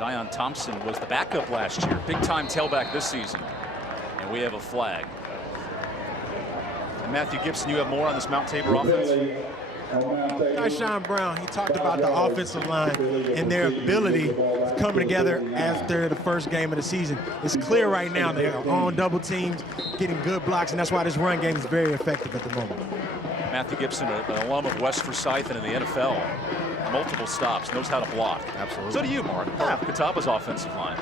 Zion Thompson was the backup last year. Big-time tailback this season. And we have a flag. And Matthew Gibson, you have more on this Mount Tabor offense? Sean Brown, he talked about the offensive line and their ability coming together after the first game of the season. It's clear right now they are on double teams, getting good blocks, and that's why this run game is very effective at the moment. Matthew Gibson, an alum of West Forsyth and in the NFL. Multiple stops, knows how to block. Absolutely. So do you, Mark. Cataba's offensive line.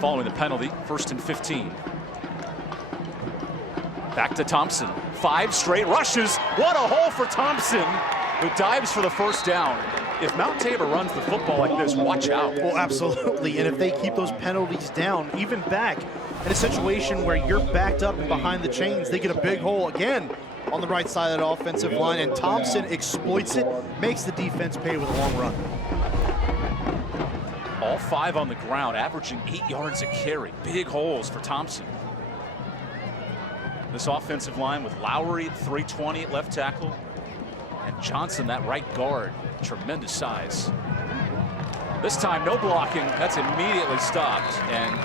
Following the penalty, 1st and 15. Back to Thompson. 5 straight rushes. What a hole for Thompson, who dives for the first down. If Mount Tabor runs the football like this, watch out. Well, absolutely. And if they keep those penalties down, even back in a situation where you're backed up and behind the chains, they get a big hole again on the right side of that offensive line, and Thompson exploits it, makes the defense pay with a long run. All 5 on the ground, averaging 8 yards a carry. Big holes for Thompson. This offensive line with Lowry at 320 at left tackle, and Johnson, that right guard, tremendous size. This time, no blocking. That's immediately stopped, and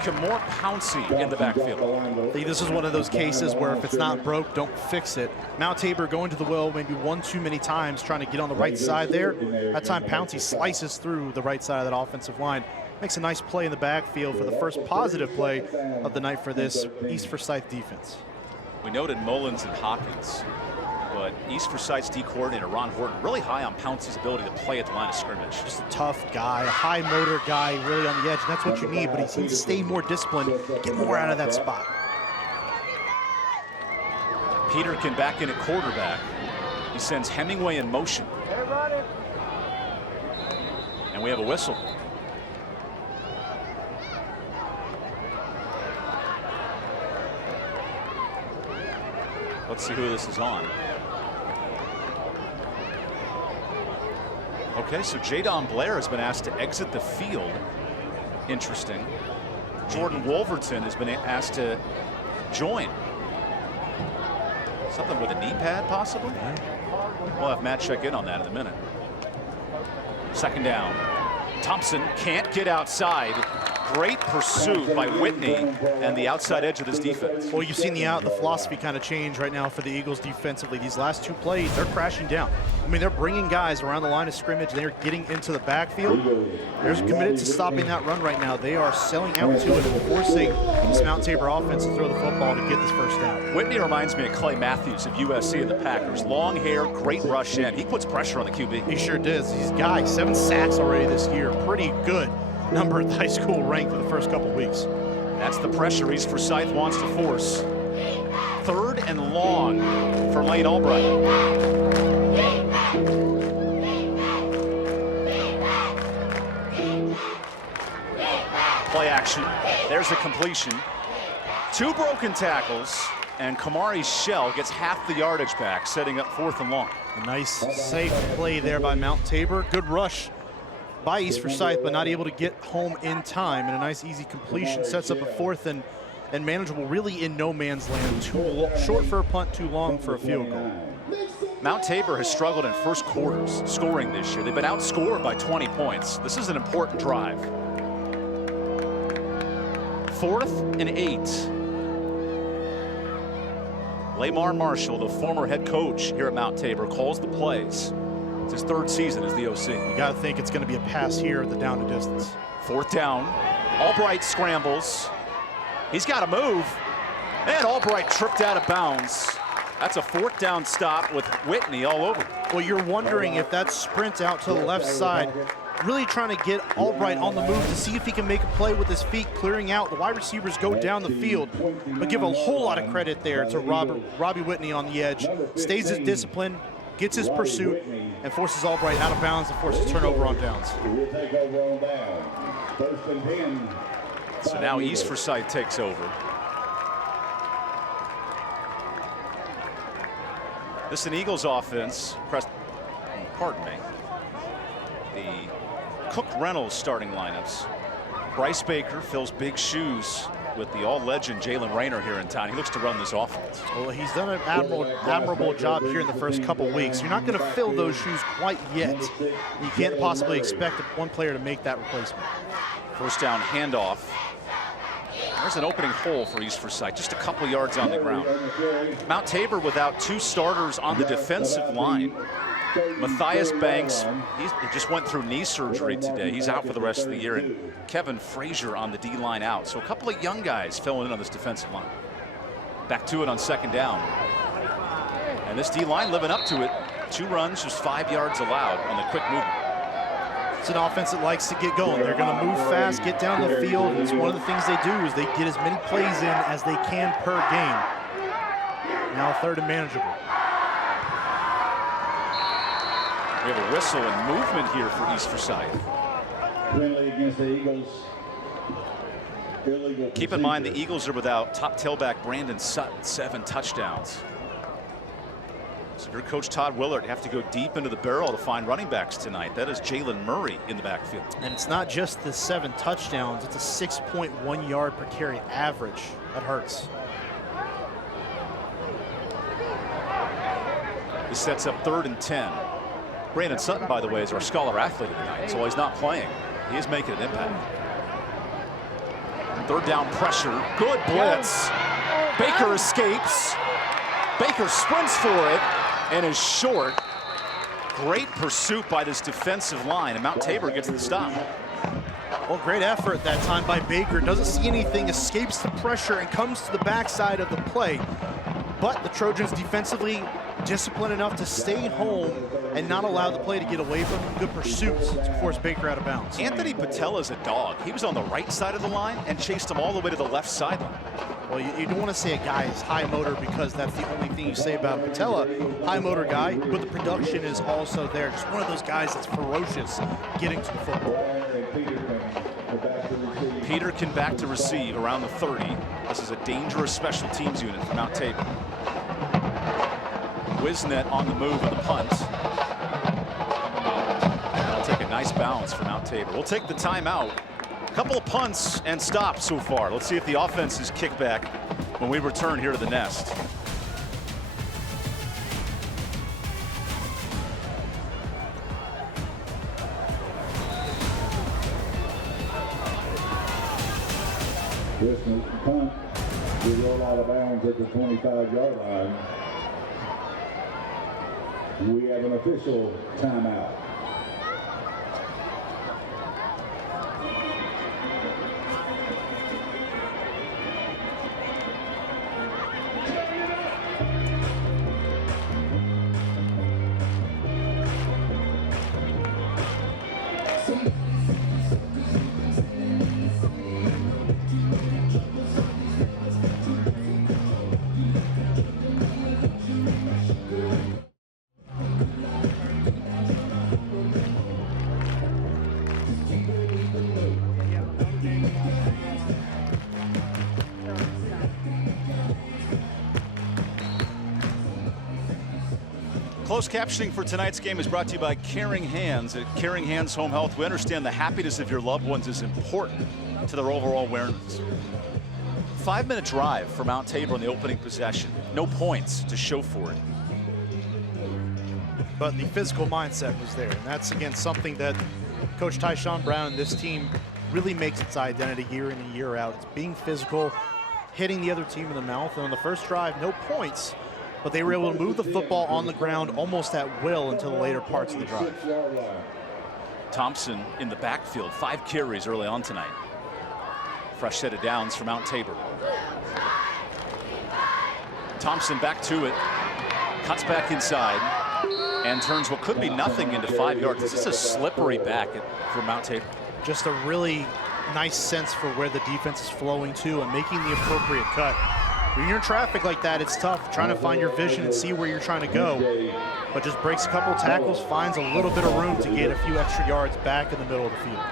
Kimore Pouncey in the backfield. I think this is one of those cases where if it's not broke, don't fix it. Mount Tabor going to the well maybe one too many times, trying to get on the right side there. That time, Pouncey slices through the right side of that offensive line. Makes a nice play in the backfield for the first positive play of the night for this East Forsyth defense. We noted Mullins and Hawkins, but East Forsyth's D coordinator Ron Horton really high on Pouncey's ability to play at the line of scrimmage. Just a tough guy, a high motor guy, really on the edge. That's what you need, but he needs to stay more disciplined, get more out of that spot. Peterkin back in at quarterback. He sends Hemingway in motion. And we have a whistle. Let's see who this is on. Okay, so Jadon Blair has been asked to exit the field. Interesting. Jordan Wolverton has been asked to join. Something with a knee pad, possibly? We'll have Matt check in on that in a minute. 2nd down. Thompson can't get outside. Great pursuit by Whitney and the outside edge of this defense. Well, you've seen the philosophy kind of change right now for the Eagles defensively. These last 2 plays, they're crashing down. I mean, they're bringing guys around the line of scrimmage. They're getting into the backfield. They're committed to stopping that run right now. They are selling out to it and forcing this Mount Tabor offense to throw the football to get this first down. Whitney reminds me of Clay Matthews of USC and the Packers. Long hair, great rush in. He puts pressure on the QB. He sure does. These guys, 7 sacks already this year. Pretty good number at the high school rank for the first couple weeks. That's the pressure East Forsyth wants to force. 3rd and long for Lane Albright. Play action. There's the completion. 2 broken tackles, and Kamari Shell gets half the yardage back, setting up 4th and long. A nice, safe play there by Mount Tabor. Good rush by East Forsyth, but not able to get home in time. And a nice, easy completion sets up a 4th and manageable, really in no man's land. Too short for a punt, too long for a field goal. Mount Tabor has struggled in first quarters scoring this year. They've been outscored by 20 points. This is an important drive. 4th and 8. Lamar Marshall, the former head coach here at Mount Tabor, calls the plays. It's his 3rd season as the OC. You got to think it's going to be a pass here at the down to distance. 4th down. Albright scrambles. He's got to move. And Albright tripped out of bounds. That's a 4th down stop with Whitney all over. Well, you're wondering if that sprint out to the left side, really trying to get Albright on the move to see if he can make a play with his feet, clearing out. The wide receivers go down the field, but give a whole lot of credit there to Robbie Whitney on the edge. Stays his discipline, gets his pursuit, and forces Albright out of bounds and forces turnover on downs. So now East Forsyth takes over. This is an Eagles offense. Pardon me. The Cook Reynolds starting lineups. Bryce Baker fills big shoes with the all-legend Jalen Rayner here in town. He looks to run this offense. Well, he's done an admirable job here in the first couple weeks. You're not going to fill those shoes quite yet. You can't possibly expect one player to make that replacement. First down handoff. There's an opening hole for East Forsyth, just a couple yards on the ground. Mount Tabor without 2 starters on the defensive line. Matthias Banks, he just went through knee surgery today. He's out for the rest of the year. And Kevin Frazier on the D-line out. So a couple of young guys filling in on this defensive line. Back to it on second down. And this D-line living up to it. 2 runs, just 5 yards allowed on the quick movement. It's an offense that likes to get going. They're going to move fast, get down the field. It's one of the things they do is they get as many plays in as they can per game. Now 3rd and manageable. We have a whistle and movement here for East Forsyth. Friendly against the Eagles. Keep in mind the Eagles are without top tailback Brandon Sutton, 7 touchdowns. So your coach Todd Willard have to go deep into the barrel to find running backs tonight. That is Jalen Murray in the backfield. And it's not just the 7 touchdowns, it's a 6.1 yard per carry average. That hurts. This sets up 3rd and 10. Brandon Sutton, by the way, is our scholar athlete of the night, so while he's not playing, he is making an impact. 3rd down pressure, good blitz. Baker escapes. Baker sprints for it and is short. Great pursuit by this defensive line, and Mount Tabor gets the stop. Well, great effort that time by Baker. Doesn't see anything, escapes the pressure, and comes to the backside of the play. But the Trojans defensively disciplined enough to stay home and not allow the play to get away from him. Good pursuit to force Baker out of bounds. Anthony Patel is a dog. He was on the right side of the line and chased him all the way to the left sideline. Well, you don't want to say a guy is high motor because that's the only thing you say about Patella. High motor guy, but the production is also there. Just one of those guys that's ferocious getting to the football. Peterkin back to receive around the 30. This is a dangerous special teams unit for Mount Tabor. Wisnet on the move with the punt. That'll take a nice bounce for Mount Tabor. We'll take the timeout. A couple of punts and stops so far. Let's see if the offense's kickback when we return here to the Nest. This punt will roll out of bounds at the 25-yard line. We have an official timeout. Closed captioning for tonight's game is brought to you by Caring Hands. At Caring Hands Home Health, we understand the happiness of your loved ones is important to their overall wellness. 5-minute drive for Mount Tabor in the opening possession. No points to show for it. But the physical mindset was there, and that's, again, something that Coach Tyshawn Brown and this team really makes its identity year in and year out. It's being physical, hitting the other team in the mouth, and on the first drive, no points. But they were able to move the football on the ground almost at will until the later parts of the drive. Thompson in the backfield, 5 carries early on tonight. Fresh set of downs for Mount Tabor. Thompson back to it, cuts back inside, and turns what could be nothing into 5 yards. This is a slippery back for Mount Tabor. Just a really nice sense for where the defense is flowing to and making the appropriate cut. When you're in traffic like that, it's tough trying to find your vision and see where you're trying to go. But just breaks a couple tackles, finds a little bit of room to get a few extra yards back in the middle of the field.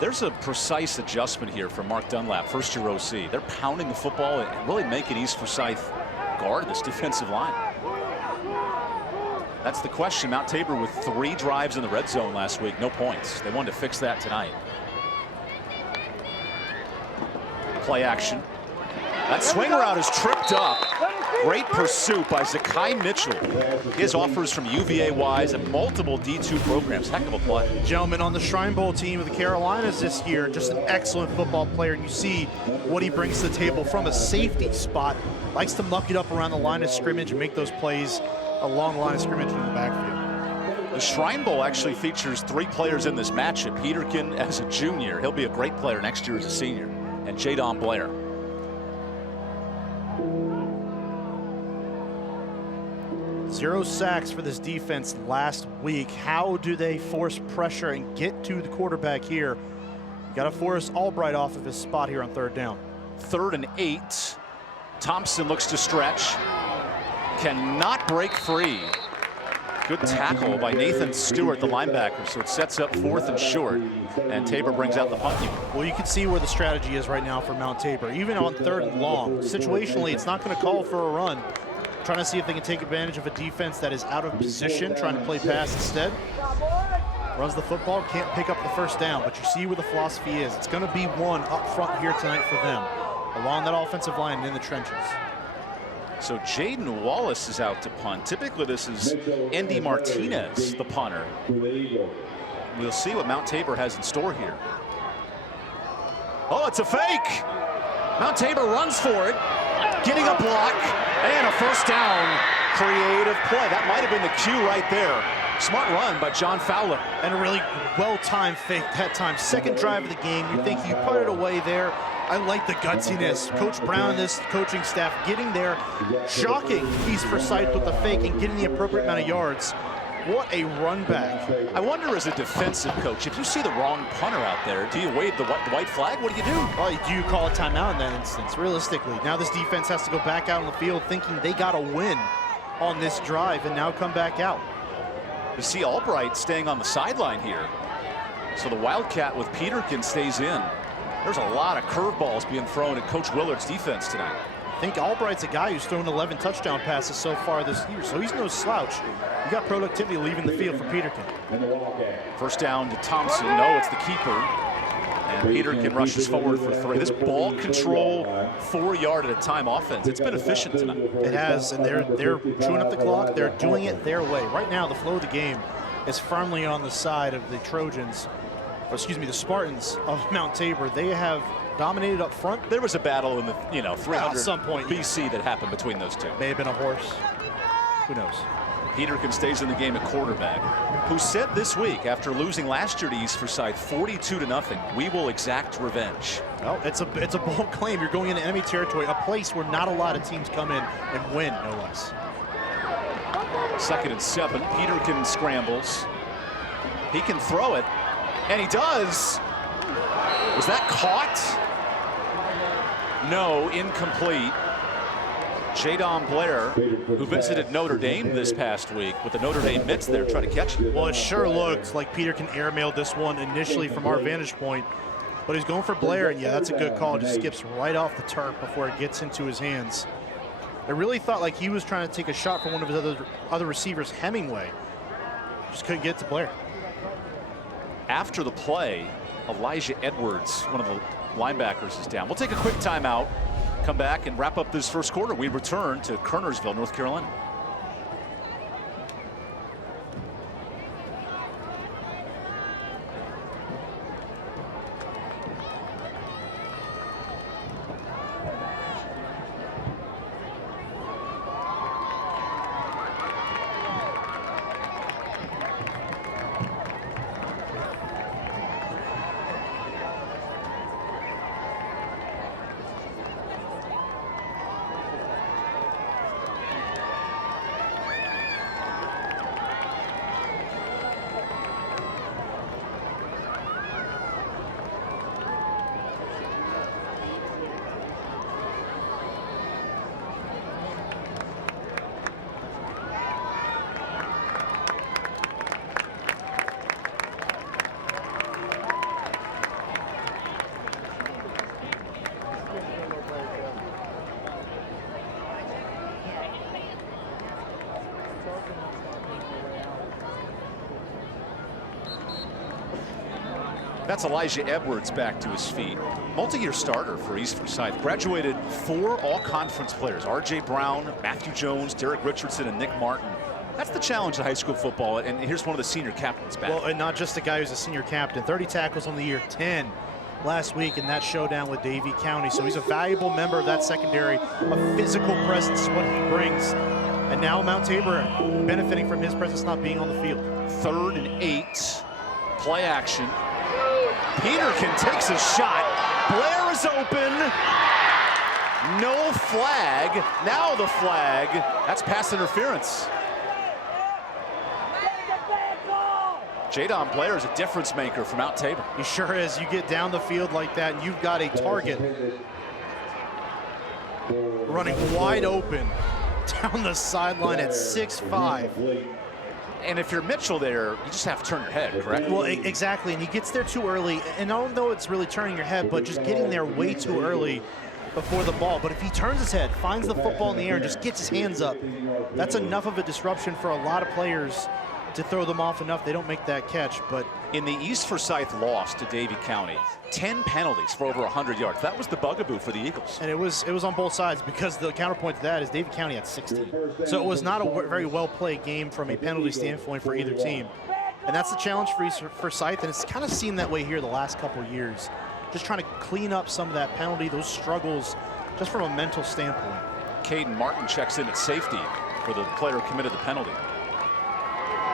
There's a precise adjustment here for Mark Dunlap, first-year OC. They're pounding the football and really making East Forsyth guard this defensive line. That's the question. Mount Tabor with 3 drives in the red zone last week, no points. They wanted to fix that tonight. Play action. That swing route is tripped up. Great pursuit by Zakai Mitchell. His offers from UVA-wise and multiple D2 programs. Heck of a play. Gentlemen, on the Shrine Bowl team of the Carolinas this year, just an excellent football player. You see what he brings to the table from a safety spot. Likes to muck it up around the line of scrimmage and make those plays along the line of scrimmage in the backfield. The Shrine Bowl actually features 3 players in this matchup. Peterkin as a junior. He'll be a great player next year as a senior. And Jadon Blair. Zero sacks for this defense last week. How do they force pressure and get to the quarterback here? You got to force Albright off of his spot here on 3rd down. 3rd and 8. Thompson looks to stretch. Cannot break free. Good tackle by Nathan Stewart, the linebacker. So it sets up 4th and short. And Tabor brings out the punt unit. Well, you can see where the strategy is right now for Mount Tabor. Even on 3rd and long, situationally, it's not going to call for a run. Trying to see if they can take advantage of a defense that is out of position, trying to play pass instead. Runs the football, can't pick up the 1st down, but you see where the philosophy is. It's going to be one up front here tonight for them, along that offensive line and in the trenches. So Jaden Wallace is out to punt. Typically this is Andy Martinez, the punter. We'll see what Mount Tabor has in store here. Oh, it's a fake! Mount Tabor runs for it, getting a block, and a 1st down. Creative play. That might have been the cue right there. Smart run by John Fowler. And a really well-timed fake that time. 2nd drive of the game. You think you put it away there. I like the gutsiness. Coach Brown and this coaching staff getting there. Shocking piece for Forsyth with the fake and getting the appropriate amount of yards. What a run back. I wonder, as a defensive coach, if you see the wrong punter out there, do you wave the white flag? What do you do? Well, do you call a timeout in that instance? Realistically, now this defense has to go back out on the field thinking they got a win on this drive and now come back out. You see Albright staying on the sideline here. So the Wildcat with Peterkin stays in. There's a lot of curveballs being thrown at Coach Willard's defense tonight. I think Albright's a guy who's thrown 11 touchdown passes so far this year, so he's no slouch. You got productivity leaving the field for Peterkin. 1st down to Thompson. No, it's the keeper. And Peterkin rushes forward for 3. This ball control, 4-yard at a time offense, it's been efficient tonight. It has, and they're chewing up the clock. They're doing it their way. Right now, the flow of the game is firmly on the side of the Trojans, or excuse me, the Spartans of Mount Tabor. They have dominated up front. There was a battle in the 300 at some point BC that happened between those two. May have been a horse. Who knows? Peterkin stays in the game at quarterback, who said this week, after losing last year to East Forsyth 42-0, we will exact revenge. Well, it's a bold claim. You're going into enemy territory, a place where not a lot of teams come in and win, no less. 2nd and 7. Peterkin scrambles. He can throw it, and he does. Was that caught? No, incomplete. Jadon Blair, who visited Notre Dame this past week with the Notre Dame mitts there, trying to catch it. Well, it sure looked like Peterkin airmailed this one initially from our vantage point, but he's going for Blair, and yeah, that's a good call. Just skips right off the turf before it gets into his hands. I really thought like he was trying to take a shot from one of his other receivers, Hemingway. Just couldn't get to Blair. After the play, Elijah Edwards, one of the linebackers, is down. We'll take a quick timeout, come back and wrap up this 1st quarter. We return to Kernersville, North Carolina. That's Elijah Edwards back to his feet. Multi-year starter for East Forsyth. Graduated 4 all-conference players. R.J. Brown, Matthew Jones, Derek Richardson, and Nick Martin. That's the challenge of high school football, and here's one of the senior captains back. Well, and not just a guy who's a senior captain. 30 tackles on the year, 10 last week in that showdown with Davie County. So he's a valuable member of that secondary. A physical presence is what he brings. And now Mount Tabor benefiting from his presence not being on the field. 3rd and 8. Play action. Peterkin takes a shot. Blair is open. No flag. Now the flag. That's pass interference. Jadon Blair is a difference maker for Mount Tabor. He sure is. You get down the field like that and you've got a target running wide open down the sideline at 6'5". And if you're Mitchell there, you just have to turn your head, correct? Well, exactly, and he gets there too early. And I don't know it's really turning your head, but just getting there way too early before the ball. But if he turns his head, finds the football in the air, and just gets his hands up, that's enough of a disruption for a lot of players to throw them off enough they don't make that catch. But in the East Forsyth loss to Davie County, 10 penalties for over 100 yards. That was the bugaboo for the Eagles. And it was on both sides, because the counterpoint to that is Davie County had 16. So it was not a very well-played game from a penalty standpoint for either team. And that's the challenge for East Forsyth, and it's kind of seemed that way here the last couple of years. Just trying to clean up some of that penalty, those struggles, just from a mental standpoint. Caden Martin checks in at safety for the player who committed the penalty.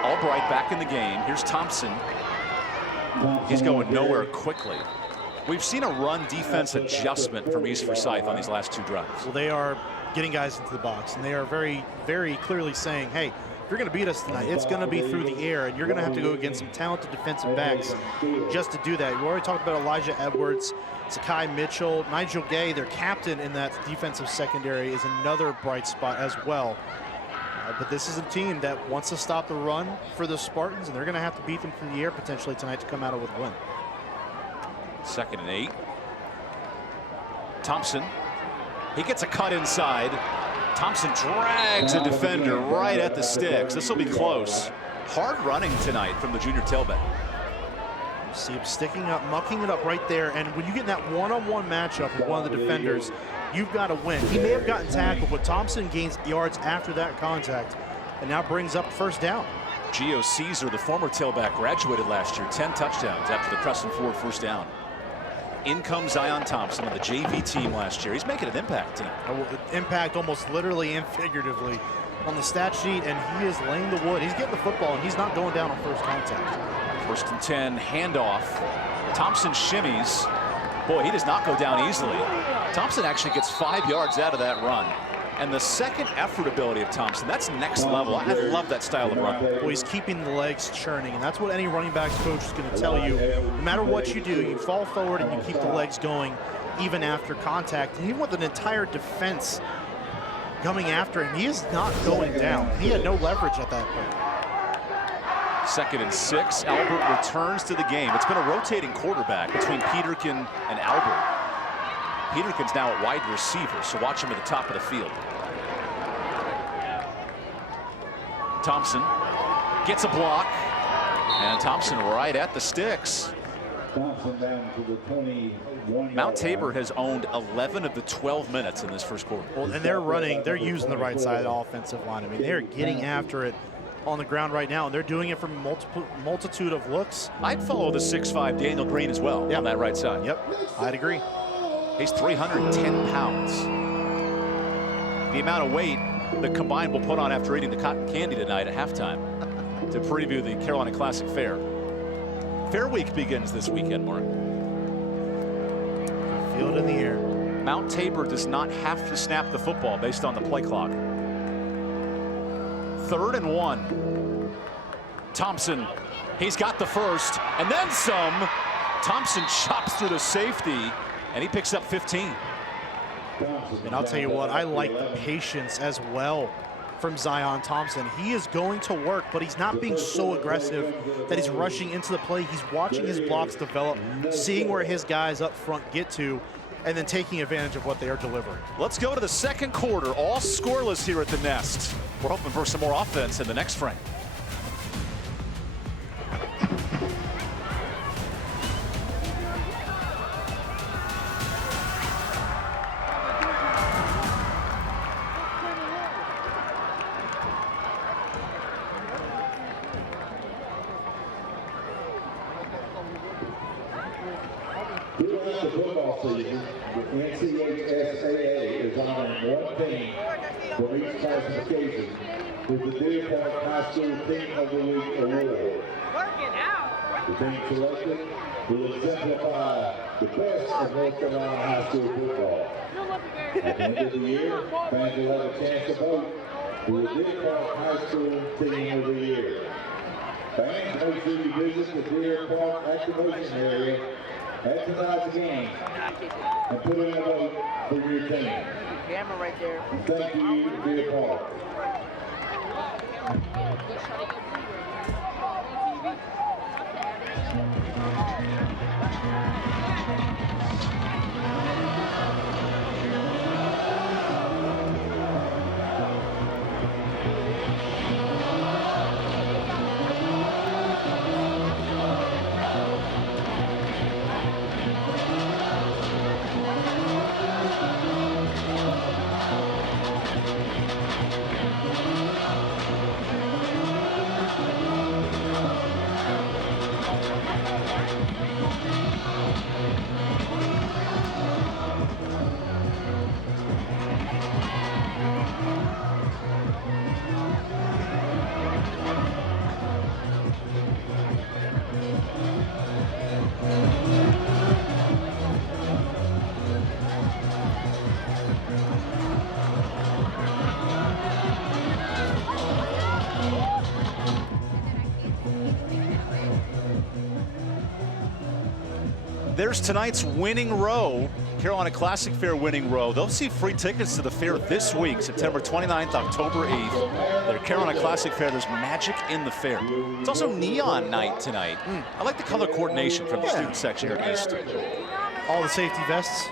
Albright back in the game. Here's Thompson. He's going nowhere quickly. We've seen a run defense adjustment from East Forsyth on these last 2 drives. Well, they are getting guys into the box, and they are very, very clearly saying, hey, if you're going to beat us tonight, it's going to be through the air, and you're going to have to go against some talented defensive backs just to do that. We already talked about Elijah Edwards, Sakai Mitchell, Nigel Gay, their captain in that defensive secondary, is another bright spot as well. But this is a team that wants to stop the run for the Spartans, and they're going to have to beat them through the air potentially tonight to come out with a win. 2nd and 8. Thompson. He gets a cut inside. Thompson drags a defender right at the sticks. This will be close. Hard running tonight from the junior tailback. See him sticking up, mucking it up right there. And when you get in that one-on-one matchup with one of the defenders, you've got to win. He may have gotten tackled, but Thompson gains yards after that contact and now brings up 1st down. Gio Caesar, the former tailback, graduated last year, 10 touchdowns after the Crescent Ford 1st down. In comes Zion Thompson on the JV team last year. He's making an impact tonight. Impact almost literally and figuratively on the stat sheet, and he is laying the wood. He's getting the football, and he's not going down on 1st contact. 1st and 10, handoff. Thompson shimmies. Boy, he does not go down easily. Thompson actually gets 5 yards out of that run. And the second effort ability of Thompson, that's next level. I love that style of run. Well, he's keeping the legs churning, and that's what any running backs coach is going to tell you. No matter what you do, you fall forward and you keep the legs going even after contact. And even with an entire defense coming after him, he is not going down. He had no leverage at that point. 2nd and 6. Albert returns to the game. It's been a rotating quarterback between Peterkin and Albert. Peterkin's now at wide receiver, so watch him at the top of the field. Thompson gets a block, and Thompson right at the sticks. Mount Tabor has owned 11 of the 12 minutes in this 1st quarter. Well, and they're using the right side of the offensive line. I mean, they're getting after it on the ground right now, and they're doing it from a multitude of looks. I'd follow the 6'5" Daniel Green as well on that right side. Yep, I'd agree. He's 310 pounds. The amount of weight the combined will put on after eating the cotton candy tonight at halftime to preview the Carolina Classic Fair. Fair Week begins this weekend, Mark. Field in the air. Mount Tabor does not have to snap the football based on the play clock. 3rd and 1. Thompson, he's got the 1st, and then some. Thompson chops through the safety, and he picks up 15. And I'll tell you what, I like the patience as well from Zion Thompson. He is going to work, but he's not being so aggressive that he's rushing into the play. He's watching his blocks develop, seeing where his guys up front get to, and then taking advantage of what they are delivering. Let's go to the 2nd quarter, all scoreless here at the Nest. We're hoping for some more offense in the next frame. throughout the football season, the NCHSAA is honoring one team from each classification with the Deer Park High School Team of the Week award. The team selected will exemplify the best of North Carolina high school football. At the end of the year, fans will have a chance to vote for the Deer Park High School Team of the Year. Fans, make sure you visit the Deer Park activation area at tonight's game and put in a vote for your team. Camera right there. And thank you, Deer Park. There's tonight's winning row, Carolina Classic Fair winning row. They'll see free tickets to the fair this week, September 29th, October 8th. Their Carolina Classic Fair, there's magic in the fair. It's also neon night tonight. I like the color coordination from the student section here at East. All the safety vests.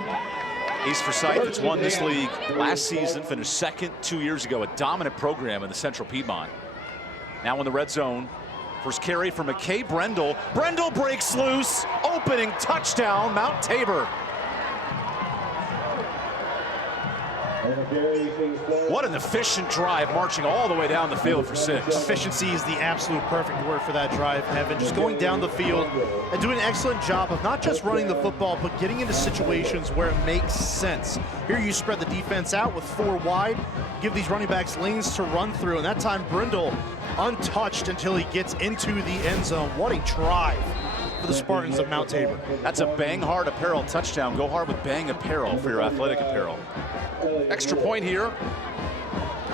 East Forsyth, that's won this league last season, finished second 2 years ago, a dominant program in the Central Piedmont. Now in the red zone. First carry for McKay Brendel. Brendel breaks loose. Opening touchdown, Mount Tabor. What an efficient drive, marching all the way down the field for 6. Efficiency is the absolute perfect word for that drive, Evan. Just going down the field and doing an excellent job of not just running the football, but getting into situations where it makes sense. Here you spread the defense out with 4 wide, give these running backs lanes to run through, and that time Brendel untouched until he gets into the end zone. What a drive for the Spartans of Mount Tabor. That's a Bang Hard apparel touchdown. Go hard with Bang apparel for your athletic apparel. Extra point here.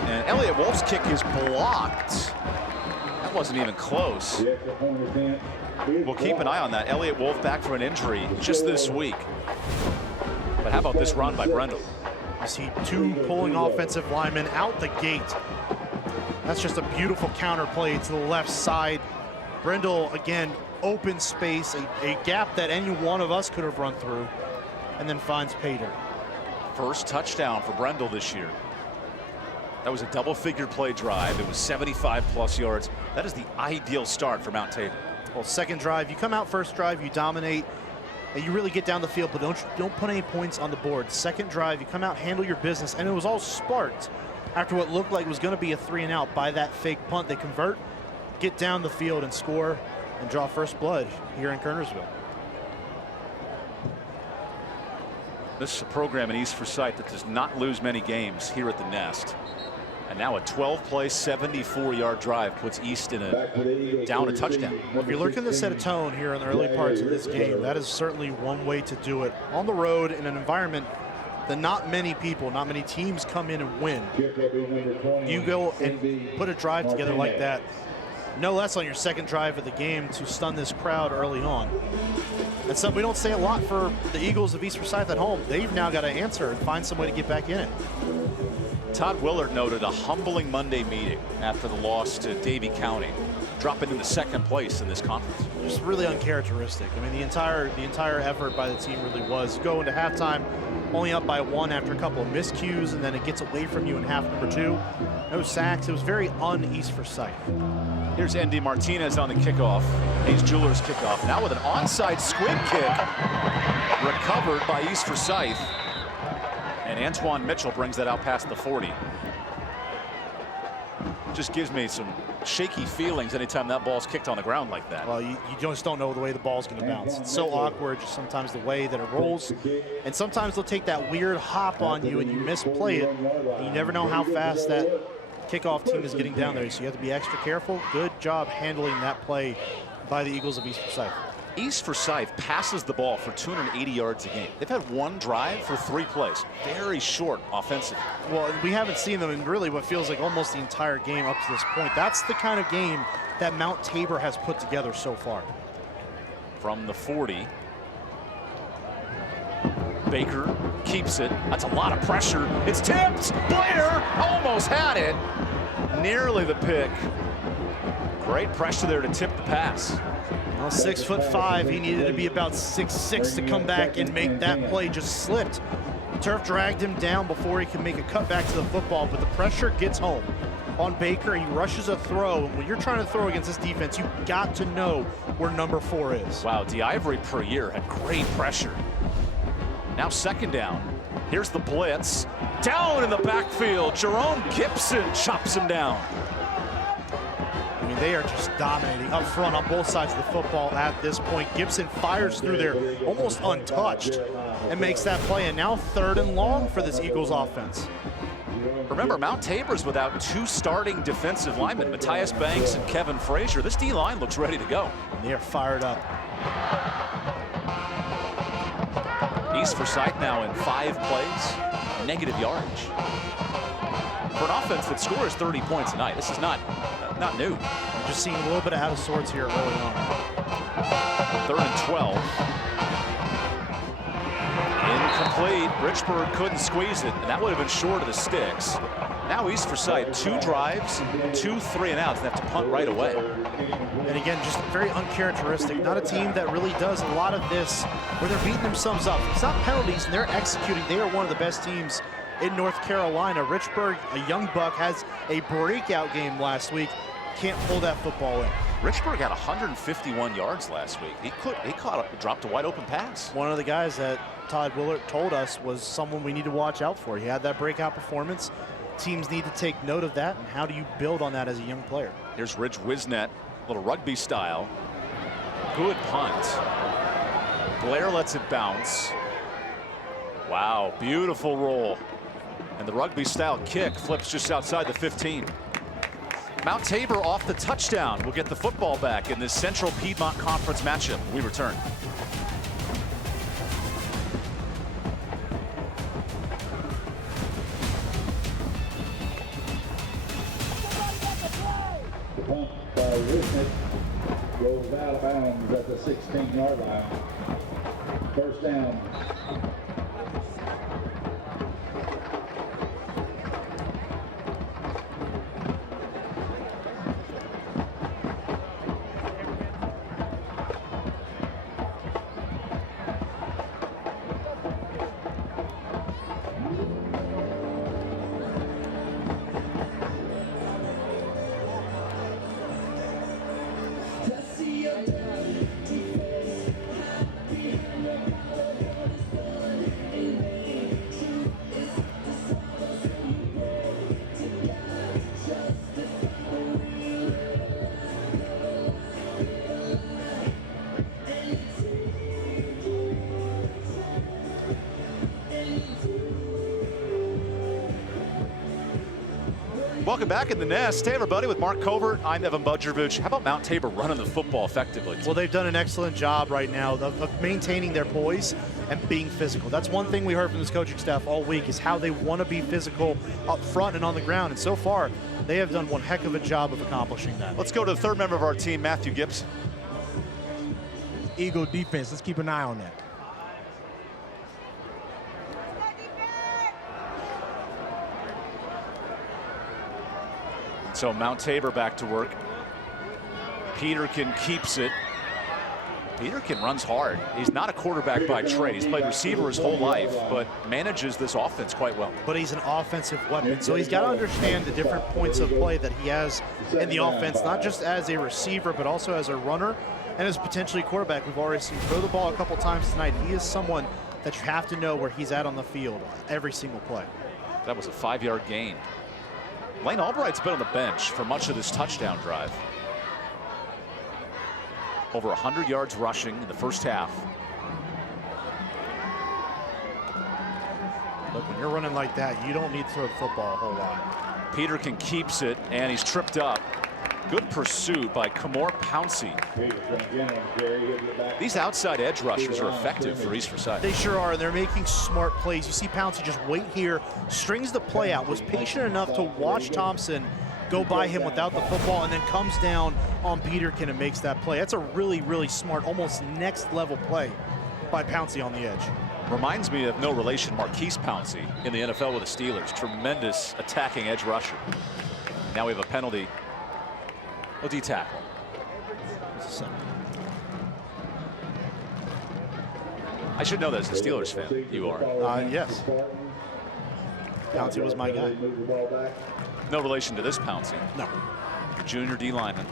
And Elliott Wolf's kick is blocked. That wasn't even close. We'll keep an eye on that. Elliott Wolf back from an injury just this week. But how about this run by Brendel? You see 2 pulling offensive linemen out the gate. That's just a beautiful counter play to the left side. Brendel, again, open space, a gap that any one of us could have run through, and then finds Pater. First touchdown for Brendel this year. That was a double-figure play drive. It was 75+ yards. That is the ideal start for Mount Tabor. Well, second drive, you come out first drive, you dominate, and you really get down the field, but don't put any points on the board. Second drive, you come out, handle your business, and it was all sparked after what looked like was going to be a 3-and-out by that fake punt. They convert, get down the field and score and draw first blood here in Kernersville. This is a program in East Forsyth that does not lose many games here at the Nest. And now a 12-play, 74-yard drive puts East in down a touchdown. Well, if you're looking to set a tone here in the early parts of this game, that is certainly one way to do it. On the road in an environment that not many people, not many teams come in and win. You go and put a drive together like that, no less on your second drive of the game, to stun this crowd early on. That's something we don't say a lot for the Eagles of East Forsyth at home. They've now got to answer and find some way to get back in it. Todd Willard noted a humbling Monday meeting after the loss to Davie County, dropping into second place in this conference. Just really uncharacteristic. I mean, the entire effort by the team really was go into halftime only up by 1 after a couple of miscues, and then it gets away from you in half number 2. No sacks. It was very un-East Forsyth. Here's Andy Martinez on the kickoff. Hayes Jewelers kickoff. Now with an onside squib kick recovered by East Forsyth. And Antoine Mitchell brings that out past the 40. Just gives me some shaky feelings anytime that ball's kicked on the ground like that. Well, you just don't know the way the ball's going to bounce. It's so awkward, just sometimes the way that it rolls. And sometimes they'll take that weird hop on you and you misplay it. And you never know how fast that kickoff team is getting down there. So you have to be extra careful. Good job handling that play by the Eagles of East Forsyth. East Forsyth passes the ball for 280 yards a game. They've had one drive for 3 plays. Very short offensively. Well, we haven't seen them in really what feels like almost the entire game up to this point. That's the kind of game that Mt Tabor has put together so far. From the 40. Baker keeps it. That's a lot of pressure. It's tipped. Blair almost had it. Nearly the pick. Great pressure there to tip the pass. Well, 6'5", he needed to be about 6'6" to come back and make that play. Just slipped. Turf dragged him down before he could make a cut back to the football, but the pressure gets home on Baker. He rushes a throw, and when you're trying to throw against this defense, you've got to know where number 4 is. Wow, DeIvory per year had great pressure. Now 2nd down. Here's the blitz. Down in the backfield, Jerome Gibson chops him down. I mean, they are just dominating up front on both sides of the football at this point. Gibson fires through there almost untouched and makes that play. And now 3rd and long for this Eagles offense. Remember, Mt Tabor's without 2 starting defensive linemen, Matthias Banks and Kevin Frazier. This D-line looks ready to go. And they are fired up. East Forsyth now in 5 plays, negative yardage. For an offense that scores 30 points a night, this is not new. We're just seeing a little bit of out of sorts here early on. 3rd and 12. Incomplete. Richburg couldn't squeeze it, and that would have been short of the sticks. Now East Forsyth, 2 drives, 2 3-and-outs, and have to punt right away. And again, just very uncharacteristic. Not a team that really does a lot of this where they're beating themselves up. It's not penalties, and they're executing. They are one of the best teams in North Carolina. Richburg, a young buck, has a breakout game last week. Can't pull that football in. Richburg had 151 yards last week. He dropped a wide open pass. One of the guys that Todd Willard told us was someone we need to watch out for. He had that breakout performance. Teams need to take note of that, and how do you build on that as a young player? Here's Ridge Wisnet, a little rugby style. Good punt. Blair lets it bounce. Wow, beautiful roll. And the rugby style kick flips just outside the 15. Mt Tabor off the touchdown will get the football back in this Central Piedmont Conference matchup. We return. The punt by Wisnick goes out of bounds at the 16-yard line. 1st down. Welcome back in the nest. Hey, everybody, with Mark Covert, I'm Evan Budrovich. How about Mt Tabor running the football effectively? Well, they've done an excellent job right now of maintaining their poise and being physical. That's one thing we heard from this coaching staff all week, is how they want to be physical up front and on the ground. And so far, they have done one heck of a job of accomplishing that. Let's go to the 3rd member of our team, Matthew Gibson. Eagle defense, let's keep an eye on that. So Mt Tabor back to work. Peterkin keeps it. Peterkin runs hard. He's not a quarterback by trade. He's played receiver his whole life, but manages this offense quite well. But he's an offensive weapon, so he's got to understand the different points of play that he has in the offense, not just as a receiver, but also as a runner and as potentially a quarterback. We've already seen him throw the ball a couple times tonight. He is someone that you have to know where he's at on the field every single play. That was a 5-yard gain. Lane Albright's been on the bench for much of this touchdown drive. Over 100 yards rushing in the first half. Look, when you're running like that, you don't need to throw the football a whole lot. Peterkin keeps it, and he's tripped up. Good pursuit by Kamor Pouncey. These outside edge rushers are effective for East Forsyth. They sure are, and they're making smart plays. You see Pouncey just wait here, strings the play out, was patient enough to watch Thompson go by him without the football, and then comes down on Peterkin and makes that play. That's a really, really smart, almost next level play by Pouncey on the edge. Reminds me of no relation Marquise Pouncey in the NFL with the Steelers. Tremendous attacking edge rusher. Now we have a penalty. A D tackle. I should know that as a Steelers fan. You are. Yes. Pouncey was my guy. No relation to this Pouncey. No. Junior D lineman.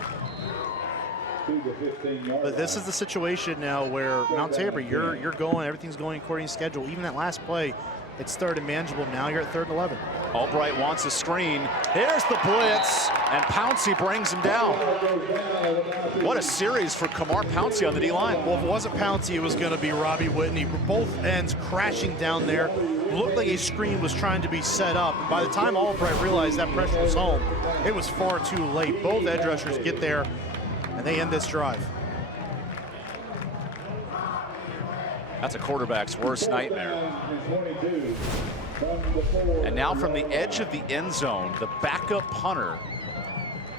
But this is the situation now where Mount Tabor, you're going, everything's going according to schedule. Even that last play, it's third and manageable. Now you're at 3rd and 11. Albright wants a screen. Here's the blitz, and Pouncey brings him down. What a series for Kamor Pouncey on the D-line. Well, if it wasn't Pouncey, it was going to be Robbie Whitney. Both ends crashing down there. Looked like a screen was trying to be set up. And by the time Albright realized that pressure was home, it was far too late. Both edge rushers get there, and they end this drive. That's a quarterback's worst nightmare. And now from the edge of the end zone, the backup punter,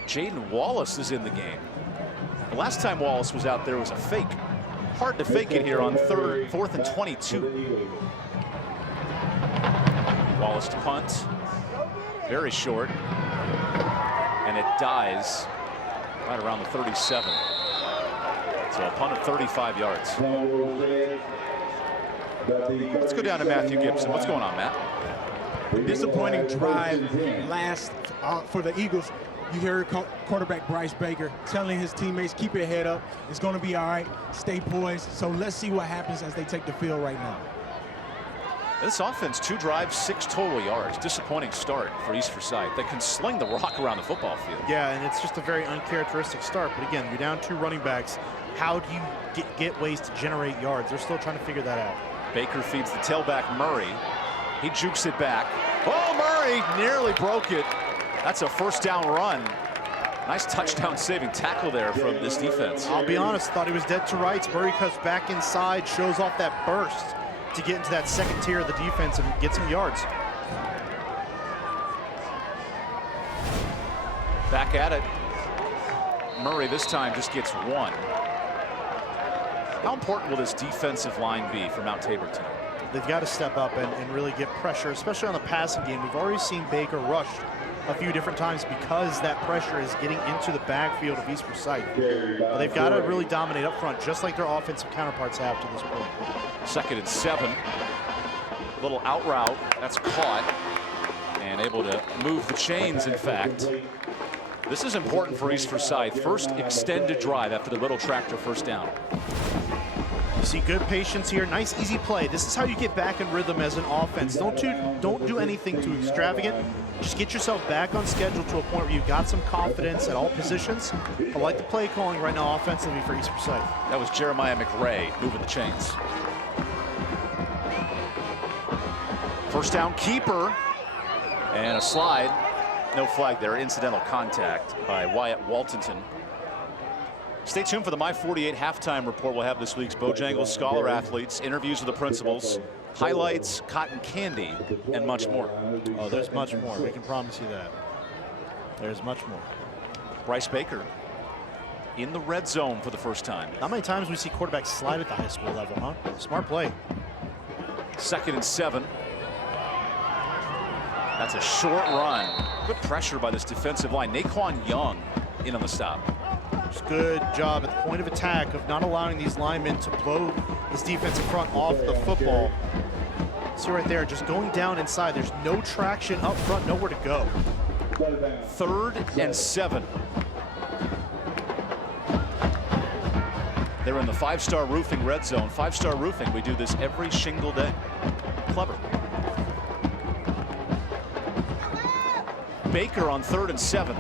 Jaden Wallace, is in the game. The last time Wallace was out there was a fake. Hard to fake it here on 4th and 22. Wallace to punt. Very short. And it dies right around the 37. So a punt of 35 yards. Let's go down to Matthew Gibson. What's going on, Matt? Disappointing drive last for the Eagles. You hear quarterback Bryce Baker telling his teammates, keep your head up. It's going to be all right. Stay poised. So let's see what happens as they take the field right now. This offense, 2 drives, 6 total yards. Disappointing start for East Forsyth. They can sling the rock around the football field. Yeah, and it's just a very uncharacteristic start. But again, you're down 2 running backs. How do you get ways to generate yards? They're still trying to figure that out. Baker feeds the tailback Murray. He jukes it back. Oh, Murray nearly broke it. That's a first down run. Nice touchdown saving tackle there from this defense. I'll be honest, thought he was dead to rights. Murray comes back inside, shows off that burst to get into that second tier of the defense and get some yards. Back at it. Murray this time just gets 1. How important will this defensive line be for Mount Tabor tonight? They've got to step up and really get pressure, especially on the passing game. We've already seen Baker rush a few different times because that pressure is getting into the backfield of East Forsyth. But they've got to really dominate up front, just like their offensive counterparts have to this point. 2nd and 7. Little out route. That's caught. And able to move the chains, in fact. This is important for East Forsyth. First extended drive after the little tractor first down. You see good patience here. Nice, easy play. This is how you get back in rhythm as an offense. Don't do anything too extravagant. Just get yourself back on schedule to a point where you've got some confidence at all positions. I like the play calling right now offensively for East Forsyth. That was Jeremiah McRae moving the chains. First down, keeper. And a slide. No flag there. Incidental contact by Wyatt Waltonton. Stay tuned for the My 48 halftime report. We'll have this week's Bojangles Scholar athletes, interviews with the principals, highlights, cotton candy, and much more. Oh, there's much more. We can promise you that. There's much more. Bryce Baker in the red zone for the first time. Not many times we see quarterbacks slide at the high school level, huh? Smart play. 2nd and 7. That's a short run. Good pressure by this defensive line. Naquan Young in on the stop. Good job at the point of attack of not allowing these linemen to blow this defensive front off the football. See right there, just going down inside. There's no traction up front, nowhere to go. 3rd and 7. They're in the 5-Star Roofing red zone. 5-Star Roofing, we do this every single day. Clever. Baker on 3rd and 7.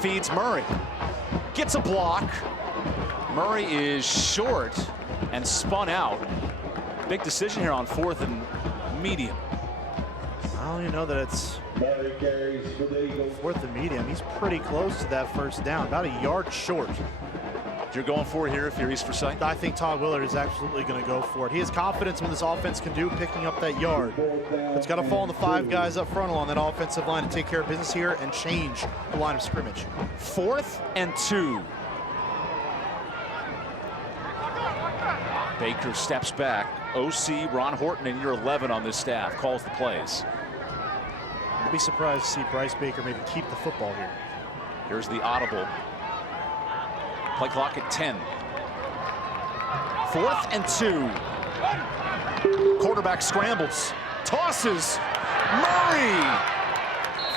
Feeds Murray. Gets a block. Murray is short and spun out. Big decision here on 4th and medium. I don't even know that it's 4th and medium. He's pretty close to that first down, about a yard short. You're going for it here if you're East Forsyth? I think Todd Willard is absolutely going to go for it. He has confidence in what this offense can do, picking up that yard. It's got to fall on the 5 guys up front along that offensive line to take care of business here and change the line of scrimmage. 4th and 2. Baker steps back. OC Ron Horton in year 11 on this staff calls the plays. I'd be surprised to see Bryce Baker maybe keep the football here. Here's the audible. Play clock at 10. 4th and 2. Quarterback scrambles, tosses, Murray!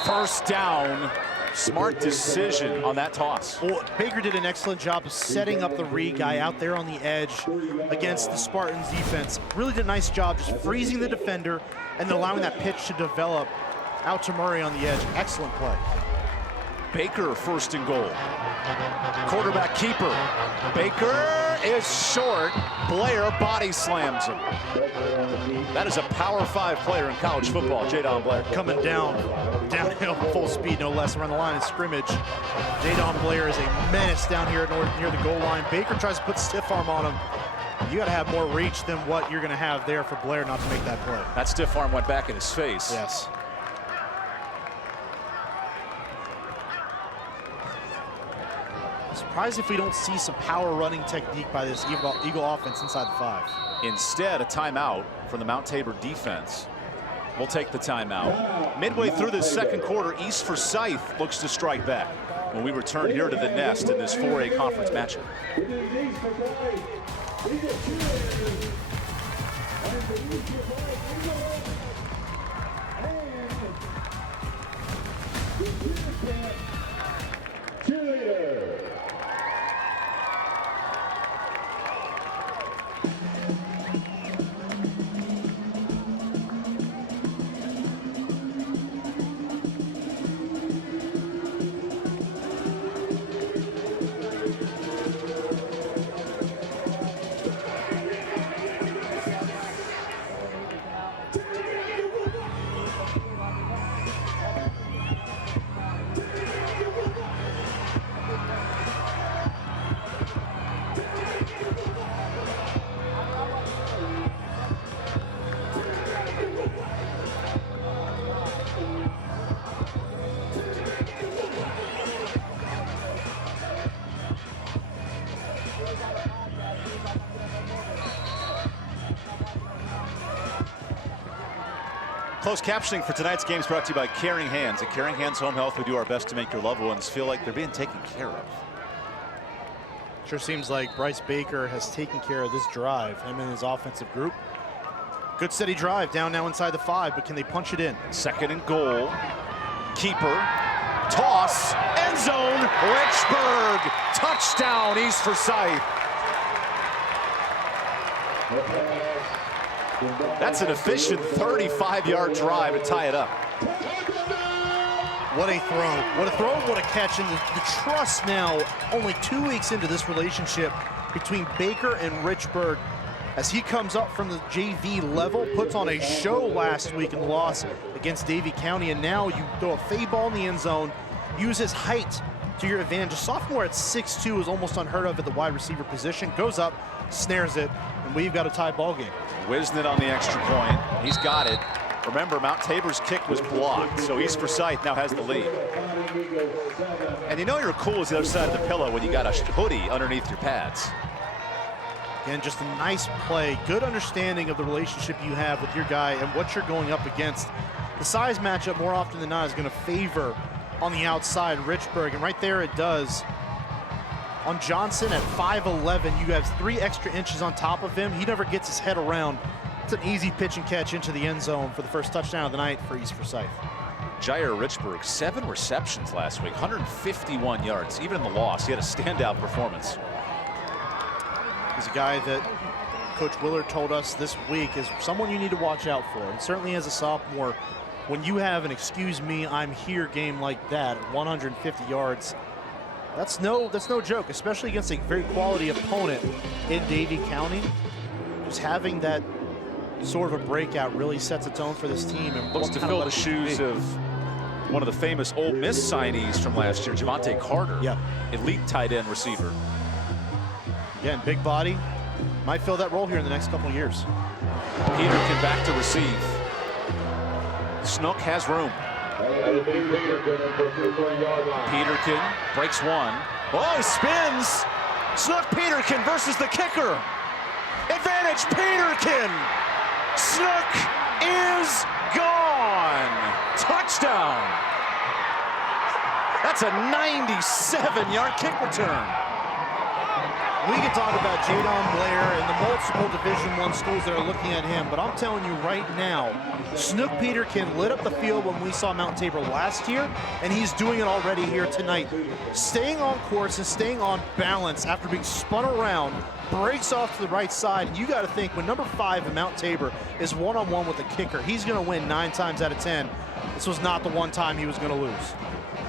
First down. Smart decision on that toss. Well, Baker did an excellent job of setting up the read guy out there on the edge against the Spartans defense. Really did a nice job just freezing the defender and then allowing that pitch to develop out to Murray on the edge. Excellent play. Baker 1st and goal. Quarterback keeper. Baker is short. Blair body slams him. That is a Power 5 player in college football, Jadon Blair. Coming downhill full speed, no less, around the line of scrimmage. Jadon Blair is a menace down here near the goal line. Baker tries to put stiff arm on him. You got to have more reach than what you're going to have there for Blair not to make that play. That stiff arm went back in his face. Yes. Surprised if we don't see some power running technique by this Eagle offense inside the 5. Instead, a timeout from the Mount Tabor defense. We'll take the timeout. Midway through this second quarter, East Forsyth looks to strike back when we return here to the Nest in this 4A conference matchup. Closed captioning for tonight's game is brought to you by Caring Hands. At Caring Hands Home Health, we do our best to make your loved ones feel like they're being taken care of. Sure seems like Bryce Baker has taken care of this drive, him and his offensive group. Good steady drive down now inside the 5, but can they punch it in? 2nd and goal. Keeper, toss, end zone, Richburg, touchdown East Forsyth. That's an efficient 35-yard drive to tie it up. What a throw. What a throw, what a catch. And the trust now, only 2 weeks into this relationship between Baker and Richburg, as he comes up from the JV level, puts on a show last week in the loss against Davie County, and now you throw a fade ball in the end zone, use his height to your advantage. A sophomore at 6'2" is almost unheard of at the wide receiver position. Goes up, snares it, and we've got a tie ball game. Wisnett on the extra point. He's got it. Remember, Mount Tabor's kick was blocked, so East Forsyth now has the lead. And you know you're cool as the other side of the pillow when you got a hoodie underneath your pads. Again, just a nice play. Good understanding of the relationship you have with your guy and what you're going up against. The size matchup more often than not is going to favor on the outside Richburg, and right there it does. On Johnson at 5'11", you have 3 extra inches on top of him. He never gets his head around. It's an easy pitch and catch into the end zone for the first touchdown of the night for East Forsyth. Jair Richburg, 7 receptions last week, 151 yards. Even in the loss, he had a standout performance. He's a guy that Coach Willard told us this week is someone you need to watch out for. And certainly as a sophomore, when you have an excuse me, I'm here game like that, 150 yards, that's no joke, especially against a very quality opponent in Davie County. Just having that sort of a breakout really sets a tone for this team. And looks to fill the shoes of one of the famous Ole Miss signees from last year, Javante Carter. Yeah. Elite tight end receiver. Again, big body. Might fill that role here in the next couple of years. Peterkin back to receive. Snook has room. Peterkin breaks one. Oh, he spins. Snook Peterkin versus the kicker. Advantage Peterkin. Snook is gone. Touchdown. That's a 97-yard kick return. We can talk about Jadon Blair and the multiple Division I schools that are looking at him, but I'm telling you right now, Snook Peterkin lit up the field when we saw Mount Tabor last year, and he's doing it already here tonight. Staying on course and staying on balance after being spun around, breaks off to the right side. And you got to think, when number 5 in Mount Tabor is one-on-one with the kicker, he's going to win 9 times out of 10. This was not the one time he was going to lose.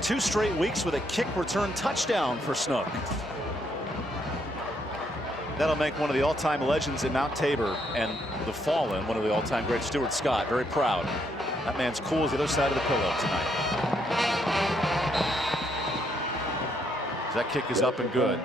2 straight weeks with a kick return touchdown for Snook. That'll make one of the all-time legends in Mount Tabor and the fallen, one of the all-time greats, Stuart Scott, very proud. That man's cool as the other side of the pillow tonight. That kick is up and good.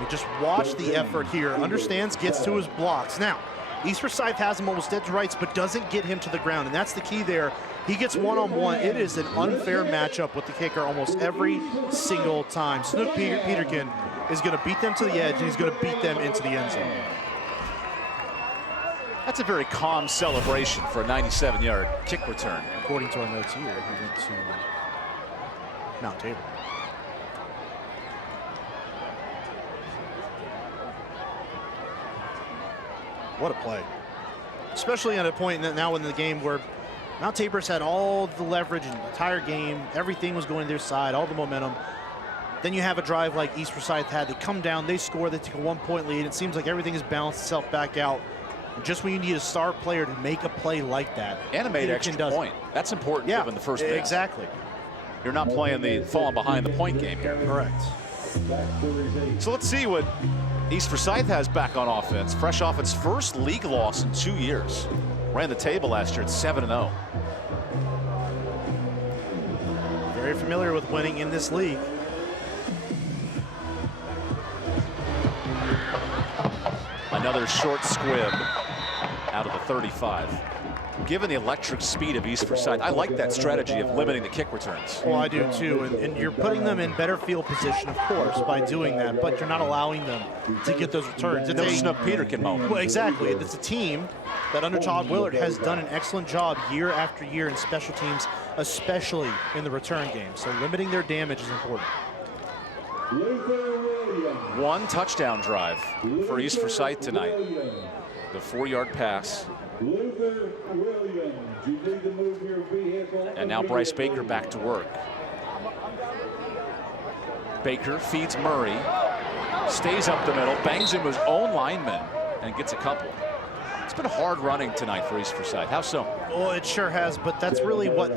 You just watch the effort here. Understands, gets to his blocks. Now, East Forsyth has him almost dead to rights, but doesn't get him to the ground, and that's the key there. He gets one-on-one. It is an unfair matchup with the kicker almost every single time. Snook Peterkin is going to beat them to the edge, and he's going to beat them into the end zone. That's a very calm celebration for a 97-yard kick return. According to our notes here, he went to Mount Tabor. What a play. Especially at a point now in the game where Mount Tabor's had all the leverage in the entire game. Everything was going their side, all the momentum. Then you have a drive like East Forsyth had. They come down, they score, they take a 1-point lead. It seems like everything has balanced itself back out. Just when you need a star player to make a play like that. Animate extra point. That's important given the first miss. Exactly. You're not playing the falling behind the point game here. Correct. So let's see what East Forsyth has back on offense. Fresh off its first league loss in 2 years. Ran the table last year at 7-0. Very familiar with winning in this league. Another short squib out of the 35. Given the electric speed of East Forsyth, I like that strategy of limiting the kick returns. Well, I do too, and you're putting them in better field position, of course, by doing that, but you're not allowing them to get those returns. No Snook Peterkin moment. Well, exactly. It's a team that under Todd Willard has done an excellent job year after year in special teams, especially in the return game. So limiting their damage is important. One touchdown drive for East Forsyth tonight. The 4-yard pass. And now Bryce Baker back to work. Baker feeds Murray, stays up the middle, bangs him his own lineman, and gets a couple. It's been hard running tonight for East Forsyth. How so? Well, it sure has, but that's really what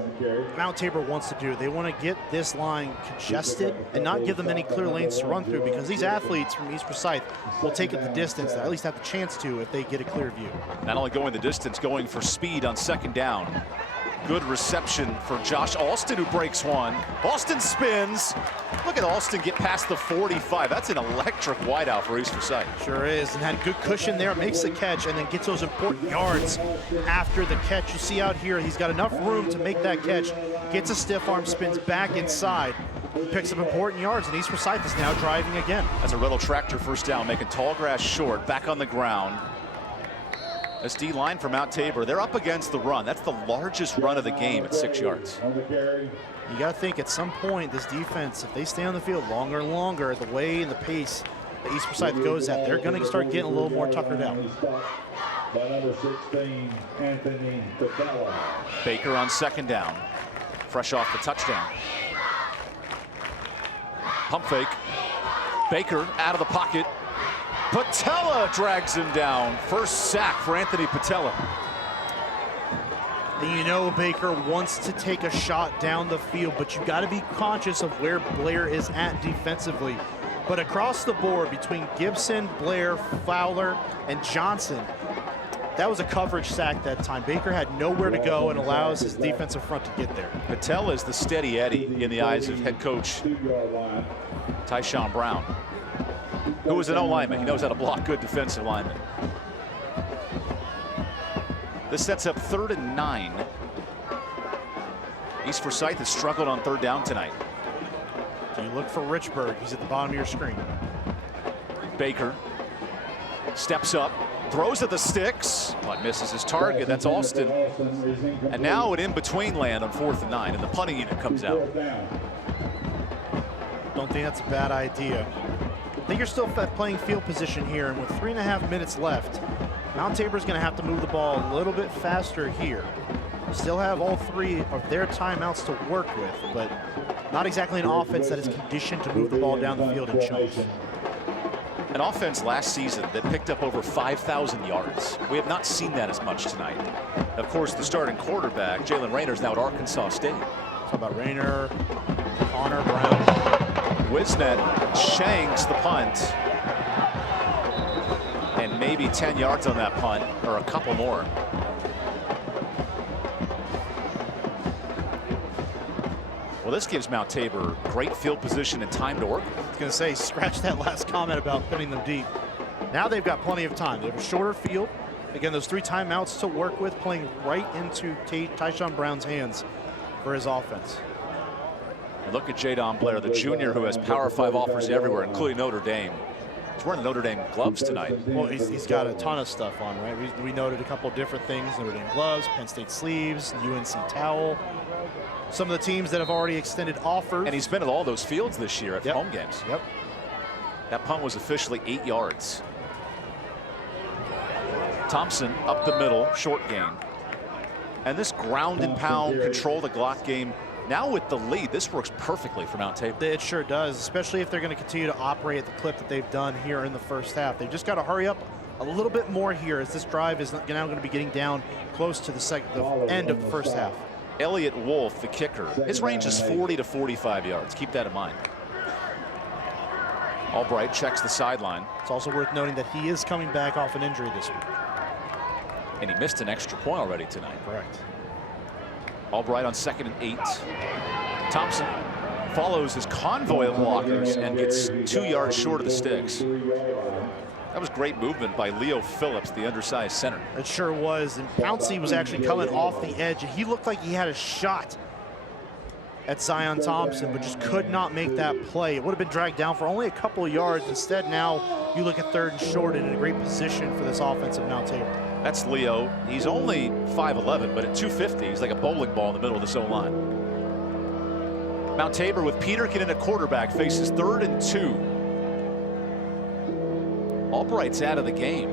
Mount Tabor wants to do. They want to get this line congested and not give them any clear lanes to run through, because these athletes from East Forsyth will take it the distance, at least have the chance to, if they get a clear view. Not only going the distance, going for speed on second down. Good reception for Josh Alston, who breaks one. Alston spins. Look at Alston get past the 45. That's an electric wideout for East Forsyth. Sure is, and had good cushion there, makes the catch, and then gets those important yards after the catch. You see out here, he's got enough room to make that catch, gets a stiff arm, spins back inside, picks up important yards, and East Forsyth is now driving again. That's a Riddle tractor first down, making tall grass short, back on the ground. This D-line for Mount Tabor, they're up against the run. That's the largest run of the game at 6 yards. You got to think at some point this defense, if they stay on the field longer and longer, the way and the pace that East Forsyth goes at, they're going to start getting a little more tuckered out. By number 16, Anthony Tabella. Baker on second down, fresh off the touchdown. Pump fake. Baker out of the pocket. Patella drags him down. First sack for Anthony Patella. And you know Baker wants to take a shot down the field, but you got to be conscious of where Blair is at defensively. But across the board between Gibson, Blair, Fowler, and Johnson, that was a coverage sack that time. Baker had nowhere to go and allows his defensive front to get there. Patella is the steady Eddie in the eyes of head coach Tyshawn Brown, who is an O-lineman. He knows how to block good defensive linemen. This sets up 3rd and 9. East Forsyth has struggled on 3rd down tonight. So you look for Richburg. He's at the bottom of your screen. Baker steps up, throws at the sticks, but misses his target. That's Alston. And now an in-between land on 4th and 9, and the punting unit comes out. Don't think that's a bad idea. I think you're still playing field position here, and with 3.5 minutes left, Mount Tabor's going to have to move the ball a little bit faster here. Still have all 3 of their timeouts to work with, but not exactly an offense that is conditioned to move the ball down the field in chunks. An offense last season that picked up over 5,000 yards. We have not seen that as much tonight. Of course, the starting quarterback, Jalen Rayner, is now at Arkansas State. Talk about Rayner, Connor Brown. Wisnet shanks the punt. And maybe 10 yards on that punt, or a couple more. Well, this gives Mount Tabor great field position and time to work. I was going to say, scratch that last comment about putting them deep. Now they've got plenty of time. They have a shorter field. Again, those 3 timeouts to work with, playing right into Tyshawn Brown's hands for his offense. And look at Jadon Blair, the junior who has Power 5 offers everywhere, including Notre Dame. He's wearing the Notre Dame gloves tonight. Well, he's got a ton of stuff on, right? We noted a couple of different things: Notre Dame gloves, Penn State sleeves, UNC towel. Some of the teams that have already extended offers. And he's been at all those fields this year at home games. Yep. That punt was officially 8 yards. Thompson up the middle, short gain. And this ground and pound, control the Glock game. Now with the lead, this works perfectly for Mount Tabor. It sure does, especially if they're going to continue to operate at the clip that they've done here in the first half. They've just got to hurry up a little bit more here, as this drive is now going to be getting down close to the end of the first half. Elliott Wolf, the kicker, his range is 40 to 45 yards. Keep that in mind. Albright checks the sideline. It's also worth noting that he is coming back off an injury this week. And he missed an extra point already tonight. Correct. Albright on 2nd and 8. Thompson follows his convoy of blockers and gets 2 yards short of the sticks. That was great movement by Leo Phillips, the undersized center. It sure was. And Pouncey was actually coming off the edge, and he looked like he had a shot at Zion Thompson, but just could not make that play. It would have been dragged down for only a couple of yards. Instead, now you look at 3rd and short and in a great position for this offense of Mount Tabor. That's Leo. He's only 5'11", but at 250, he's like a bowling ball in the middle of this O-line. Mount Tabor with Peterkin in a quarterback faces 3rd and 2. Albright's out of the game.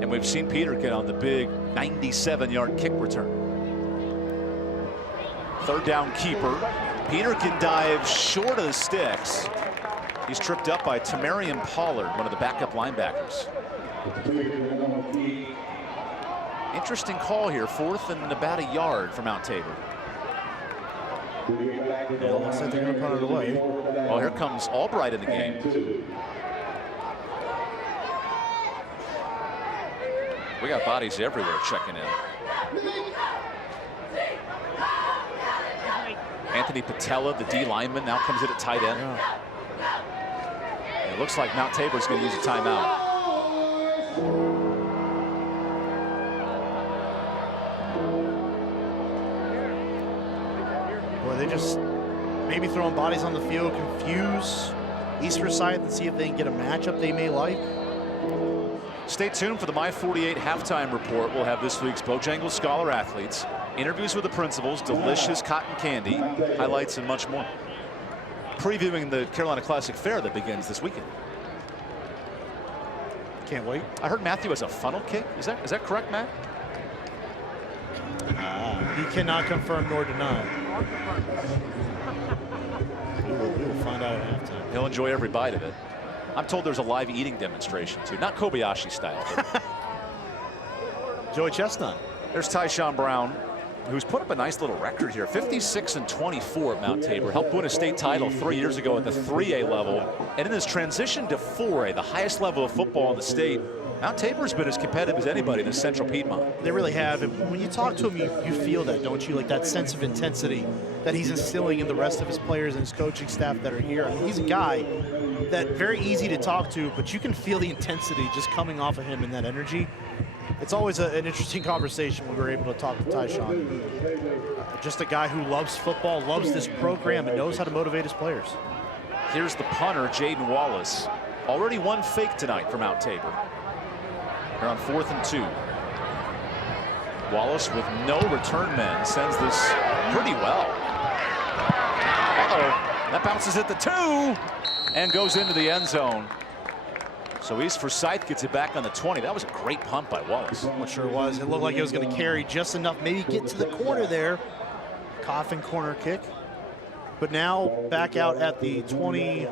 And we've seen Peterkin on the big 97-yard kick return. 3rd down keeper. Peterkin dives short of the sticks. He's tripped up by Tamarian Pollard, one of the backup linebackers. Interesting call here, 4th and about a yard for Mount Tabor. It looks like they're going to punt it away. Oh, here comes Albright in the game. We got bodies everywhere checking in. Anthony Patella, the D lineman, now comes in at tight end. And it looks like Mount Tabor's going to use a timeout. Boy, they just maybe throwing bodies on the field, confuse East Forsyth and see if they can get a matchup they may like. Stay tuned for the My 48 halftime report. We'll have this week's Bojangles Scholar athletes, interviews with the principals, delicious cotton candy, highlights, and much more. Previewing the Carolina Classic Fair that begins this weekend. Can't wait. I heard Matthew has a funnel kick. Is that correct, Matt? He cannot confirm nor deny. We will find out at halftime. He'll enjoy every bite of it. I'm told there's a live eating demonstration too, not Kobayashi style. Joey Chestnut. There's Tyshawn Brown, who's put up a nice little record here. 56-24 at Mount Tabor. Helped win a state title 3 years ago at the 3A level. And in his transition to 4A, the highest level of football in the state, Mount Tabor's been as competitive as anybody in the Central Piedmont. They really have. And when you talk to him, you feel that, don't you? Like that sense of intensity that he's instilling in the rest of his players and his coaching staff that are here. I mean, he's a guy that very easy to talk to, but you can feel the intensity just coming off of him and that energy. It's always an interesting conversation when we're able to talk to Tyshawn. Just a guy who loves football, loves this program, and knows how to motivate his players. Here's the punter, Jaden Wallace. Already one fake tonight for Mount Tabor. They're on 4th and 2. Wallace with no return men sends this pretty well. Uh-oh, that bounces at the 2 and goes into the end zone. So Forsyth gets it back on the 20. That was a great punt by Wallace. It sure was. It looked like it was going to carry just enough, maybe get to the corner there. Coffin corner kick. But now back out at the 20.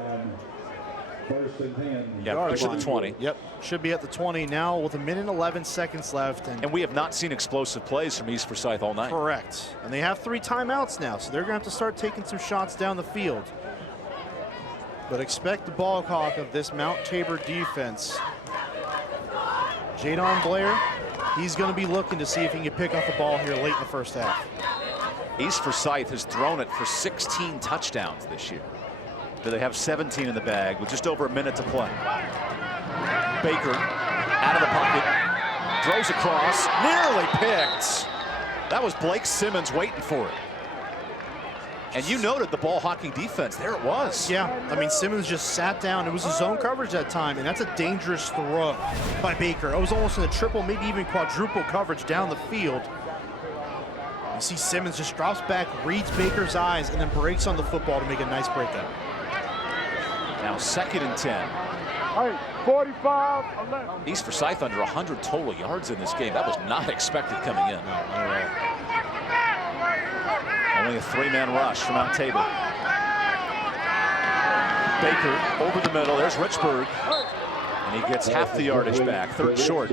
Yeah, push at the 20. Yep, should be at the 20 now with 1 minute and 11 seconds left. And we have not seen explosive plays from Forsyth all night. Correct. And they have 3 timeouts now, so they're going to have to start taking some shots down the field. But expect the ball hawk of this Mount Tabor defense. Jadon Blair, he's going to be looking to see if he can pick up the ball here late in the first half. Forsyth has thrown it for 16 touchdowns this year. They have 17 in the bag with just over a minute to play. Baker out of the pocket, throws across, nearly picked. That was Blake Simmons waiting for it. And you noted the ball hawking defense. There it was. Yeah, I mean, Simmons just sat down. It was a zone coverage that time, and that's a dangerous throw by Baker. It was almost in a triple, maybe even quadruple coverage down the field. You see Simmons just drops back, reads Baker's eyes, and then breaks on the football to make a nice breakout. Now 2nd and 10. 45-11. Forsyth under 100 total yards in this game. That was not expected coming in. Only a 3-man rush from Mount Tabor. Baker over the middle. There's Richburg. And he gets half the yardage back. 3rd short.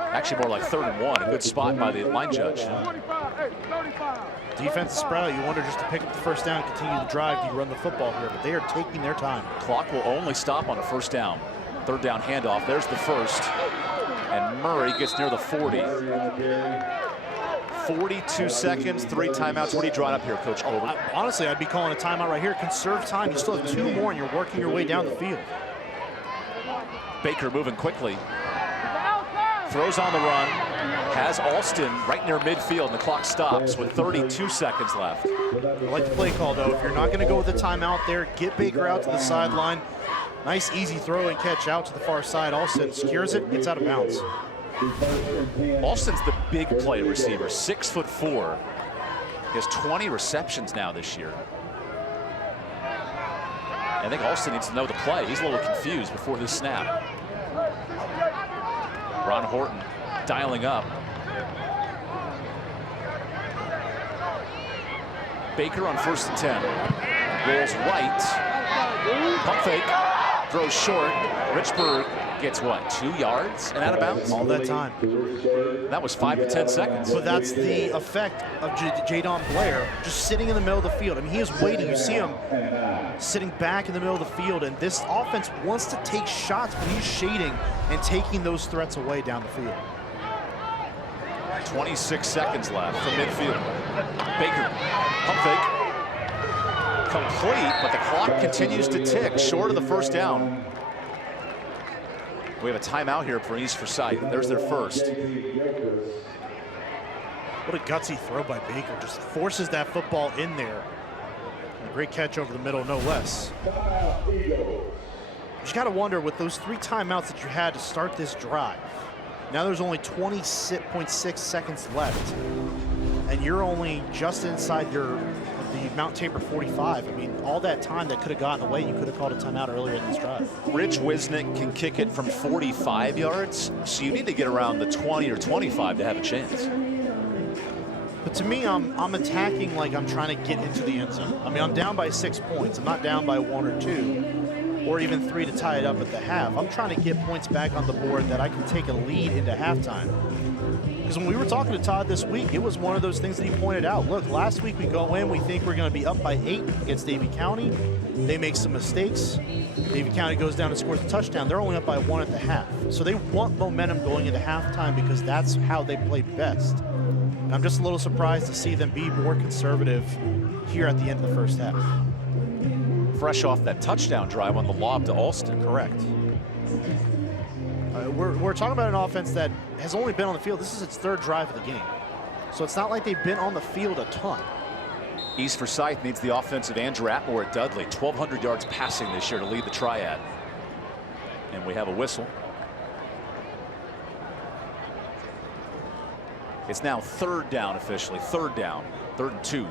Actually more like 3rd and 1. A good spot by the line judge. Defense is spread out. You wonder just to pick up the first down, continue the drive, do you run the football here? But they are taking their time. Clock will only stop on a 1st down. 3rd down handoff. There's the 1st. And Murray gets near the 40. 42 seconds, 3 timeouts. What are you drawing up here, Coach Colbert? Honestly, I'd be calling a timeout right here. Conserve time. You still have 2 more, and you're working your way down the field. Baker moving quickly. Throws on the run. Has Alston right near midfield, and the clock stops with 32 seconds left. I like the play call, though. If you're not going to go with the timeout there, get Baker out to the sideline. Nice, easy throw and catch out to the far side. Alston secures it, gets out of bounds. Alston's the big play receiver, 6'4". He has 20 receptions now this year. I think Alston needs to know the play. He's a little confused before this snap. Ron Horton dialing up. Baker on 1st and 10. Rolls right. Pump fake. Throws short. Richburg gets what, 2 yards and out of bounds? All that time. That was 5 to 10 seconds. But that's the effect of Jadon Blair just sitting in the middle of the field. I mean, he is waiting. You see him sitting back in the middle of the field, and this offense wants to take shots, but he's shading and taking those threats away down the field. 26 seconds left from midfield. Baker, pump fake. Complete, but the clock continues to tick short of the 1st down. We have a timeout here for Forsyth. There's their 1st. What a gutsy throw by Baker. Just forces that football in there. And a great catch over the middle, no less. You just got to wonder, with those 3 timeouts that you had to start this drive, now there's only 26.6 seconds left, and you're only just inside the Mount Tabor 45. I mean, all that time that could have gotten away, you could have called a timeout earlier in this drive. Rich Wisnick can kick it from 45 yards, so you need to get around the 20 or 25 to have a chance. To me, I'm attacking like I'm trying to get into the end zone. I mean, I'm down by 6 points. I'm not down by 1 or 2, or even 3 to tie it up at the half. I'm trying to get points back on the board that I can take a lead into halftime. Because when we were talking to Todd this week, it was one of those things that he pointed out. Look, last week we go in, we think we're going to be up by 8 against Davie County. They make some mistakes. Davie County goes down and scores a touchdown. They're only up by 1 at the half. So they want momentum going into halftime because that's how they play best. And I'm just a little surprised to see them be more conservative here at the end of the first half. Fresh off that touchdown drive on the lob to Alston. Correct. We're talking about an offense that has only been on the field. This is its 3rd drive of the game. So it's not like they've been on the field a ton. East Forsyth needs the offensive Andrew Atmore at Dudley. 1,200 yards passing this year to lead the triad. And we have a whistle. It's now 3rd down officially. 3rd down. 3rd and 2.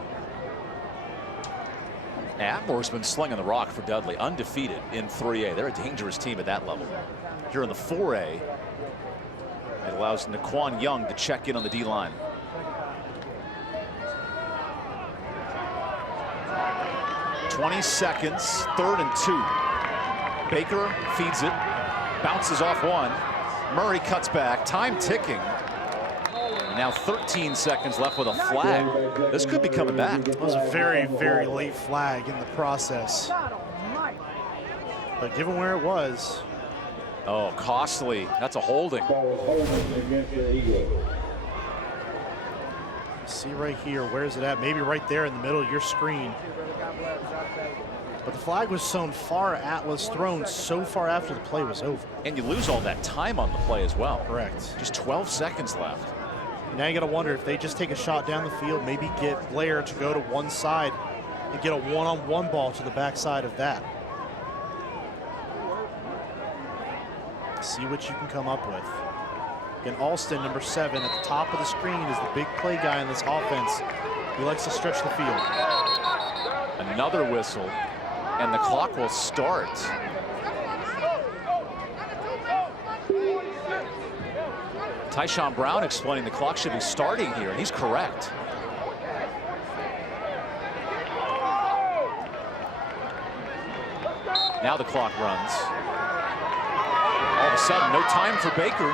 Atmore's been slinging the rock for Dudley. Undefeated in 3A. They're a dangerous team at that level. Here in the 4A, it allows Naquan Young to check in on the D-line. "20 seconds, 3rd and 2. Baker feeds it, bounces off 1. Murray cuts back, time ticking. Now 13 seconds left with a flag. This could be coming back. It was a very, very late flag in the process. But given where it was. Oh, costly. That's a holding. See right here, where is it at? Maybe right there in the middle of your screen. But the flag was thrown so far after the play was over. And you lose all that time on the play as well. Correct. Just 12 seconds left. Now you got to wonder if they just take a shot down the field, maybe get Blair to go to one side and get a one-on-one ball to the backside of that. See what you can come up with. Again, Alston, number 7, at the top of the screen is the big play guy in this offense. He likes to stretch the field. Another whistle, and the clock will start. Tyshawn Brown explaining the clock should be starting here, and he's correct. Now the clock runs. All of a sudden, no time for Baker.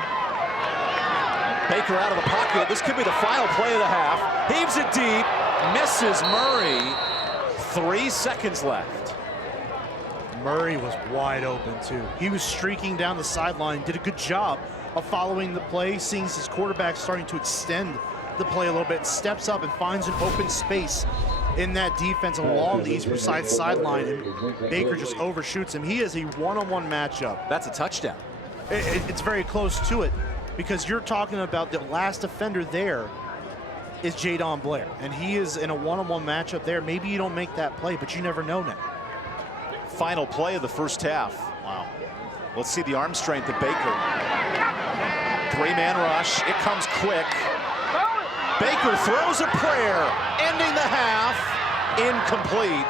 Baker out of the pocket. This could be the final play of the half. Heaves it deep, misses Murray. 3 seconds left. Murray was wide open too. He was streaking down the sideline, did a good job of following the play, seeing his quarterback starting to extend the play a little bit, steps up and finds an open space in that defense along the East Forsyth sideline, and Baker just overshoots him. He is a one-on-one matchup. That's a touchdown. It's very close to it, because you're talking about the last defender there is Jadon Blair, and he is in a one-on-one matchup there. Maybe you don't make that play, but you never know now. Final play of the first half. Wow. Let's see the arm strength of Baker. 3-man rush. It comes quick. Baker throws a prayer, ending the half. Incomplete.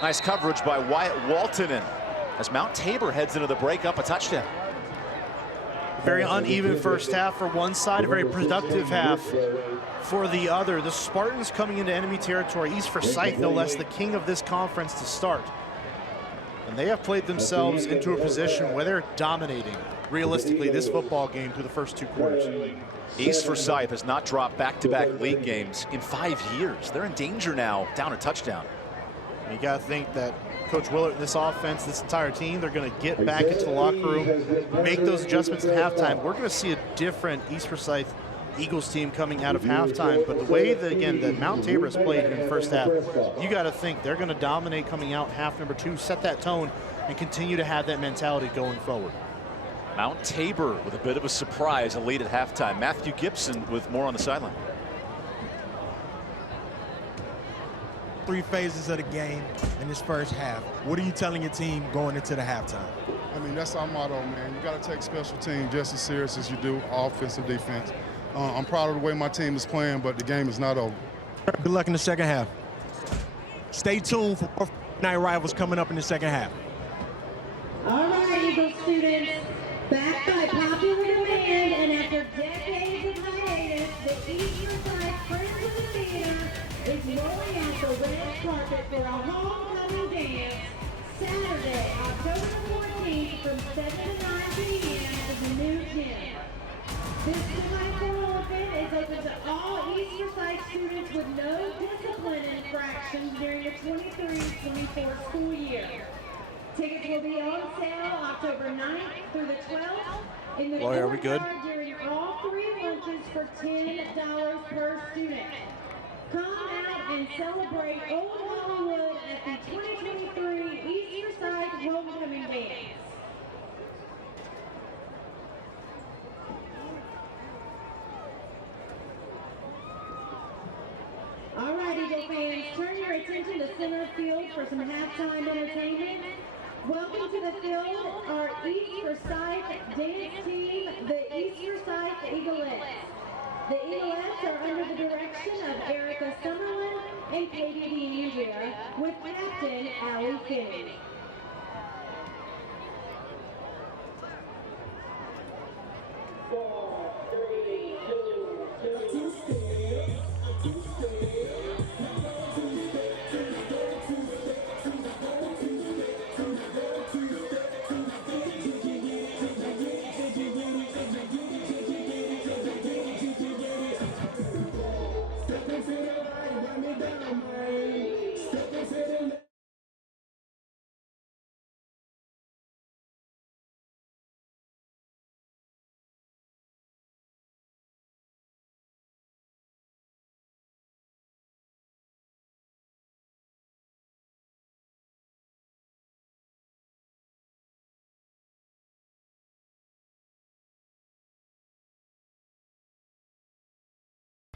Nice coverage by Wyatt Waltonen as Mount Tabor heads into the break, up a touchdown. Very uneven first half for one side, a very productive half for the other. The Spartans coming into enemy territory. East Forsyth, no less, the king of this conference to start. And they have played themselves into a position where they're dominating, realistically, this football game through the first 2 quarters. East Forsyth has not dropped back-to-back league games in 5 years. They're in danger now, down a touchdown. You got to think that Coach Willard, this offense, this entire team, they're going to get back into the locker room, make those adjustments at halftime. We're going to see a different East Forsyth Eagles team coming out of halftime. But the way that, again, that Mount Tabor has played in the first half, you got to think they're going to dominate coming out half number 2, set that tone, and continue to have that mentality going forward. Mount Tabor with a bit of a surprise, a lead at halftime. Matthew Gibson with more on the sideline. 3 phases of the game in this first half. What are you telling your team going into the halftime? I mean, that's our motto, man. You got to take special team just as serious as you do offense and defense. I'm proud of the way my team is playing, but the game is not over. Good luck in the second half. Stay tuned for more night rivals coming up in the second half. All right, Eagle students, back by popular demand and after decades of hiatus, the Easter-side Friends of the Theater is rolling out the red carpet for a homecoming dance Saturday, October 14th from 7 to 9 p.m. at the new gym. This semi-formal event is open to all Easter-side students with no discipline infractions during the 23-24 school year. Tickets will be on sale October 9th through the 12th in the Lori, are we good? during all 3 lunches for $10 per student. Come out and celebrate Old Hollywood at the 2023 Easter-side Homecoming Dance. All right, Eagle fans, turn your attention to center field for some halftime entertainment. Welcome to the field, our East Forsyth dance team, the Easter Forsyth Eaglettes. The Eaglettes are under the direction of Erica Summerlin and Katie DeAndrea, with Captain Allie Finney.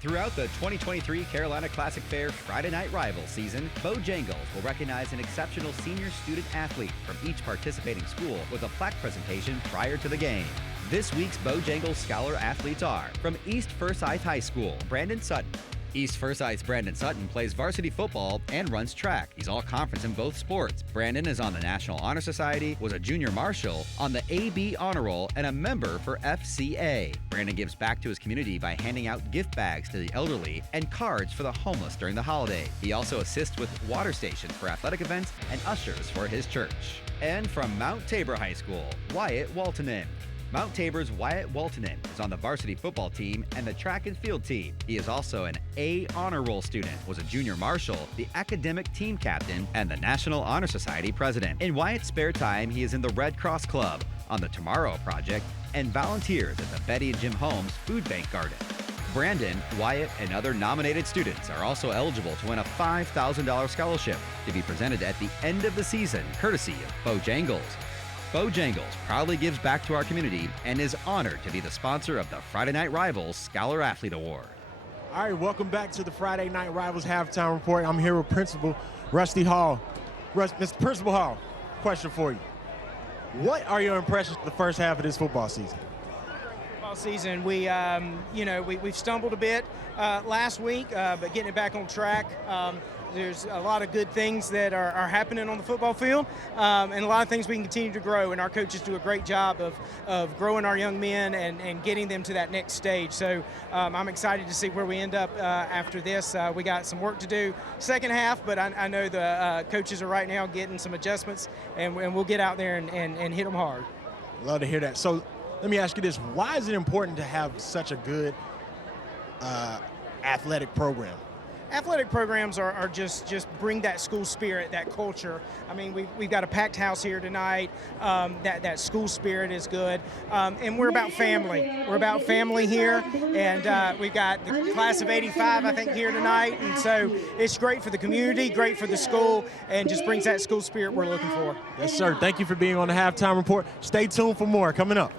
Throughout the 2023 Carolina Classic Fair Friday Night Rival season, Bojangles will recognize an exceptional senior student athlete from each participating school with a plaque presentation prior to the game. This week's Bojangles Scholar athletes are from East Forsyth High School, Brandon Sutton. East Forsyth's Brandon Sutton plays varsity football and runs track. He's all-conference in both sports. Brandon is on the National Honor Society, was a junior marshal, on the AB Honor Roll, and a member for FCA. Brandon gives back to his community by handing out gift bags to the elderly and cards for the homeless during the holiday. He also assists with water stations for athletic events and ushers for his church. And from Mt Tabor High School, Wyatt Waltonen. Mt Tabor's Wyatt Waltonen is on the varsity football team and the track and field team. He is also an A Honor Roll student, was a junior marshal, the academic team captain, and the National Honor Society president. In Wyatt's spare time, he is in the Red Cross Club, on the Tomorrow Project, and volunteers at the Betty and Jim Holmes Food Bank Garden. Brandon, Wyatt, and other nominated students are also eligible to win a $5,000 scholarship to be presented at the end of the season, courtesy of Bojangles. Bojangles proudly gives back to our community and is honored to be the sponsor of the Friday Night Rivals Scholar Athlete Award. All right, welcome back to the Friday Night Rivals Halftime Report. I'm here with Principal Rusty Hall. Mr. Principal Hall, question for you. What are your impressions of the first half of this football season? Season, we've stumbled a bit last week, but getting it back on track. There's a lot of good things that are happening on the football field, and a lot of things we can continue to grow, and our coaches do a great job of growing our young men and getting them to that next stage. So I'm excited to see where we end up after this. We got some work to do second half, but I know the coaches are right now getting some adjustments, and we'll get out there and hit them hard. Love to hear that. So let me ask you this. Why is it important to have such a good athletic program? Athletic programs are just bring that school spirit, that culture. I mean, we've got a packed house here tonight. That school spirit is good, and we're about family. We're about family here, and we've got the class of '85, I think, here tonight, and so it's great for the community, great for the school, and just brings that school spirit we're looking for. Yes, sir. Thank you for being on the Halftime Report. Stay tuned for more coming up.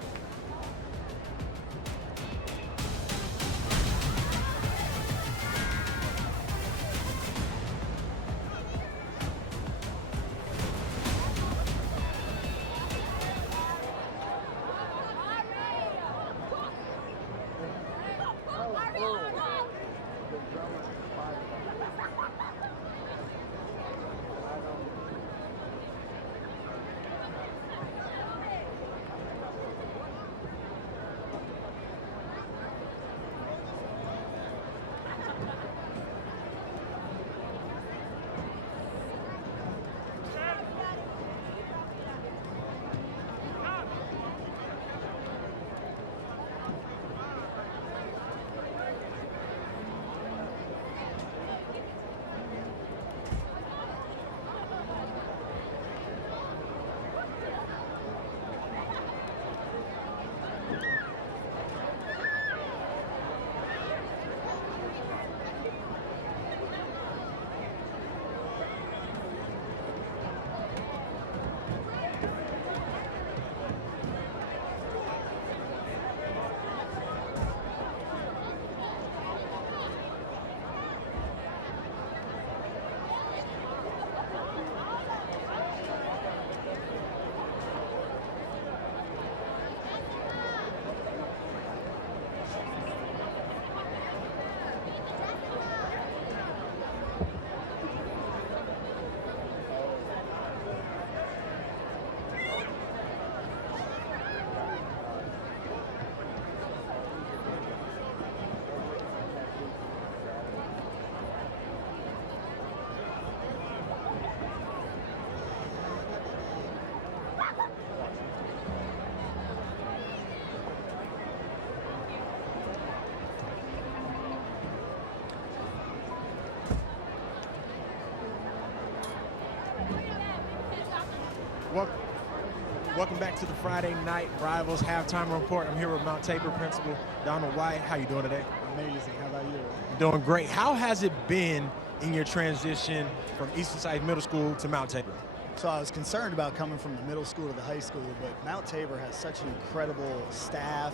Welcome back to the Friday Night Rivals Halftime Report. I'm here with Mt Tabor Principal Donald White. How you doing today? Amazing. How about you? Doing great. How has it been in your transition from Easternside Middle School to Mt Tabor? So I was concerned about coming from the middle school to the high school, but Mt Tabor has such an incredible staff,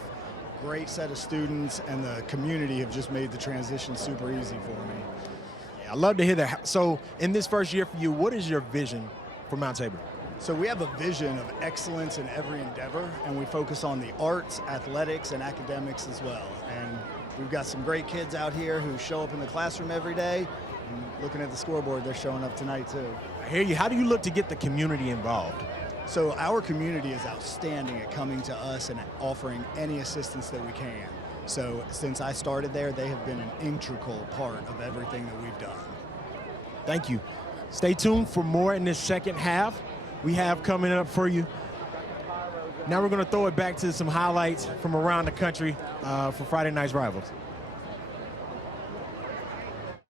great set of students, and the community have just made the transition super easy for me. Yeah, I love to hear that. So in this first year for you, what is your vision for Mt Tabor? So we have a vision of excellence in every endeavor, and we focus on the arts, athletics, and academics as well. And we've got some great kids out here who show up in the classroom every day. And looking at the scoreboard, they're showing up tonight too. I hear you. How do you look to get the community involved? So our community is outstanding at coming to us and offering any assistance that we can. So since I started there, they have been an integral part of everything that we've done. Thank you. Stay tuned for more in this second half. We have coming up for you. Now we're going to throw it back to some highlights from around the country for Friday Night's Rivals.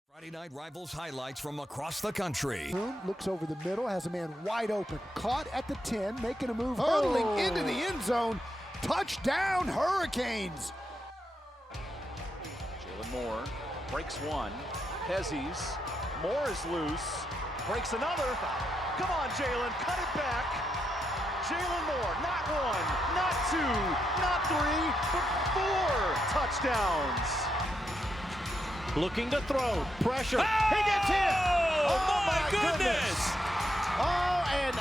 Friday Night Rivals highlights from across the country. Looks over the middle, has a man wide open. Caught at the 10, making a move, hurtling into the end zone. Touchdown, Hurricanes! Jalen Moore breaks one. Pezzi's. Moore is loose. Breaks another. Come on, Jalen, cut it back. Jalen Moore, not one, not two, not three, but 4 touchdowns. Looking to throw, pressure, he gets hit. Oh my goodness. Oh, and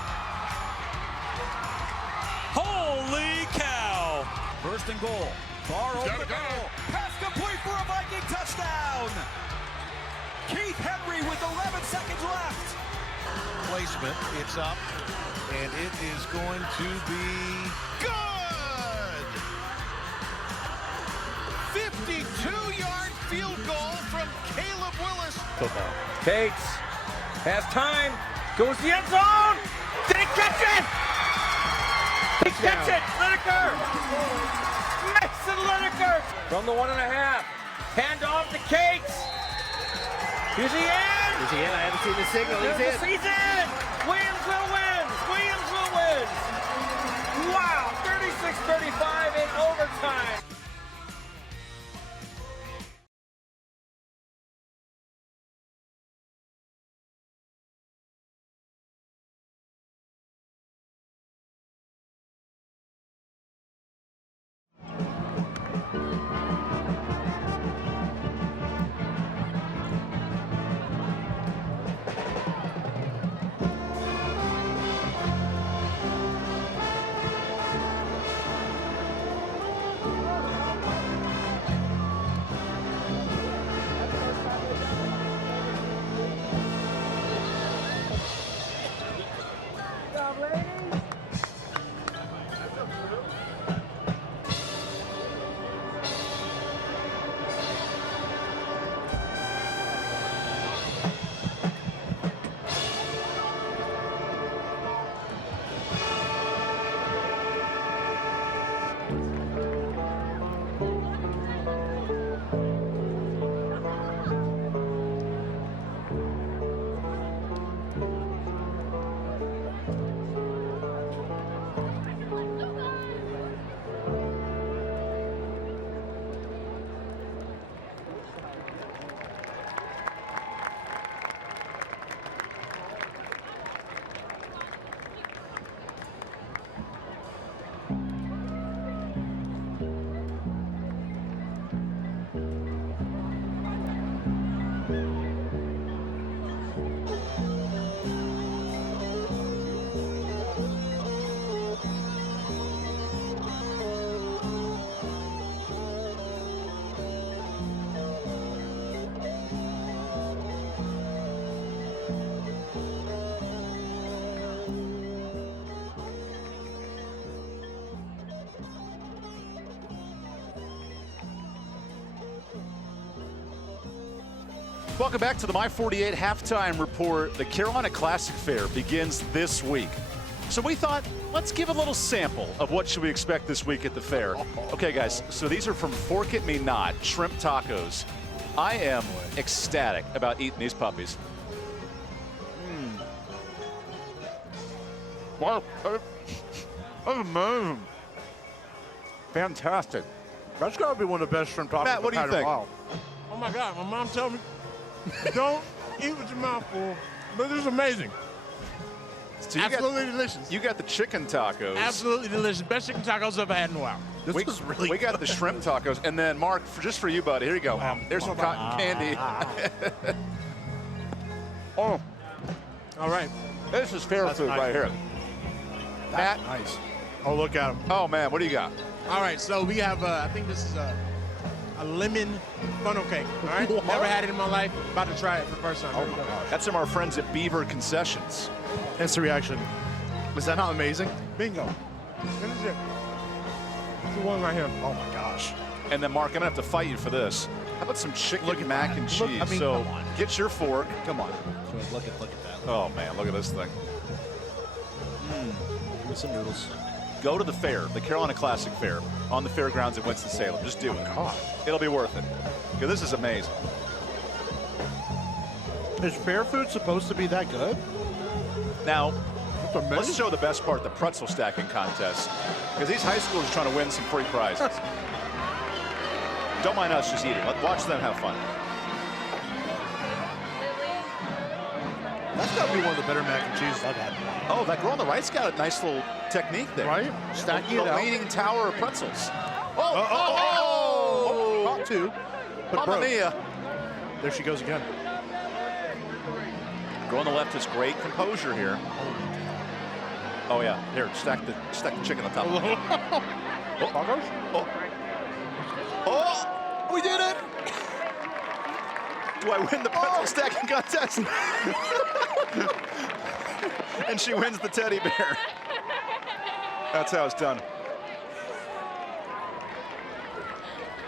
holy cow. First and goal, far over the goal. Pass complete for a Viking touchdown. Keith Henry with 11 seconds left. Placement, it's up, and it is going to be good! 52-yard field goal from Caleb Willis. Football. Cates has time, goes the end zone, did he catch it? He catch it, Lineker! Mason Lineker from the 1.5, hand off to Cates. He's the end! Is he in? I haven't seen the signal. He's in! Williamsville wins! Williamsville wins! Wow! 36-35 in overtime. Welcome back to the My 48 Halftime Report. The Carolina Classic Fair begins this week. So we thought, let's give a little sample of what should we expect this week at the fair. Okay, guys, so these are from Fork It Me Not, shrimp tacos. I am ecstatic about eating these puppies. Wow. That's amazing. Fantastic. That's got to be one of the best shrimp tacos Matt, what do you I've had in a think? while. Oh my God, my mom told me, don't eat with your mouth full, but it's amazing. So Absolutely delicious. You got the chicken tacos. Absolutely delicious. Best chicken tacos I've ever had in a while. This is really We got the shrimp tacos. And then, Mark, just for you, buddy, here you go. There's some cotton candy. Oh, All right. this is fair food nice. right here. Matt? nice. Oh, look at him. Oh, man, what do you got? All right, so we have, I think this is a lemon funnel cake, all right? Never had it in my life. About to try it for the first time. Oh, my gosh. That's from our friends at Beaver Concessions. Instant reaction. Is that not amazing? Bingo. This is it. It's the one right here. Oh, my gosh. And then, Mark, I'm going to have to fight you for this. How about some chicken mac and cheese? Look, I mean, so come on. get your fork. Come on. Look at that. Oh, man, look at this thing. With some noodles. Go to the fair, the Carolina Classic Fair, on the fairgrounds at Winston-Salem. Just do it. God. It'll be worth it. Because this is amazing. Is fair food supposed to be that good? Now, let's show the best part, the pretzel stacking contest. Because these high schoolers are trying to win some free prizes. Don't mind us just eating. Watch them have fun. That's got to be one of the better mac and cheese I've had. Oh, that girl on the right's got a nice little technique there. Right? Stacking it The out. leaning tower of pretzels. Caught two. But Mamma broke. mia. There she goes again. Girl on the left has great composure here. Oh yeah, here, stack the chicken on top. Oh, we did it! Do I win the pretzel stacking contest? And she wins the teddy bear. That's how it's done.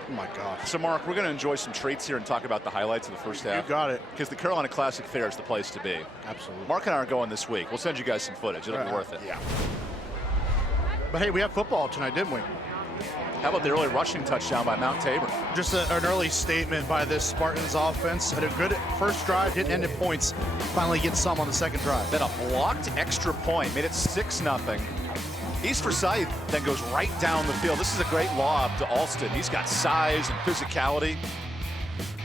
Oh my gosh. So Mark, we're going to enjoy some treats here and talk about the highlights of the first half. You got it. Because the Carolina Classic Fair is the place to be. Absolutely. Mark and I are going this week. We'll send you guys some footage. It'll be worth it. Yeah. But hey, we have football tonight, didn't we? How about the early rushing touchdown by Mount Tabor? Just an early statement by this Spartans offense. Had a good first drive, didn't end in points. Finally get some on the second drive. Then a blocked extra point made it 6-0. East Forsyth then goes right down the field. This is a great lob to Alston. He's got size and physicality.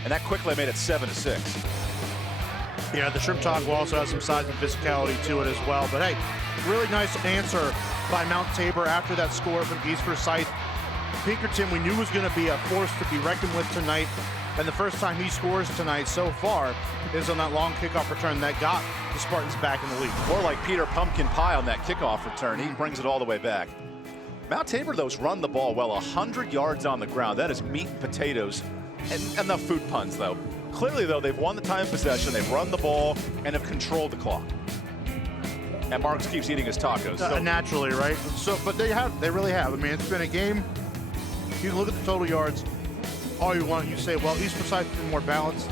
And that quickly made it 7-6. Yeah, the shrimp taco also has some size and physicality to it as well. But hey, really nice answer by Mount Tabor after that score from East Forsyth. Pinkerton, we knew was going to be a force to be reckoned with tonight. And the first time he scores tonight so far is on that long kickoff return that got the Spartans back in the lead. More like Peter Pumpkin Pie on that kickoff return. He brings it all the way back. Mount Tabor, though, has run the ball well, 100 yards on the ground. That is meat and potatoes. And enough food puns, though. Clearly, though, they've won the time of possession, they've run the ball, and have controlled the clock. And Marks keeps eating his tacos. Naturally, right? So, but they really have. I mean, it's been a game. You can look at the total yards all you want. You say, well, East Forsyth has been more balanced.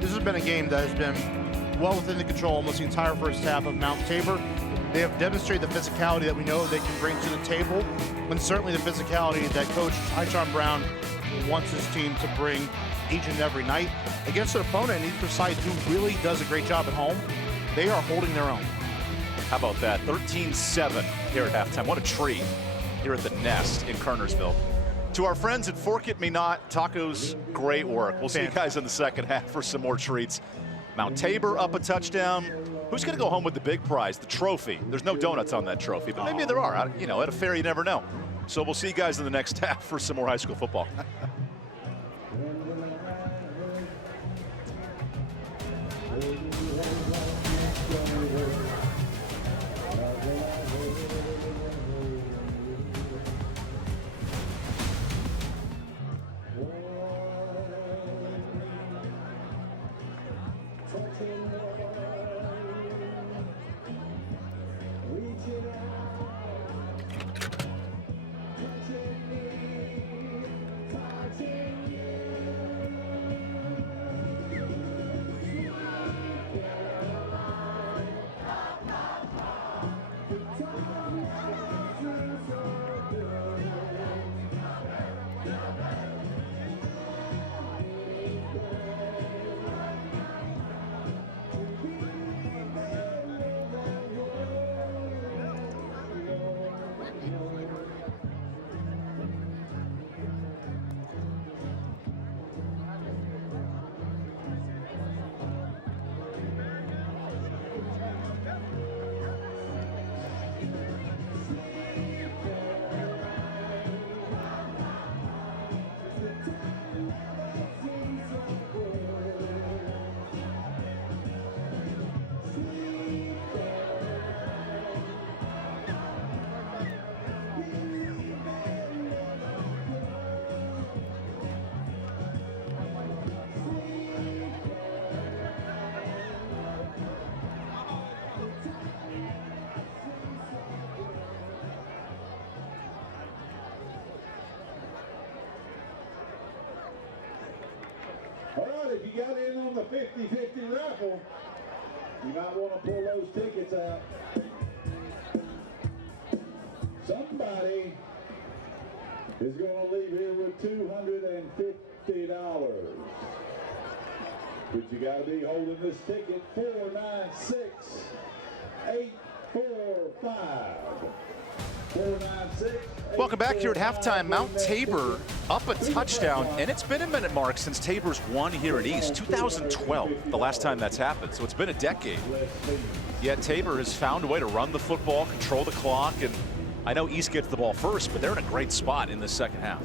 This has been a game that has been well within the control almost the entire first half of Mount Tabor. They have demonstrated the physicality that we know they can bring to the table, and certainly the physicality that Coach John Brown wants his team to bring each and every night against an opponent in East Forsyth who really does a great job at home. They are holding their own. How about that? 13-7 here at halftime. What a treat here at the Nest in Kernersville. To our friends at Fork It Me Not, tacos, great work. We'll see you guys in the second half for some more treats. Mount Tabor up a touchdown. Who's going to go home with the big prize, the trophy? There's no donuts on that trophy, but maybe there are. You know, at a fair, you never know. So we'll see you guys in the next half for some more high school football. if you got in on the 50-50 raffle, you might want to pull those tickets out. Somebody is going to leave here with $250. But you got to be holding this ticket 496-845. 496. Welcome back here at halftime. Mount Tabor up a touchdown, and it's been a minute, Mark, since Tabor's won here at East. 2012, the last time that's happened, so it's been a decade. Yet Tabor has found a way to run the football, control the clock, and I know East gets the ball first, but they're in a great spot in the second half.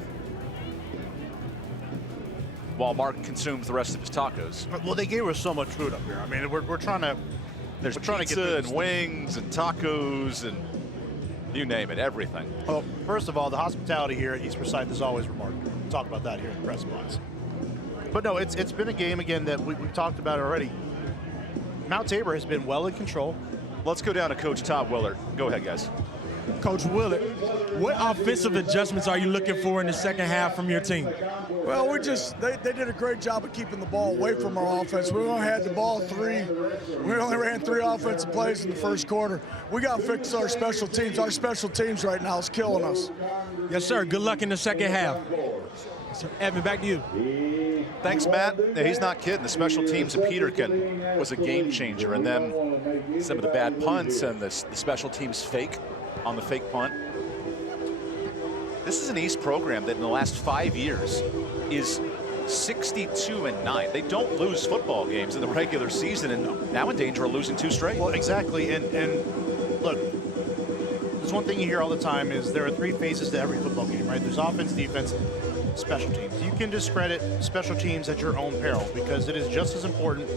While Mark consumes the rest of his tacos. Well, they gave us so much food up here. I mean, we're trying to. There's pizza and wings and tacos and you name it, everything. Well, first of all, the hospitality here at East Forsyth is always remarkable. We'll talk about that here in the press box. But no, it's been a game again that we've talked about already. Mount Tabor has been well in control. Let's go down to Coach Todd Willard. Go ahead, guys. Coach Willard, what offensive adjustments are you looking for in the second half from your team? Well, they did a great job of keeping the ball away from our offense. We only had the ball we only ran 3 offensive plays in the first quarter. We got to fix our special teams. Our special teams right now is killing us. Yes, sir. Good luck in the second half. Evan, back to you. Thanks, Matt. Yeah, he's not kidding. The special teams of Peterkin was a game changer, and then some of the bad punts and the special teams fake on the fake punt. This is an East program that in the last 5 years is 62-9. They don't lose football games in the regular season, and now in danger of losing 2 straight. Well, exactly. And look, there's one thing you hear all the time is there are 3 phases to every football game, right? There's offense, defense, special teams. You can discredit special teams at your own peril because it is just as important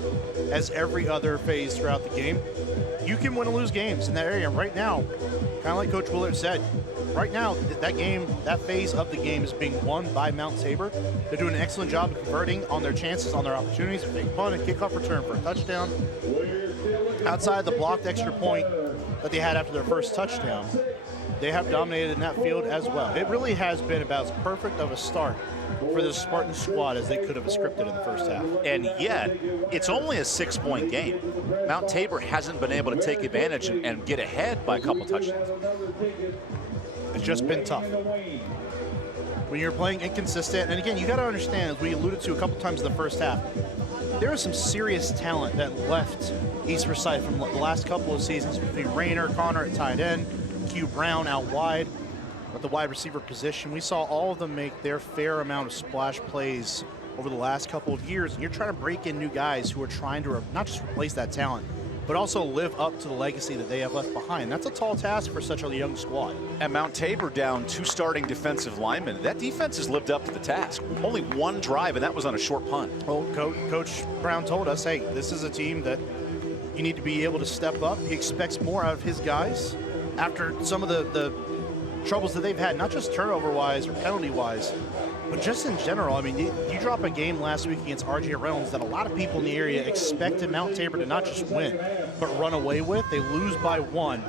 as every other phase throughout the game. You can win and lose games in that area. Right now, kind of like Coach Willard said, right now, that phase of the game is being won by Mount Tabor. They're doing an excellent job of converting on their chances, on their opportunities. If they punt and kickoff return for a touchdown, outside the blocked extra point that they had after their first touchdown, they have dominated in that field as well. It really has been about as perfect of a start for the Spartan squad as they could have scripted in the first half. And yet, it's only a 6-point game. Mount Tabor hasn't been able to take advantage and get ahead by a couple touchdowns. It's just been tough. When you're playing inconsistent, and again, you got to understand, as we alluded to a couple times in the first half, there is some serious talent that left East Forsyth from the last couple of seasons between Rayner, Connor at tight end, Q Brown out wide at the wide receiver position. We saw all of them make their fair amount of splash plays over the last couple of years. And you're trying to break in new guys who are trying to not just replace that talent, but also live up to the legacy that they have left behind. That's a tall task for such a young squad. And Mount Tabor down 2 starting defensive linemen. That defense has lived up to the task. Only 1 drive, and that was on a short punt. Well, Coach Brown told us, hey, this is a team that you need to be able to step up. He expects more out of his guys after some of the troubles that they've had, not just turnover-wise or penalty-wise, but just in general. I mean, you drop a game last week against RJ Reynolds that a lot of people in the area expected Mount Tabor to not just win, but run away with. They lose by 1,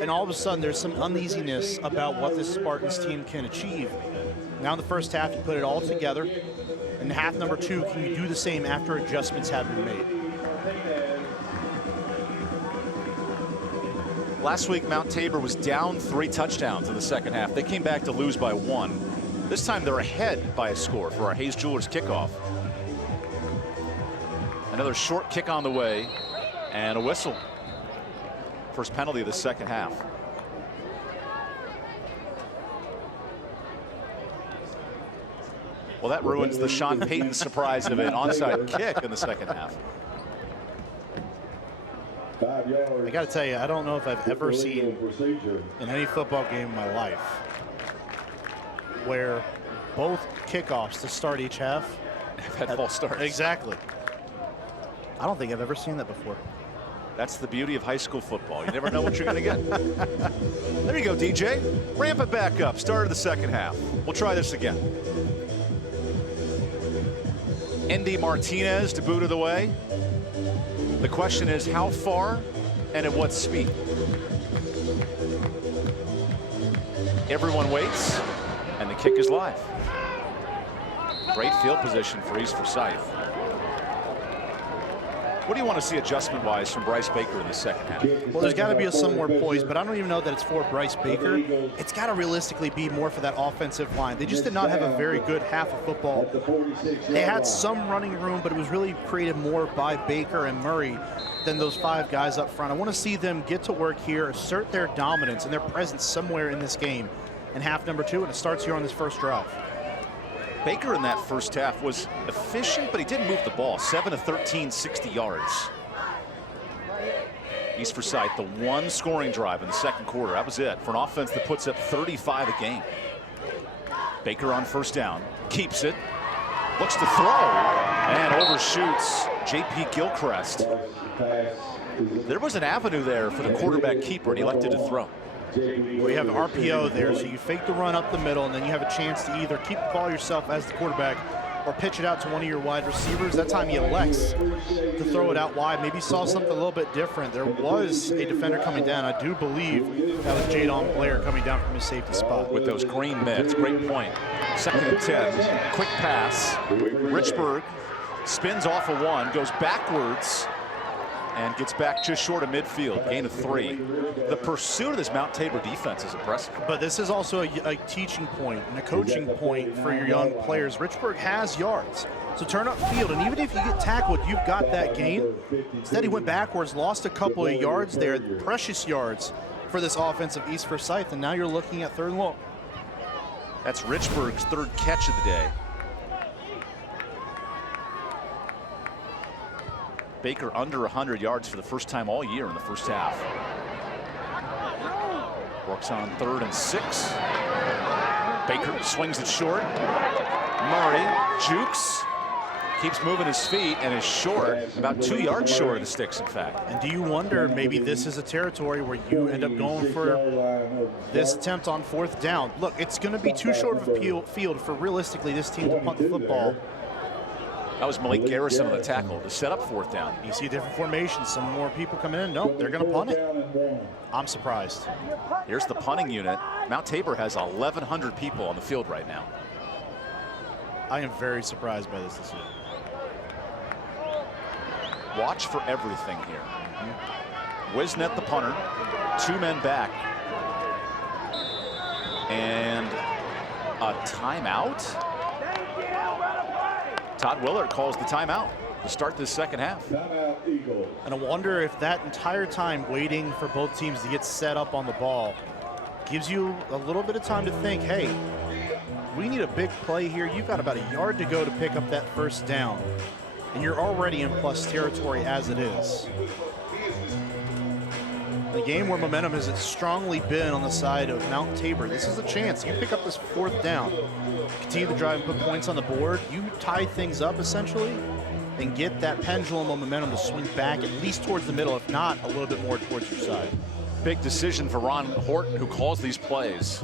and all of a sudden there's some uneasiness about what this Spartans team can achieve. Now in the first half, you put it all together. In half number 2, can you do the same after adjustments have been made? Last week, Mount Tabor was down 3 touchdowns in the second half. They came back to lose by 1. This time they're ahead by a score for our Hayes Jewelers kickoff. Another short kick on the way and a whistle. First penalty of the second half. Well, that ruins the Sean Payton surprise of an onside kick in the second half. I got to tell you, I don't know if I've ever seen in any football game in my life where both kickoffs to start each half have had false starts. Exactly. I don't think I've ever seen that before. That's the beauty of high school football. You never know what you're going to get. There you go, DJ. Ramp it back up. Start of the second half. We'll try this again. Indy Martinez to boot of the way. The question is how far and at what speed? Everyone waits, and the kick is live. Great field position for East Forsyth. What do you want to see adjustment-wise from Bryce Baker in the second half? Well, there's got to be some more poise, but I don't even know that it's for Bryce Baker. It's got to realistically be more for that offensive line. They just did not have a very good half of football. They had some running room, but it was really created more by Baker and Murray than those 5 guys up front. I want to see them get to work here, assert their dominance and their presence somewhere in this game in half number 2, and it starts here on this first drive. Baker in that first half was efficient, but he didn't move the ball. 7 of 13, 60 yards. East Forsyth, the one scoring drive in the second quarter. That was it for an offense that puts up 35 a game. Baker on first down, keeps it, looks to throw, and overshoots J.P. Gilchrist. There was an avenue there for the quarterback keeper, and he elected to throw. We have an RPO there, so you fake the run up the middle, and then you have a chance to either keep the ball yourself as the quarterback or pitch it out to one of your wide receivers. That time he elects to throw it out wide. Maybe saw something a little bit different. There was a defender coming down. I do believe that was Jadon Blair coming down from his safety spot. With those green mitts, great point. 2nd and 10, quick pass. Richburg spins off of 1, goes backwards, and gets back just short of midfield, gain of 3. The pursuit of this Mount Tabor defense is impressive. But this is also a teaching point and a coaching point for your young players. Richburg has yards, so turn up field, and even if you get tackled, you've got that gain. Instead, he went backwards, lost a couple of yards there, precious yards for this offense of East Forsyth, and now you're looking at 3rd and long. That's Richburg's 3rd catch of the day. Baker under 100 yards for the first time all year in the first half. Works on 3rd and 6. Baker swings it short. Murray jukes, keeps moving his feet, and is short, about 2 yards short of the sticks, in fact. And do you wonder, maybe this is a territory where you end up going for this attempt on 4th down? Look, it's going to be too short of a field for realistically this team to punt the football. That was Malik Garrison on the tackle to set up 4th down. You see a different formation, some more people coming in. No, they're going to punt it. I'm surprised. Here's the punting unit. Mount Tabor has 1,100 people on the field right now. I am very surprised by this decision. Watch for everything here. Wisnet, the punter, 2 men back. And a timeout? Todd Willard calls the timeout to start this second half. And I wonder if that entire time waiting for both teams to get set up on the ball gives you a little bit of time to think, hey, we need a big play here. You've got about a yard to go to pick up that 1st down, and you're already in plus territory as it is. The game where momentum has strongly been on the side of Mount Tabor. This is a chance. You pick up this 4th down, continue to drive and put points on the board. You tie things up essentially and get that pendulum of momentum to swing back at least towards the middle, if not a little bit more towards your side. Big decision for Ron Horton, who calls these plays.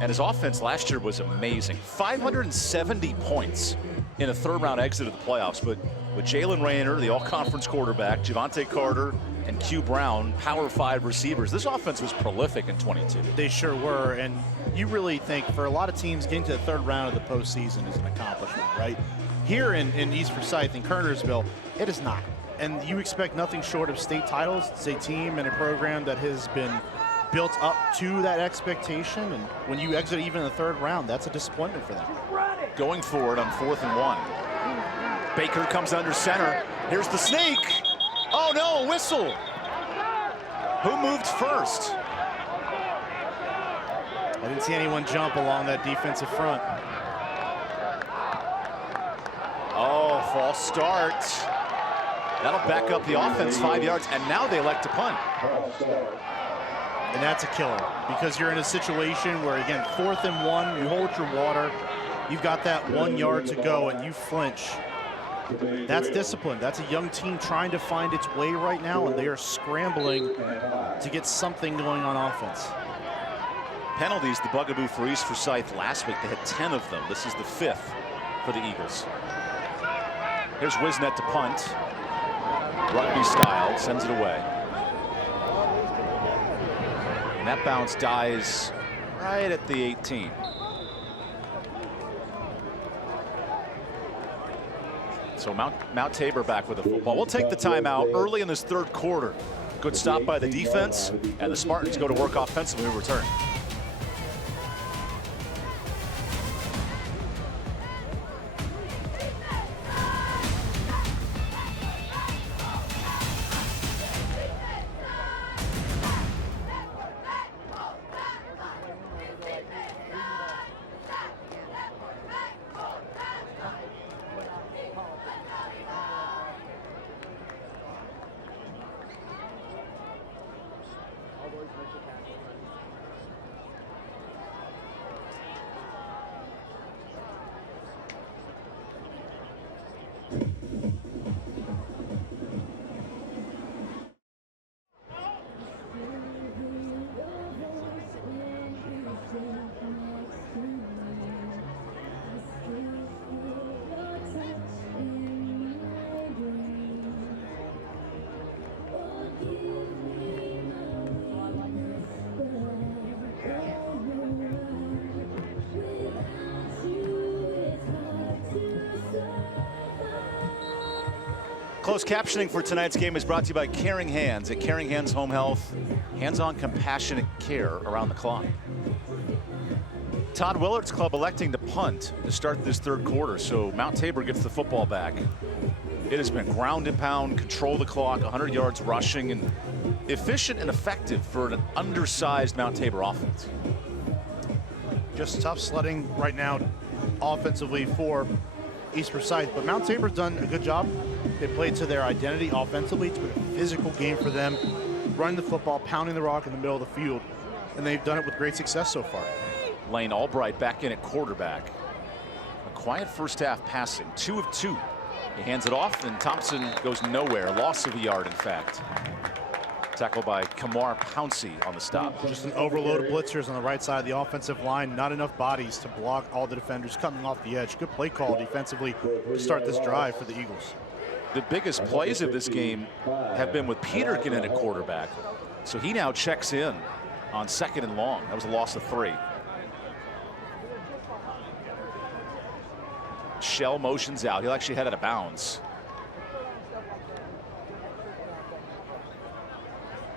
And his offense last year was amazing. 570 points in a 3rd round exit of the playoffs. But with Jalen Rayner, the all-conference quarterback, Javante Carter, and Q Brown, Power 5 receivers, this offense was prolific in 22. They sure were, and you really think for a lot of teams getting to the 3rd round of the postseason is an accomplishment, right? Here in East Forsyth, in Kernersville, it is not. And you expect nothing short of state titles. It's a team and a program that has been built up to that expectation, and when you exit even in the 3rd round, that's a disappointment for them. Going forward on 4th and 1. Baker comes under center. Here's the sneak. Oh no, a whistle. Who moved first? I didn't see anyone jump along that defensive front. Oh, false start. That'll back up the offense 5 yards, and now they elect to punt. And that's a killer, because you're in a situation where, again, 4th and 1, you hold your water, you've got that 1 yard to go, and you flinch. That's discipline. That's a young team trying to find its way right now, and they are scrambling to get something going on offense. Penalties, the bugaboo for East Forsyth last week. They had 10 of them. This is the 5th for the Eagles. Here's Wisnet to punt. Rugby style, sends it away. And that bounce dies right at the 18. So Mount Tabor back with the football. We'll take the timeout early in this third quarter. Good stop by the defense, and the Spartans go to work offensively when we return. Closed captioning for tonight's game is brought to you by Caring Hands at Caring Hands Home Health. Hands-on compassionate care around the clock. Todd Willard's club electing to punt to start this third quarter, so Mount Tabor gets the football back. It has been ground and pound, control the clock, 100 yards rushing, and efficient and effective for an undersized Mount Tabor offense. Just tough sledding right now offensively for East Forsyth, but Mount Tabor's done a good job. They played to their identity offensively. It's been a physical game for them, running the football, pounding the rock in the middle of the field, and they've done it with great success so far. Lane Albright back in at quarterback. A quiet first half passing, 2 of 2. He hands it off, and Thompson goes nowhere. Loss of a yard, in fact. Tackled by Kamar Pouncey on the stop. Just an overload of blitzers on the right side of the offensive line. Not enough bodies to block all the defenders coming off the edge. Good play call defensively to start this drive for the Eagles. The biggest plays of this game have been with Peterkin in at quarterback. So he now checks in on 2nd and long. That was a loss of 3. Shell motions out. He'll actually head out of bounds.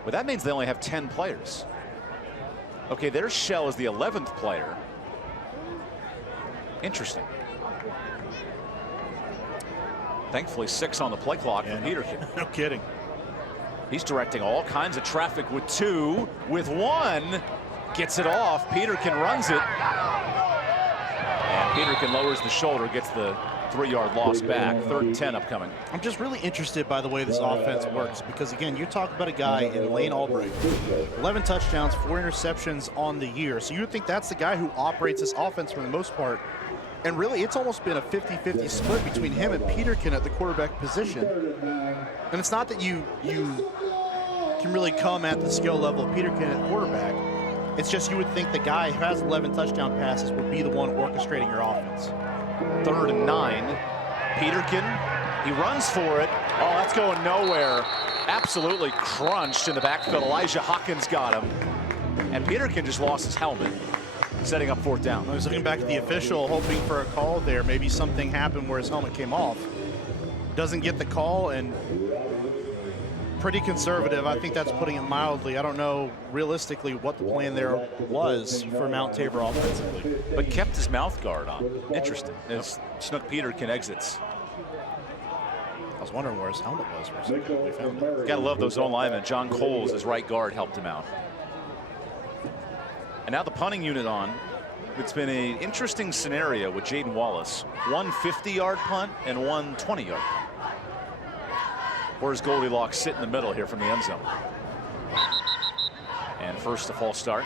But that means they only have 10 players. Okay, their Shell is the 11th player. Interesting. Thankfully, 6 on the play clock for Peterkin. No kidding. He's directing all kinds of traffic with 2. With 1, gets it off. Peterkin runs it. And Peterkin lowers the shoulder, gets the 3-yard loss back. 3rd and 10 upcoming. I'm just really interested by the way this offense works, because again, you talk about a guy in Lane Albright, 11 touchdowns, 4 interceptions on the year. So you would think that's the guy who operates this offense for the most part. And really, it's almost been a 50-50 split between him and Peterkin at the quarterback position. And it's not that you can really come at the skill level of Peterkin at quarterback. It's just you would think the guy who has 11 touchdown passes would be the one orchestrating your offense. 3rd and 9. Peterkin, he runs for it. Oh, that's going nowhere. Absolutely crunched in the backfield. Elijah Hawkins got him. And Peterkin just lost his helmet, setting up 4th down. I was looking back at the official, hoping for a call there. Maybe something happened where his helmet came off. Doesn't get the call, and pretty conservative. I think that's putting it mildly. I don't know realistically what the plan there was for Mount Tabor offensively. But kept his mouth guard on. Interesting. As Snook Peterkin exits. I was wondering where his helmet was for a second. We found it. Gotta love those own linemen. John Coles, his right guard, helped him out. And now the punting unit on. It's been an interesting scenario with Jaden Wallace. 1 50-yard punt and 1 20-yard punt. Where's Goldilocks sit in the middle here from the end zone? And first, a false start.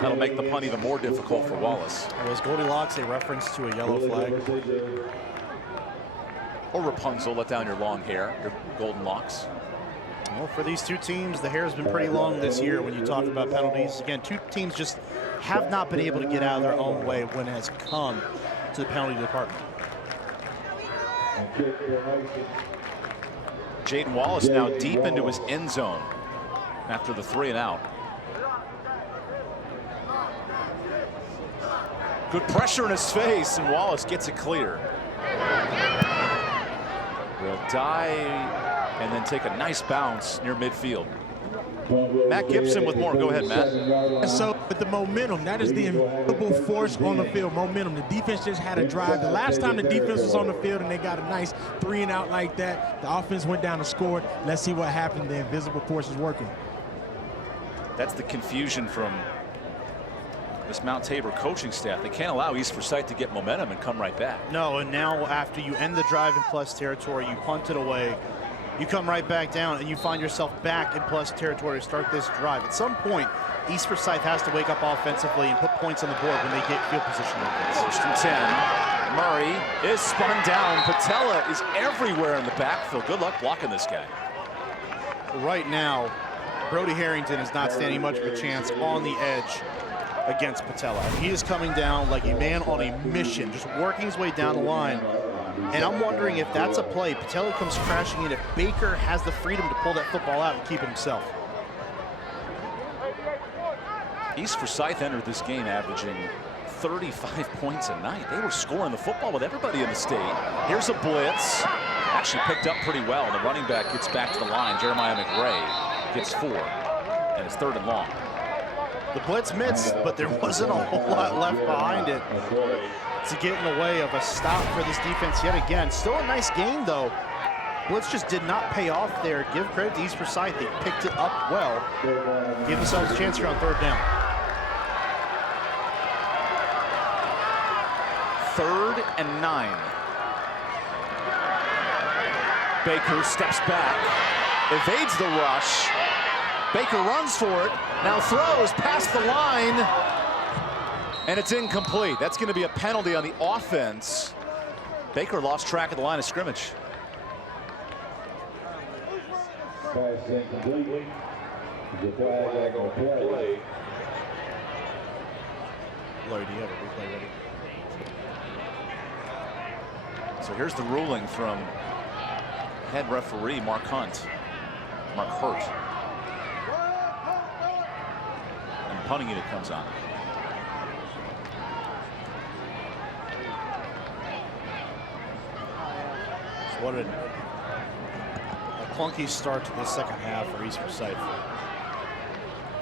That'll make the punt even more difficult for Wallace. Was Goldilocks a reference to a yellow flag? Or Rapunzel, let down your long hair, your golden locks. Well, for these two teams, the hair has been pretty long this year when you talk about penalties. Again, two teams just have not been able to get out of their own way when it has come to the penalty department. Jaden Wallace now deep into his end zone after the 3 and out. Good pressure in his face, and Wallace gets it clear. Will dive and then take a nice bounce near midfield. Matt Gibson with more. Go ahead, Matt. And so with the momentum, that is the invisible force on the field. Momentum. The defense just had a drive. The last time the defense was on the field and they got a nice 3-and-out like that, the offense went down and scored. Let's see what happened. The invisible force is working. That's the confusion from this Mount Tabor coaching staff. They can't allow East Forsyth to get momentum and come right back. No, and now after you end the drive in plus territory, you punt it away, you come right back down, and you find yourself back in plus territory to start this drive. At some point, East Forsyth has to wake up offensively and put points on the board when they get field position like this. First and 10. Murray is spun down. Patella is everywhere in the backfield. Good luck blocking this guy. Right now, Brody Harrington is not standing much of a chance on the edge against Patella. He is coming down like a man on a mission, just working his way down the line. And I'm wondering if that's a play. Patella comes crashing in, if Baker has the freedom to pull that football out and keep it himself. East Forsyth entered this game averaging 35 points a night. They were scoring the football with everybody in the state. Here's a blitz. Actually picked up pretty well. The running back gets back to the line. Jeremiah McRae gets 4. And it's 3rd and long. The blitz missed, but there wasn't a whole lot left behind it to get in the way of a stop for this defense yet again. Still a nice game, though. Blitz just did not pay off there. Give credit to East Forsyth. They picked it up well. Give themselves a chance here on 3rd down. 3rd and 9. Baker steps back, evades the rush. Baker runs for it, now throws past the line, and it's incomplete. That's going to be a penalty on the offense. Baker lost track of the line of scrimmage. Pass incomplete. The flag on play. Lloyd, do you have a replay ready? So here's the ruling from head referee Mark Hurt. And the punting unit comes on. So what a clunky start to the second half for East Forsyth.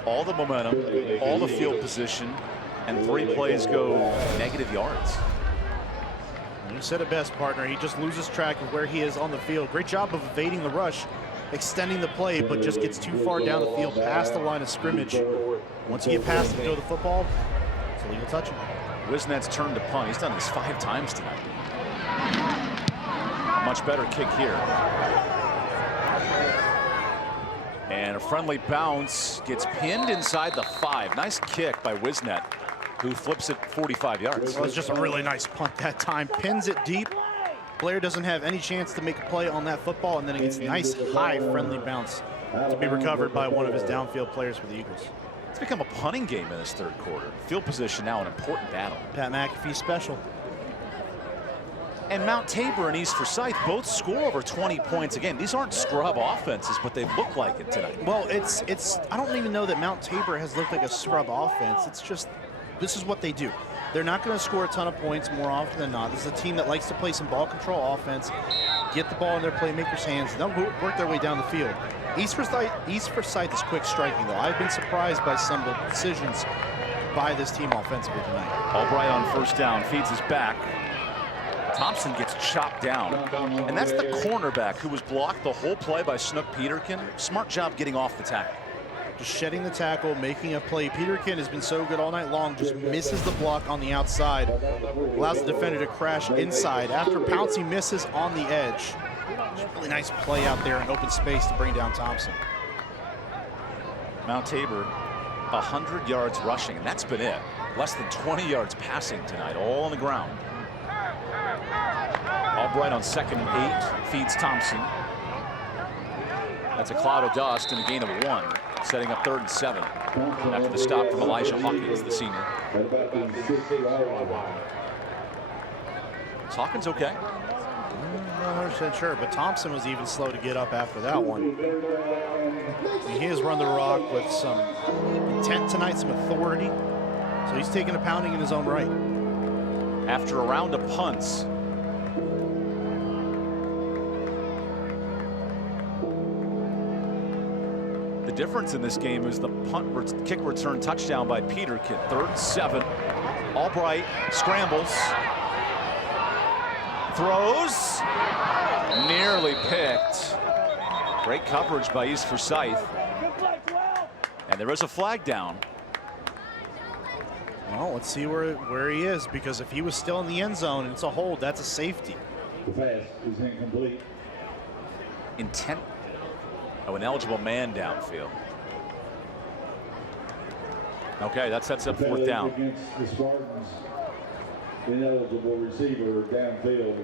All the momentum, all the field position, and 3 plays go negative yards. You said it best, partner. He just loses track of where he is on the field. Great job of evading the rush, extending the play, but just gets too far down the field, past the line of scrimmage. Once you get past and throw the football, it's a legal touch. Wisnet's turn to punt. He's done this 5 times tonight. Much better kick here. And a friendly bounce, gets pinned inside the 5. Nice kick by Wisnet, who flips it 45 yards. Well, it was just a really nice punt that time. Pins it deep. Blair doesn't have any chance to make a play on that football, and then it gets a nice, high, friendly bounce to be recovered by one of his downfield players for the Eagles. It's become a punting game in this 3rd quarter. Field position now an important battle. Pat McAfee special. And Mount Tabor and East Forsyth both score over 20 points a game. These aren't scrub offenses, but they look like it tonight. Well, I don't even know that Mount Tabor has looked like a scrub offense. It's just, this is what they do. They're not going to score a ton of points more often than not. This is a team that likes to play some ball control offense, get the ball in their playmakers' hands, and they'll work their way down the field. East Forsyth is quick striking, though. I've been surprised by some of the decisions by this team offensively tonight. Albright on 1st down, feeds his back. Thompson gets chopped down. And that's the cornerback who was blocked the whole play by Snook Peterkin. Smart job getting off the tackle. Just shedding the tackle, making a play. Peterkin has been so good all night long, just misses the block on the outside. Allows the defender to crash inside. After Pouncey misses on the edge. Just really nice play out there in open space to bring down Thompson. Mount Tabor, 100 yards rushing, and that's been it. Less than 20 yards passing tonight, all on the ground. Albright on 2nd and 8, feeds Thompson. That's a cloud of dust and a gain of 1, setting up 3rd and 7 after the stop from Elijah Hawkins, the senior. Is Hawkins okay? I'm not 100% sure, but Thompson was even slow to get up after that one. He has run the rock with some intent tonight, some authority. So he's taking a pounding in his own right. after a round of punts. The difference in this game is the kick return touchdown by Peterkin. 3rd and 7. Albright scrambles. Throws. Nearly picked. Great coverage by East Forsyth. And there is a flag down. Well, let's see where he is, because if he was still in the end zone and it's a hold, that's a safety. The pass is incomplete. Intent. Oh, an eligible man downfield. Okay, that sets up 4th down. Against the Spartans, ineligible receiver downfield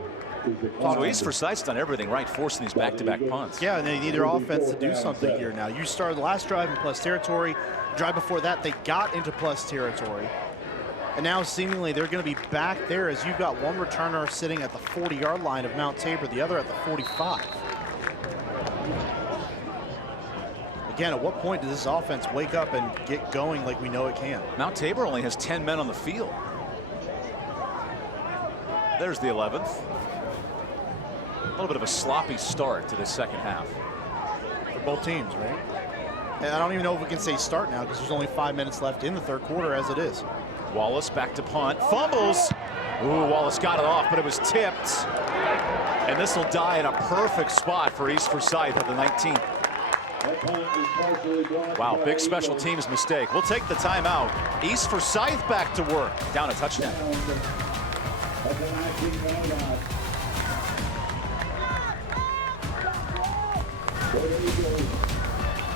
is the So East Forsyth's done everything right, forcing these back-to-back punts. Yeah, and they need their offense to do something here now. You started the last drive in plus territory. Drive before that, they got into plus territory. And now seemingly they're going to be back there, as you've got one returner sitting at the 40-yard line of Mount Tabor, the other at the 45. Again, at what point does this offense wake up and get going like we know it can? Mount Tabor only has 10 men on the field. There's the 11th. A little bit of a sloppy start to this second half. For both teams, right? And I don't even know if we can say start now, because there's only 5 minutes left in the 3rd quarter as it is. Wallace back to punt. Fumbles. Ooh, Wallace got it off, but it was tipped. And this will die in a perfect spot for East Forsyth at the 19th. Wow, big special teams mistake. We'll take the timeout. East Forsyth back to work. Down a touchdown.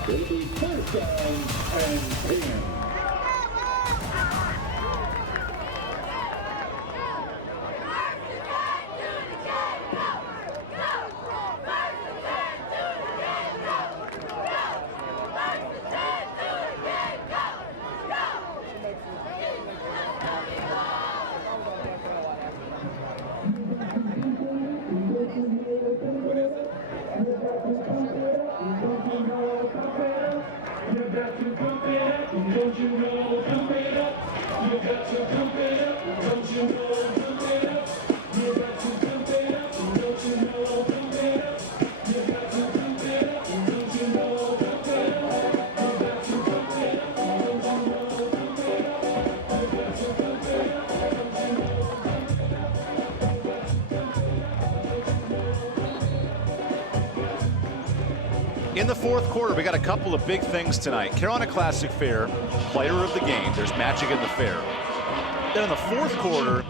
It'll be 1st down and 10. In the 4th quarter, we got a couple of big things tonight. Carolina Classic Fair, player of the game. There's magic in the fair. Then in the 4th quarter,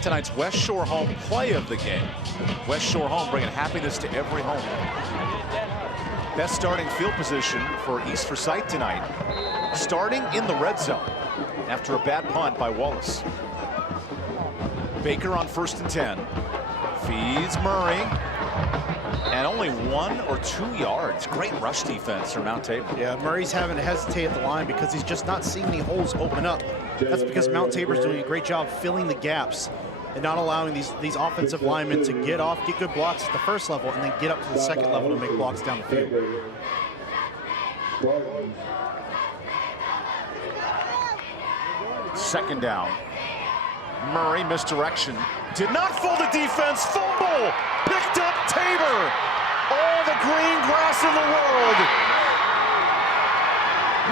tonight's West Shore home play of the game. West Shore home bringing happiness to every home. Best starting field position for East Forsyth tonight. Starting in the red zone after a bad punt by Wallace. Baker on 1st and 10. Feeds Murray. And only 1 or 2 yards. Great rush defense from Mount Tabor. Yeah, Murray's having to hesitate at the line because he's just not seeing any holes open up. That's because Mount Tabor's doing a great job filling the gaps and not allowing these offensive linemen to get off, get good blocks at the 1st level, and then get up to the 2nd level to make blocks down the field. 2nd down. Murray misdirection. Did not fool the defense. Fumble. Picked up Tabor. All the green grass in the world.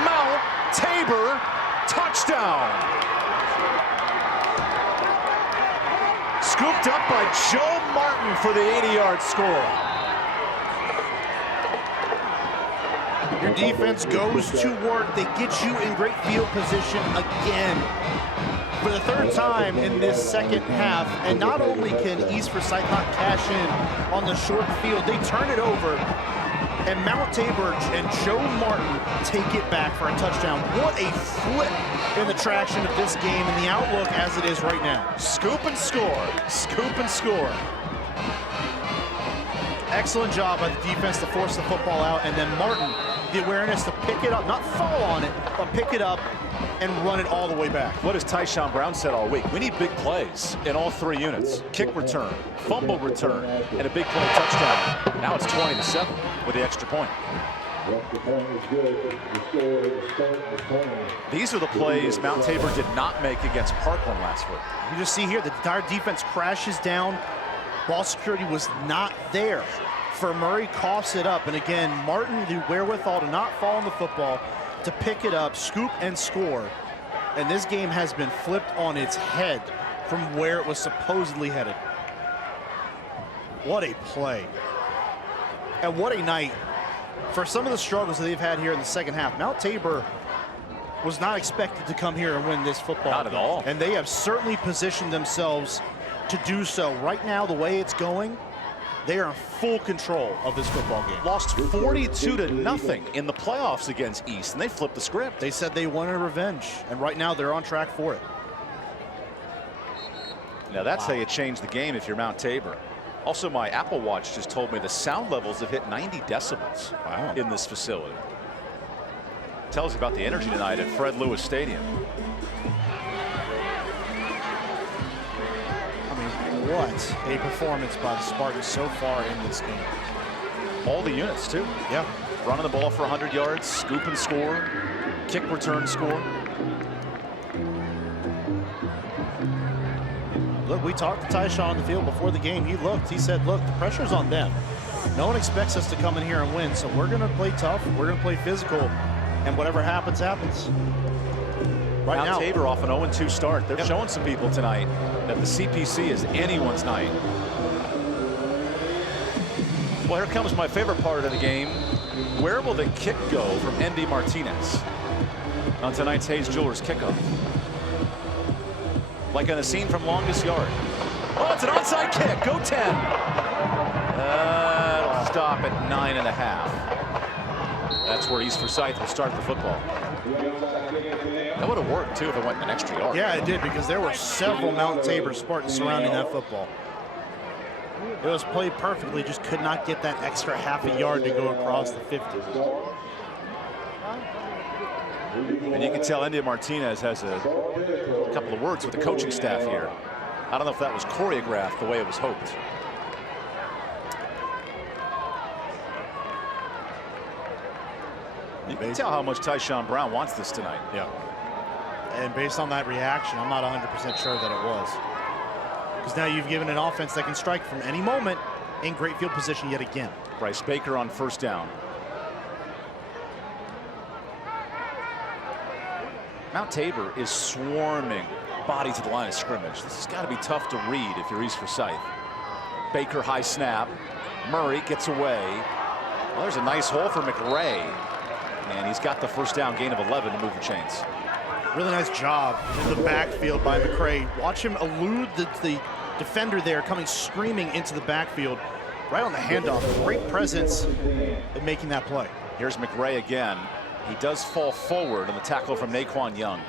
Mount Tabor touchdown. Scooped up by Joe Martin for the 80-yard score. Your defense goes to work. They get you in great field position again for the 3rd time in this second half. And not only can East Forsyth not cash in on the short field, they turn it over, and Mount Tabor and Joe Martin take it back for a touchdown. What a flip in the traction of this game and the outlook as it is right now. Scoop and score. Scoop and score. Excellent job by the defense to force the football out, and then Martin, the awareness to pick it up, not fall on it, but pick it up and run it all the way back. What has Tyshawn Brown said all week? We need big plays in all 3 units. Kick return, fumble return, and a big play touchdown. Now it's 20-7 with the extra point. The point is good. The score is These are the plays Mount Tabor did not make against Parkland last week. You just see here, the entire defense crashes down. Ball security was not there. For Murray, coughs it up. And again, Martin, the wherewithal to not fall on the football, to pick it up, scoop, and score. And this game has been flipped on its head from where it was supposedly headed. What a play. And what a night for some of the struggles that they've had here in the second half. Mount Tabor was not expected to come here and win this football Not game. at all. And they have certainly positioned themselves to do so. Right now, the way it's going, they are in full control of this football game. Lost 42-0 in the playoffs against East, and they flipped the script. They said they wanted revenge, and right now they're on track for it. Now that's how you change the game if you're Mount Tabor. Also, my Apple Watch just told me the sound levels have hit 90 decibels in this facility. Tells you about the energy tonight at Fred Lewis Stadium. What a performance by the Spartans so far in this game. All the units, too. Yeah. Running the ball for 100 yards, scoop and score, kick return score. Look, we talked to Tyshawn on the field before the game. He looked, he said, look, the pressure's on them. No one expects us to come in here and win, so we're going to play tough, we're going to play physical, and whatever happens, happens. Right Mount now, Tabor off an 0-2 start. They're showing some people tonight that the CPC is anyone's night. Well, here comes my favorite part of the game. Where will the kick go from Andy Martinez on tonight's Hayes Jewelers kickoff? Like in a scene from Longest Yard. Oh, it's an onside kick. Go 10. It'll stop at 9.5. That's where East Forsyth will start the football. That would have worked, too, if it went an extra yard. yeah, it did, because there were several Mount Tabor Spartans surrounding that football. It was played perfectly, just could not get that extra half a yard to go across the 50. And you can tell Andy Martinez has a couple of words with the coaching staff here. I don't know if that was choreographed the way it was hoped. You can tell how much Tyshawn Brown wants this tonight. Yeah. And based on that reaction, I'm not 100% sure that it was. Because now you've given an offense that can strike from any moment in great field position yet again. Bryce Baker on first down. Mount Tabor is swarming bodies at the line of scrimmage. This has got to be tough to read if you're East Forsyth. Baker high snap. Murray gets away. Well, there's a nice hole for McRae. And he's got the first down, gain of 11 to move the chains. Really nice job in the backfield by McRae. Watch him elude the defender there coming screaming into the backfield. Right on the handoff. Great presence in making that play. Here's McRae again. He does fall forward on the tackle from Naquan Young.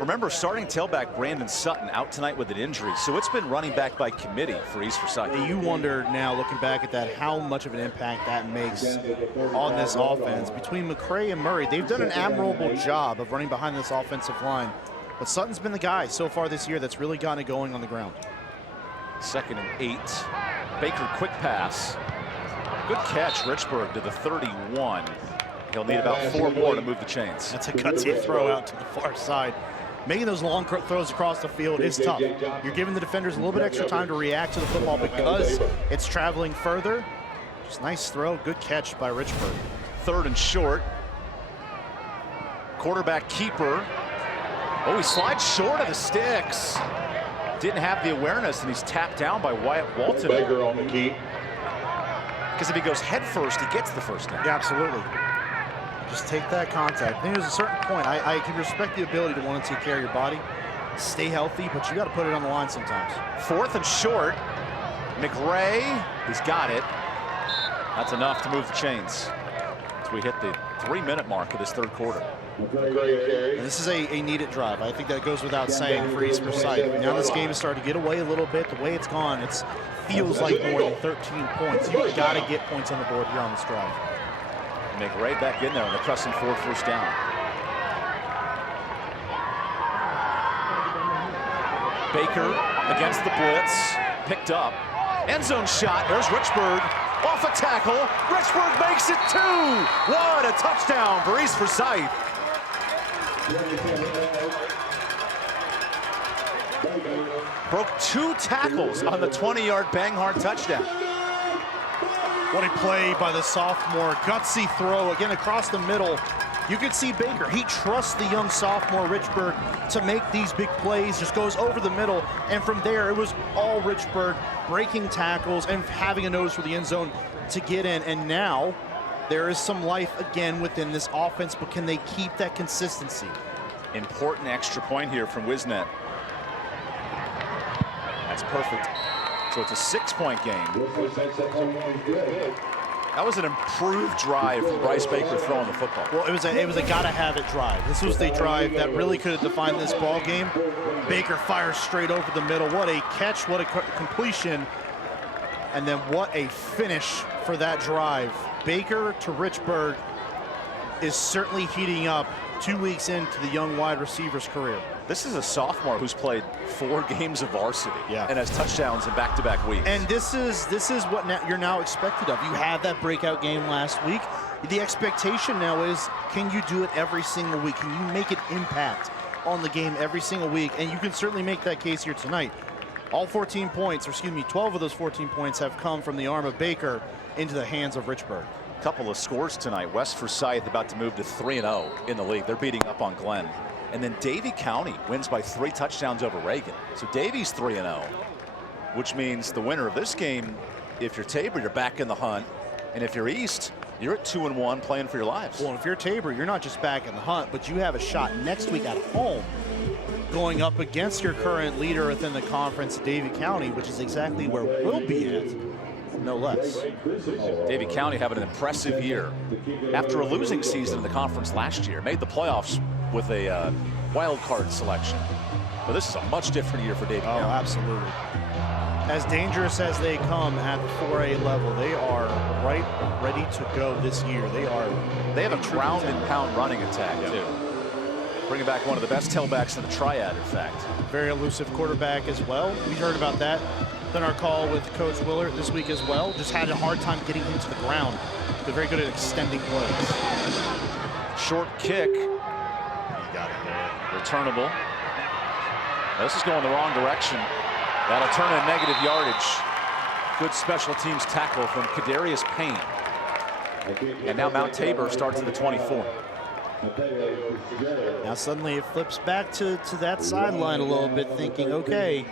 Remember, starting tailback Brandon Sutton out tonight with an injury, so it's been running back by committee for East Forsyth. You wonder now, looking back at that, how much of an impact that makes on this offense. Between McRae and Murray, they've done an admirable job of running behind this offensive line. But Sutton's been the guy so far this year that's really gotten it going on the ground. 2nd and 8. Baker quick pass. Good catch, Richburg to the 31. He'll need about 4 more to move the chains. That's a gutsy throw out to the far side. Making those long throws across the field is tough. You're giving the defenders a little bit extra time to react to the football because it's traveling further. Just nice throw, good catch by Richburg. 3rd and short. Quarterback keeper. Oh, he slides short of the sticks. Didn't have the awareness, and he's tapped down by Wyatt Walton. Baker on the key. Because if he goes head first, he gets the first down. Yeah, absolutely. Just take that contact. I think there's a certain point. I can respect the ability to want to take care of your body, stay healthy, but you got to put it on the line sometimes. 4th and short. McRae, he's got it. That's enough to move the chains as we hit the 3-minute mark of this 3rd quarter. And this is a needed drive. I think that goes without saying for East Forsyth. Now this game is starting to get away a little bit. The way it's gone, it feels like more than 13 points. You've got to get points on the board here on this drive. McRae back in there on the Crescent Ford first down. Baker against the blitz, picked up. End zone shot, there's Richburg. Off a tackle, Richburg makes it 2. What a touchdown for East Forsyth. Broke 2 tackles on the 20-yard bang-hard touchdown. What a play by the sophomore. Gutsy throw again across the middle. You can see Baker. He trusts the young sophomore Richburg to make these big plays. Just goes over the middle, and from there it was all Richburg breaking tackles and having a nose for the end zone to get in. And now there is some life again within this offense, but can they keep that consistency? Important extra point here from Wisnet. That's perfect. So it's a 6-point game. That was an improved drive from Bryce Baker throwing the football. Well, it was a gotta have it drive. This was the drive that really could have defined this ball game. Baker fires straight over the middle. What a catch, what a completion. And then what a finish for that drive. Baker to Richburg is certainly heating up 2 weeks into the young wide receiver's career. This is a sophomore who's played 4 games of varsity and has touchdowns in back-to-back weeks. And this is what you're now expected of. You had that breakout game last week. The expectation now is, can you do it every single week? Can you make an impact on the game every single week? And you can certainly make that case here tonight. All 14 points, or excuse me, 12 of those 14 points have come from the arm of Baker into the hands of Richburg. Couple of scores tonight. West Forsyth about to move to 3-0 in the league. They're beating up on Glenn. And then Davie County wins by 3 touchdowns over Reagan. So Davie's 3-0, which means the winner of this game, if you're Tabor, you're back in the hunt. And if you're East, you're at 2-1 playing for your lives. Well, if you're Tabor, you're not just back in the hunt, but you have a shot next week at home going up against your current leader within the conference, Davie County, which is exactly where we'll be at, no less. Davie County having an impressive year. After a losing season in the conference last year, made the playoffs with a wild card selection. But this is a much different year for Davie County. Oh, absolutely. As dangerous as they come at the 4A level, they are right ready to go this year. They have a ground and pound running attack too. Bringing back one of the best tailbacks in the triad, in fact. Very elusive quarterback as well. We heard about that in our call with Coach Willard this week as well. Just had a hard time getting into the ground. They're very good at extending plays. Short kick. Returnable. Now this is going the wrong direction. That'll turn in negative yardage. Good special teams tackle from Kadarius Payne. And now Mount Tabor starts at the 24. Now suddenly it flips back to that sideline a little bit, thinking, okay,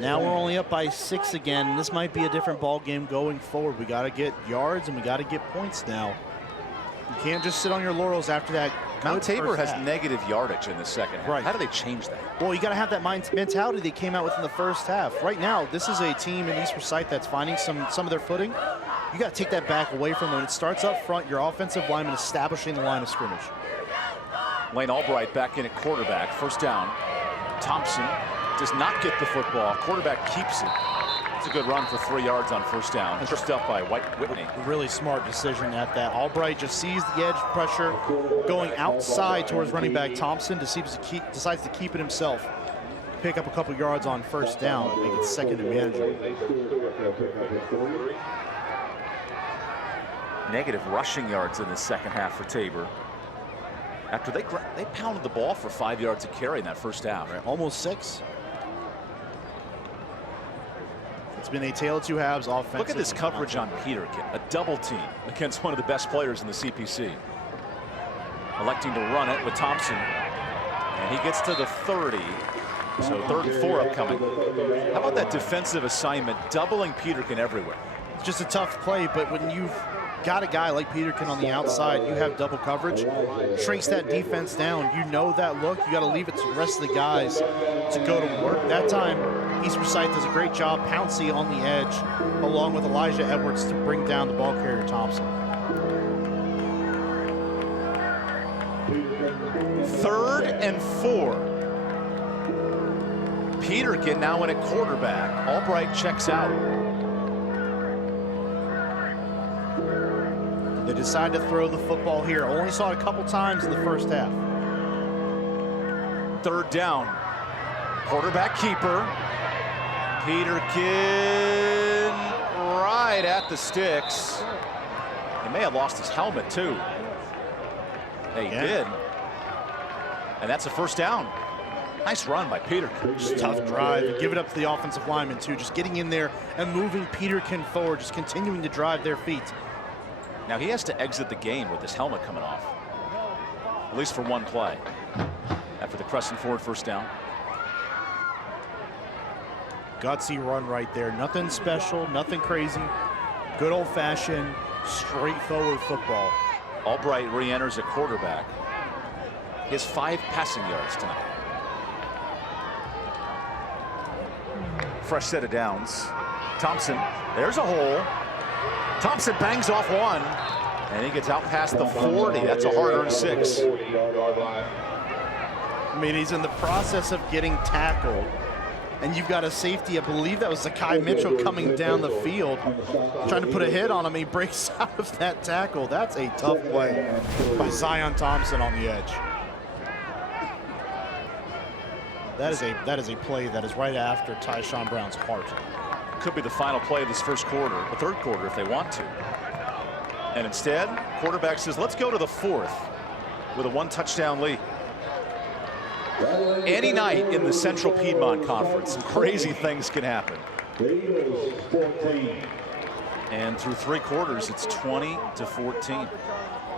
now we're only up by 6 again. This might be a different ball game going forward. We got to get yards and we got to get points now. You can't just sit on your laurels after that. Mount Tabor has negative yardage in the second half. Right. How do they change that? Well, you got to have that mentality they came out with in the first half. Right now, this is a team in East Forsyth that's finding some of their footing. You got to take that back away from them. It starts up front, your offensive lineman establishing the line of scrimmage. Lane Albright back in at quarterback. First down. Thompson does not get the football. Quarterback keeps it. It's a good run for 3 yards on first down. Tripped up by Whitney. Really smart decision at that. Albright just sees the edge pressure going outside towards running back Thompson. Decides to keep it himself. Pick up a couple yards on first down. Make it second and manageable. Negative rushing yards in the second half for Tabor. After they pounded the ball for 5 yards a carry in that first half. Right, almost 6. It's been a tale of two halves offense. Look at this coverage on Peterkin. A double team against one of the best players in the CPC. Electing to run it with Thompson. And he gets to the 30. So 3rd and 4 upcoming. How about that defensive assignment, doubling Peterkin everywhere? It's just a tough play, but when you've got a guy like Peterkin on the outside, you have double coverage, shrinks that defense down. You know that look. You got to leave it to the rest of the guys to go to work. That time, East Forsyth does a great job. Pouncey on the edge, along with Elijah Edwards to bring down the ball carrier Thompson. 3rd and 4. Peterkin now in at quarterback. Albright checks out. They decide to throw the football here. Only saw it a couple times in the first half. 3rd down. Quarterback keeper. Peterkin right at the sticks. He may have lost his helmet too. Yeah, he did. And that's a first down. Nice run by Peter. Just tough drive. Give it up to the offensive lineman, too. Just getting in there and moving Peterkin forward, just continuing to drive their feet. Now he has to exit the game with his helmet coming off, at least for one play, after the Crescent Ford first down. Gutsy run right there. Nothing special, nothing crazy. Good old-fashioned, straightforward football. Albright re-enters at quarterback. He has 5 passing yards tonight. Fresh set of downs. Thompson, there's a hole. Thompson bangs off one, and he gets out past the 40. That's a hard-earned 6. I mean, he's in the process of getting tackled, and you've got a safety. I believe that was Zakai Mitchell coming down the field, trying to put a hit on him. He breaks out of that tackle. That's a tough play by Zion Thompson on the edge. That is a play that is right after Tyshawn Brown's heart. Could be the final play of this first quarter, the third quarter, if they want to. And instead, quarterback says, let's go to the 4th with a 1-touchdown lead. Any night in the Central Piedmont Conference, some crazy things can happen. And through 3 quarters, it's 20-14.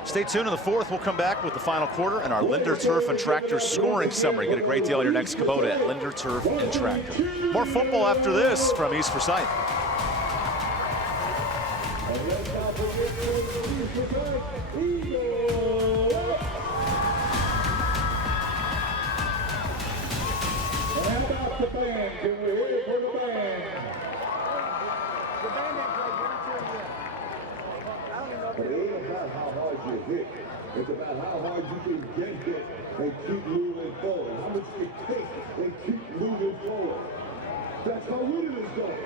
Stay tuned in the 4th. We'll come back with the final quarter and our Linder Turf and Tractor scoring summary. Get a great deal on your next Kubota at Linder Turf and Tractor. More football after this from East Forsyth. It's about how hard you can get hit and keep moving forward. How much it takes and keep moving forward. That's how winning is going.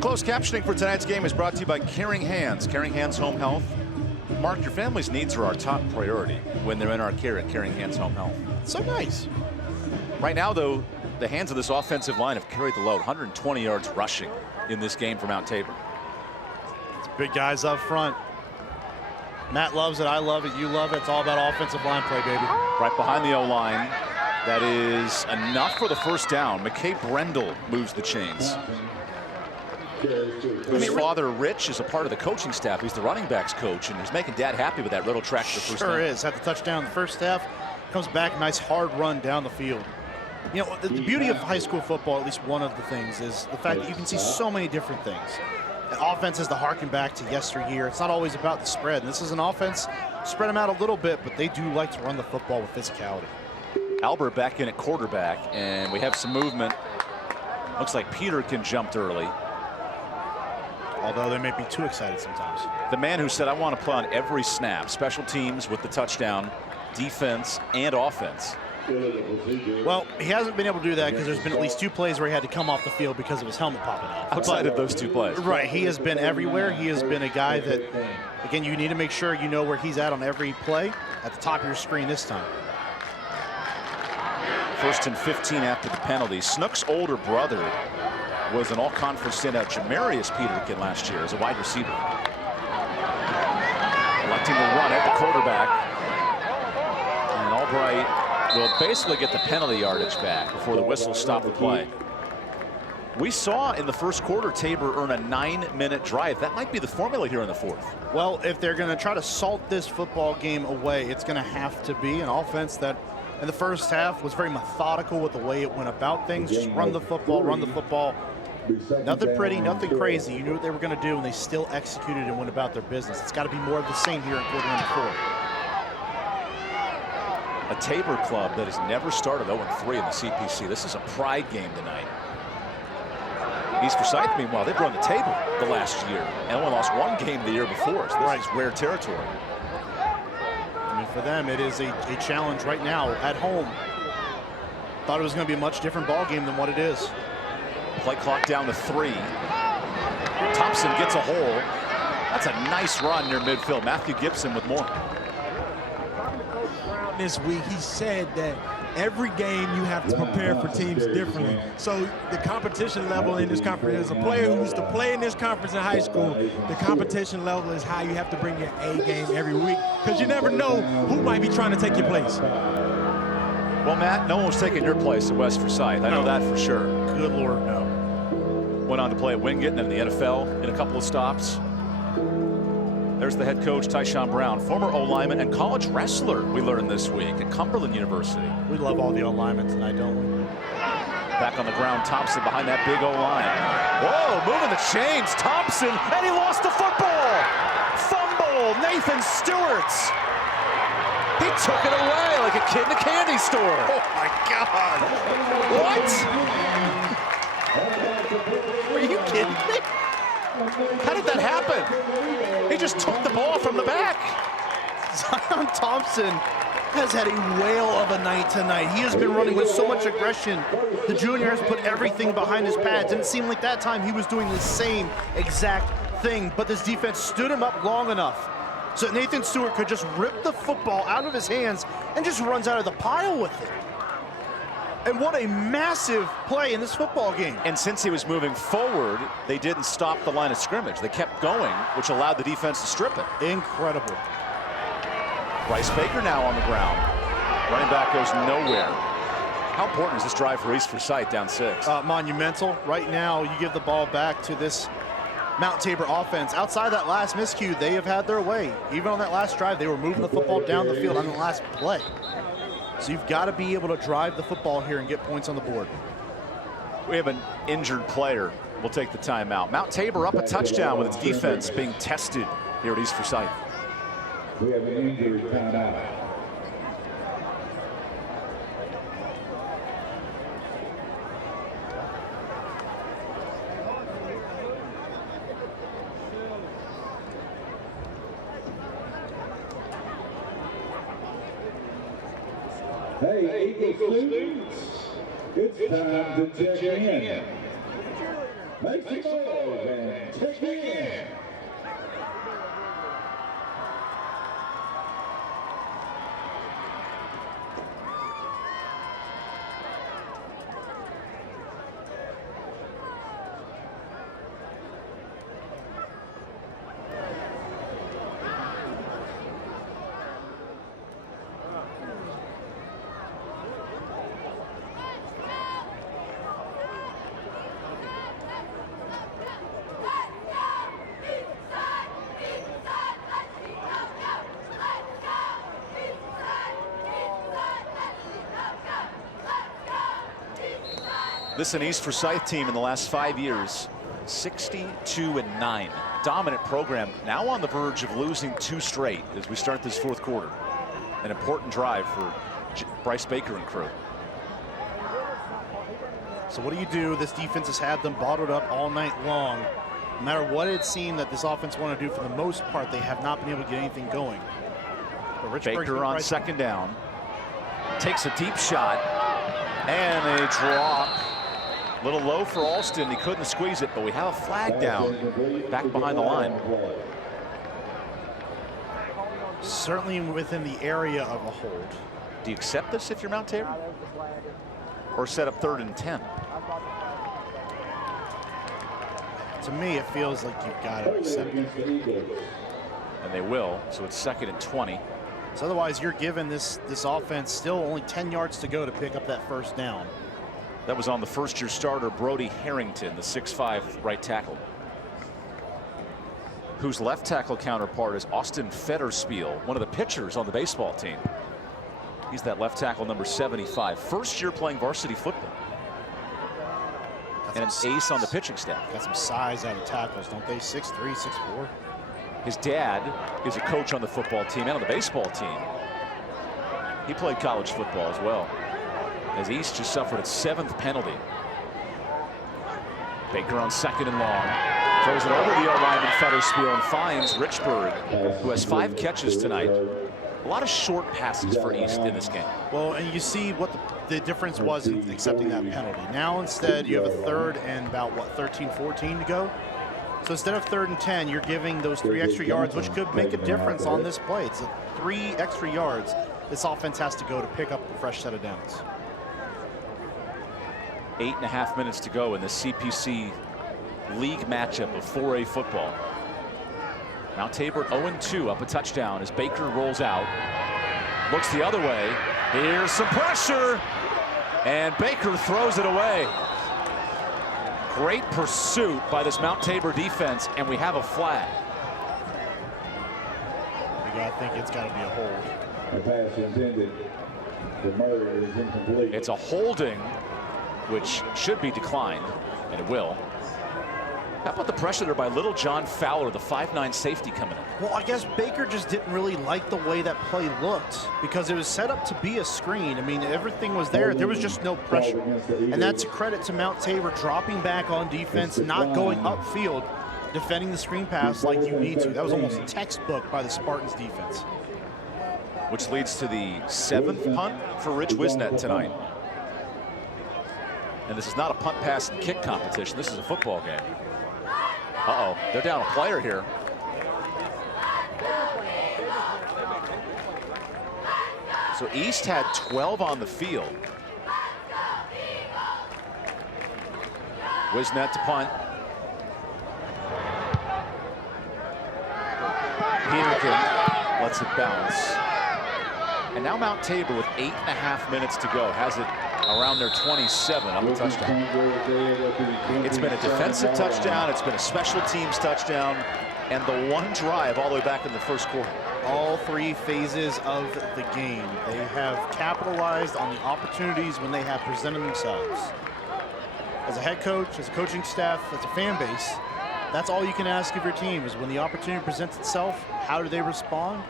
Closed captioning for tonight's game is brought to you by Caring Hands. Caring Hands Home Health. Mark, your family's needs are our top priority when they're in our care at Caring Hands Home Health. So nice. Right now, though, the hands of this offensive line have carried the load. 120 yards rushing in this game for Mount Tabor. It's big guys up front. Matt loves it. I love it. You love it. It's all about offensive line play, baby. Right behind the O-line. That is enough for the first down. McKay Brendel moves the chains. Whose father, Rich, is a part of the coaching staff. He's the running backs coach, and he's making Dad happy with that little track to the first down. Sure is. Had the touchdown in the first half. Comes back, nice hard run down the field. You know, the beauty of high school football, at least one of the things, is the fact that you can see so many different things. And offense is to harken back to yesteryear. It's not always about the spread. And this is an offense, spread them out a little bit, but they do like to run the football with physicality. Albert back in at quarterback, and we have some movement. Looks like Peterkin jumped early. Although they may be too excited sometimes. The man who said, I want to play on every snap, special teams with the touchdown, defense and offense. Well, he hasn't been able to do that because there's been at least 2 plays where he had to come off the field because of his helmet popping off. Outside of those 2 plays. Right, he has been everywhere. He has been a guy that, again, you need to make sure you know where he's at on every play at the top of your screen this time. 1st and 15 after the penalty. Snook's older brother was an all-conference standout, Jamarius Peterkin, last year as a wide receiver. Electing to run it, the quarterback. And Albright will basically get the penalty yardage back before the whistle stopped the play. We saw in the first quarter Tabor earn a 9-minute drive. That might be the formula here in the 4th. Well, if they're going to try to salt this football game away, it's going to have to be an offense that in the first half was very methodical with the way it went about things. Just run the football, run the football. Nothing pretty, nothing crazy. You knew what they were going to do, and they still executed and went about their business. It's got to be more of the same here in quarter number 4. A Tabor club that has never started 0-3 in the CPC. This is a pride game tonight. East Forsyth, meanwhile, they've run the table the last year and only lost 1 game the year before, so this is rare territory. I mean, for them, it is a challenge right now at home. Thought it was going to be a much different ball game than what it is. Play clock down to 3. Thompson gets a hole. That's a nice run near midfield. Matthew Gibson with more. This week, he said that every game you have to prepare for teams differently. So the competition level in this conference, as a player who used to play in this conference in high school, the competition level is how you have to bring your A game every week, because you never know who might be trying to take your place. Well, Matt, no one was taking your place at West Forsyth. I know that for sure. Good Lord, no. Went on to play at Wingate and then the NFL in a couple of stops. There's the head coach, Tyshawn Brown, former O-lineman and college wrestler, we learned this week at Cumberland University. We love all the O-linemen tonight, don't we? Back on the ground, Thompson behind that big O-line. Whoa, moving the chains, Thompson, and he lost the football! Fumble, Nathan Stewart. He took it away like a kid in a candy store. Oh my God! What? Are you kidding me? How did that happen? He just took the ball from the back. Zion Thompson has had a whale of a night tonight. He has been running with so much aggression. The junior has put everything behind his pads, and it seemed like that time he was doing the same exact thing, but this defense stood him up long enough so that Nathan Stewart could just rip the football out of his hands and just runs out of the pile with it. And what a massive play in this football game. And since he was moving forward, they didn't stop the line of scrimmage. They kept going, which allowed the defense to strip it. Incredible. Bryce Baker now on the ground. Running back goes nowhere. How important is this drive for East Forsyth down 6? Monumental. Right now, you give the ball back to this Mt. Tabor offense. Outside that last miscue, they have had their way. Even on that last drive, they were moving the football down the field on the last play. So you've got to be able to drive the football here and get points on the board. We have an injured player. We'll take the timeout. Mt. Tabor up a touchdown with its defense being tested here at East Forsyth. We have an injury timeout. Hey, Eagle students, it's time to check in. Make some noise and check in. This is an East Forsyth team in the last 5 years, 62-9. Dominant program, now on the verge of losing 2 straight as we start this 4th quarter. An important drive for Bryce Baker and crew. So what do you do? This defense has had them bottled up all night long. No matter what it seemed that this offense wanted to do, for the most part, they have not been able to get anything going. Baker on second down. Takes a deep shot. And a drop. A little low for Alston. He couldn't squeeze it, but we have a flag down back behind the line. Certainly within the area of a hold. Do you accept this if you're Mount Tabor? Or set up 3rd and 10? To me, it feels like you've got to accept it. And they will, so it's 2nd and 20. So otherwise, you're giving this offense still only 10 yards to go to pick up that first down. That was on the first-year starter, Brody Harrington, the 6'5" right tackle, whose left tackle counterpart is Austin Federspiel, one of the pitchers on the baseball team. He's that left tackle number 75. First year playing varsity football. And an ace on the pitching staff. Got some size out of tackles, don't they? 6'3", 6'4". His dad is a coach on the football team and on the baseball team. He played college football as well. As East just suffered its 7th penalty. Baker on 2nd and long. Throws it over the O-lineman Federspiel and finds Richburg, who has 5 catches tonight. A lot of short passes for East in this game. Well, and you see what the difference was in accepting that penalty. Now instead you have a 3rd and about, what, 13, 14 to go? So instead of 3rd and 10, you're giving those 3 extra yards, which could make a difference on this play. It's 3 extra yards this offense has to go to pick up a fresh set of downs. 8.5 minutes to go in the CPC league matchup of 4A football. Mount Tabor 0-2 up a touchdown as Baker rolls out. Looks the other way. Here's some pressure. And Baker throws it away. Great pursuit by this Mount Tabor defense, and we have a flag. I think it's got to be a hold. The pass intended for Murray is incomplete. It's a holding, which should be declined, and it will. How about the pressure there by Little John Fowler, the 5'9" safety coming in? Well, I guess Baker just didn't really like the way that play looked because it was set up to be a screen. I mean, everything was there. There was just no pressure. And that's a credit to Mount Tabor dropping back on defense, not going upfield, defending the screen pass like you need to. That was almost a textbook by the Spartans defense. Which leads to the 7th punt for Rich Wisnet tonight. And this is not a punt, pass, and kick competition. This is a football game. Uh-oh, they're down a player here. So East had 12 on the field. Wisnet to punt. Peterkin lets it bounce. And now Mount Tabor with 8.5 minutes to go has it around their 27 on the touchdown. It's been a defensive touchdown, it's been a special teams touchdown, and the one drive all the way back in the first quarter. All 3 phases of the game. They have capitalized on the opportunities when they have presented themselves. As a head coach, as a coaching staff, as a fan base, that's all you can ask of your team is when the opportunity presents itself, how do they respond?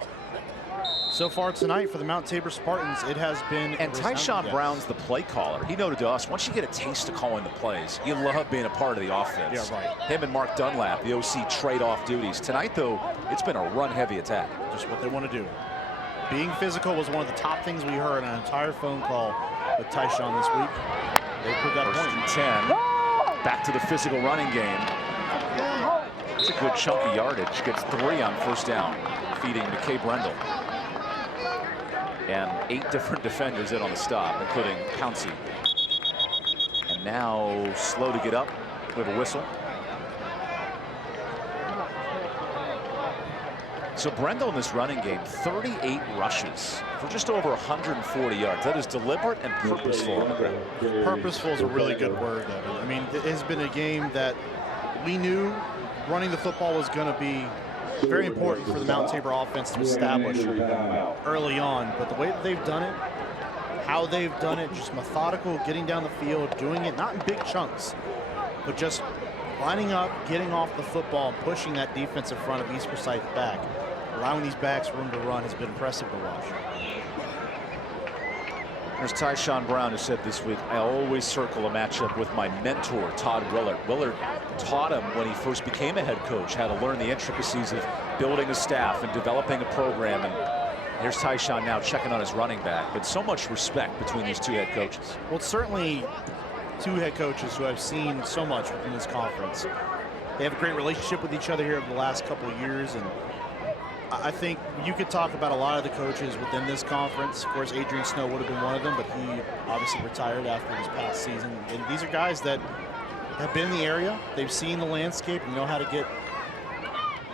So far tonight for the Mount Tabor Spartans, it has been. And Tyshawn Brown's the play caller. He noted to us, once you get a taste of calling the plays, you love being a part of the offense. Yeah, right. Him and Mark Dunlap, the OC, trade off duties. Tonight, though, it's been a run-heavy attack. Just what they want to do. Being physical was one of the top things we heard on an entire phone call with Tyshawn this week. They put that First point. and 10. Back to the physical running game. It's a good chunk of yardage. Gets 3 on first down, feeding McKay Brendel. And 8 different defenders in on the stop, including Pouncey. And now slow to get up. We have a whistle. So Brendel in this running game, 38 rushes for just over 140 yards. That is deliberate and purposeful on the ground. Purposeful is a really good word, Evan. I mean, it has been a game that we knew running the football was going to be very important for the Mount Tabor offense to establish early on. But the way that they've done it, how they've done it, just methodical, getting down the field, doing it not in big chunks, but just lining up, getting off the football, and pushing that defensive front of East Forsyth back, allowing these backs room to run has been impressive to watch. There's Tyshawn Brown, who said this week, I always circle a matchup with my mentor, Todd Willard. Willard taught him when he first became a head coach how to learn the intricacies of building a staff and developing a program. And Here's Tyshawn now checking on his running back, but so much respect between these two head coaches. Well, it's certainly two head coaches who I've seen so much within this conference. They have a great relationship with each other here over the last couple of years, and I think you could talk about a lot of the coaches within this conference. Of course, Adrian Snow would have been one of them, but he obviously retired after this past season. And these are guys that have been in the area. They've seen the landscape and know how to get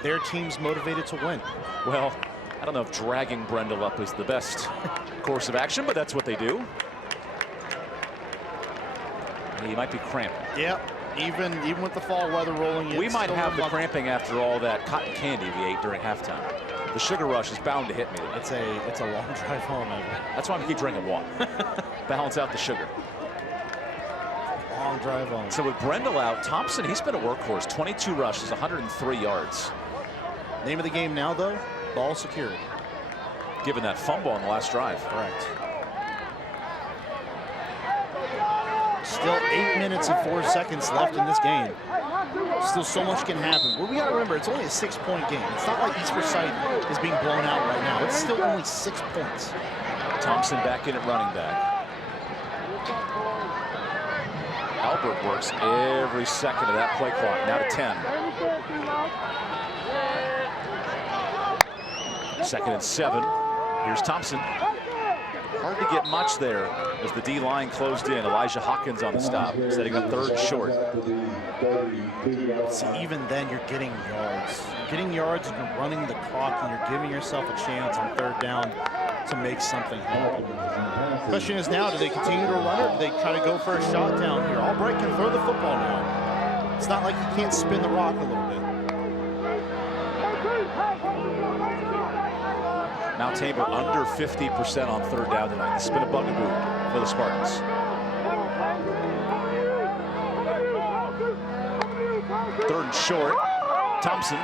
their teams motivated to win. Well, I don't know if dragging Brendel up is the best course of action, but that's what they do. He might be cramping. Yeah, even with the fall weather rolling in. We might have the cramping after all that cotton candy we ate during halftime. The sugar rush is bound to hit me. It's a long drive home, Evan. That's why I'm keep drinking water. Balance out the sugar. Long drive home. So with Brendel out, Thompson, he's been a workhorse. 22 rushes, 103 yards. Name of the game now, though, ball secured. Given that fumble on the last drive. Correct. Still 8 minutes and 4 seconds left in this game. Still so much can happen. Well, we got to remember, it's only a 6-point game. It's not like East Forsyth is being blown out right now. It's still only 6 points. Thompson back in at running back. Albert works every second of that play clock. Now to 10. 2nd and 7. Here's Thompson. Hard to get much there as the D-line closed in. Elijah Hawkins on the stop, setting up 3rd short. See, even then, you're getting yards. You're getting yards and you're running the clock and you're giving yourself a chance on 3rd down to make something happen. The question is now, do they continue to run it? Or do they try to go for a shot down here? Albright can throw the football now. It's not like he can't spin the rock a little bit. Mount Tabor under 50% on 3rd down tonight. It's been a bugaboo for the Spartans. 3rd and short. Thompson